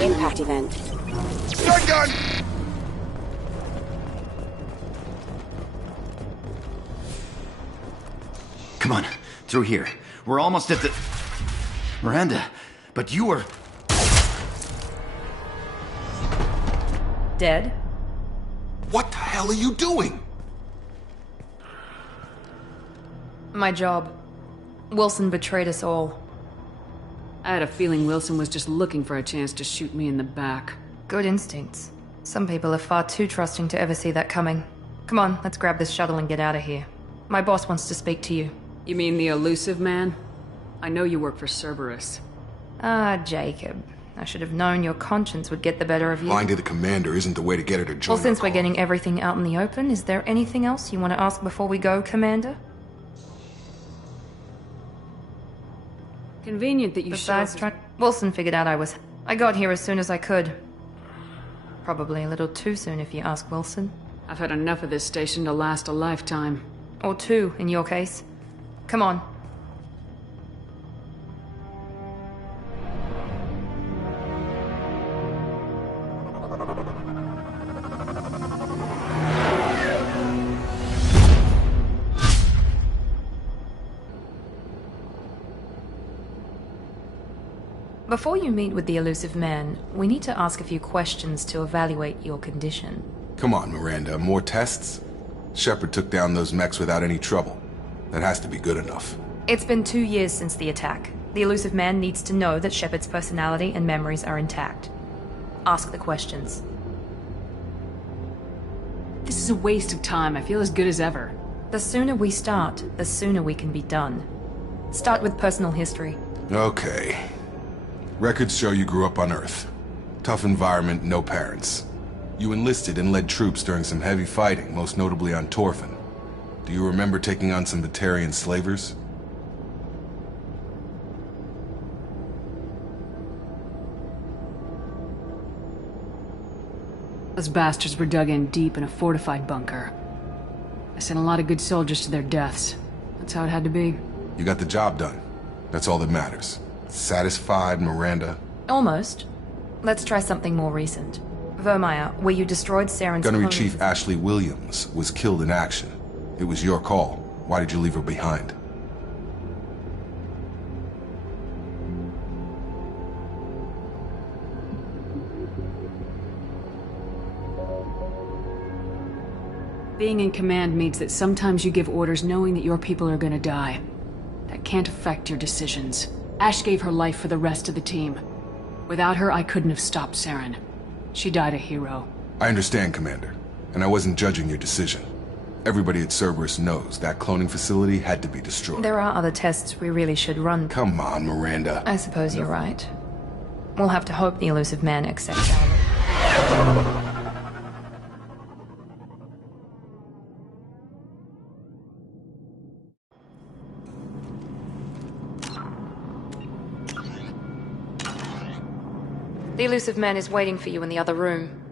Impact event. Gun! Come on, through here. We're almost at the... Miranda, but you were... Dead? What the hell are you doing? My job. Wilson betrayed us all. I had a feeling Wilson was just looking for a chance to shoot me in the back. Good instincts. Some people are far too trusting to ever see that coming. Come on, let's grab this shuttle and get out of here. My boss wants to speak to you. You mean the elusive man? I know you work for Cerberus. Ah, Jacob. I should have known your conscience would get the better of you. Lying to the commander isn't the way to get her to join. Well, since we're getting everything out in the open, is there anything else you want to ask before we go, Commander? Convenient that you Wilson figured out I got here as soon as I could. Probably a little too soon if you ask Wilson. I've had enough of this station to last a lifetime. Or two, in your case. Come on. Before you meet with the elusive man, we need to ask a few questions to evaluate your condition. Come on, Miranda. More tests? Shepard took down those mechs without any trouble. That has to be good enough. It's been 2 years since the attack. The elusive man needs to know that Shepard's personality and memories are intact. Ask the questions. This is a waste of time. I feel as good as ever. The sooner we start, the sooner we can be done. Start with personal history. Okay. Records show you grew up on Earth. Tough environment, no parents. You enlisted and led troops during some heavy fighting, most notably on Torfin. Do you remember taking on some Batarian slavers? Those bastards were dug in deep in a fortified bunker. I sent a lot of good soldiers to their deaths. That's how it had to be. You got the job done. That's all that matters. Satisfied, Miranda? Almost. Let's try something more recent. Vermeer, where you destroyed Saren's Gunnery clones- Chief Ashley Williams was killed in action. It was your call. Why did you leave her behind? Being in command means that sometimes you give orders knowing that your people are gonna die. That can't affect your decisions. Ash gave her life for the rest of the team. Without her, I couldn't have stopped Saren. She died a hero. I understand, Commander. And I wasn't judging your decision. Everybody at Cerberus knows that cloning facility had to be destroyed. There are other tests we really should run. Come on, Miranda. I suppose you're right. We'll have to hope the elusive man accepts our... The elusive man is waiting for you in the other room.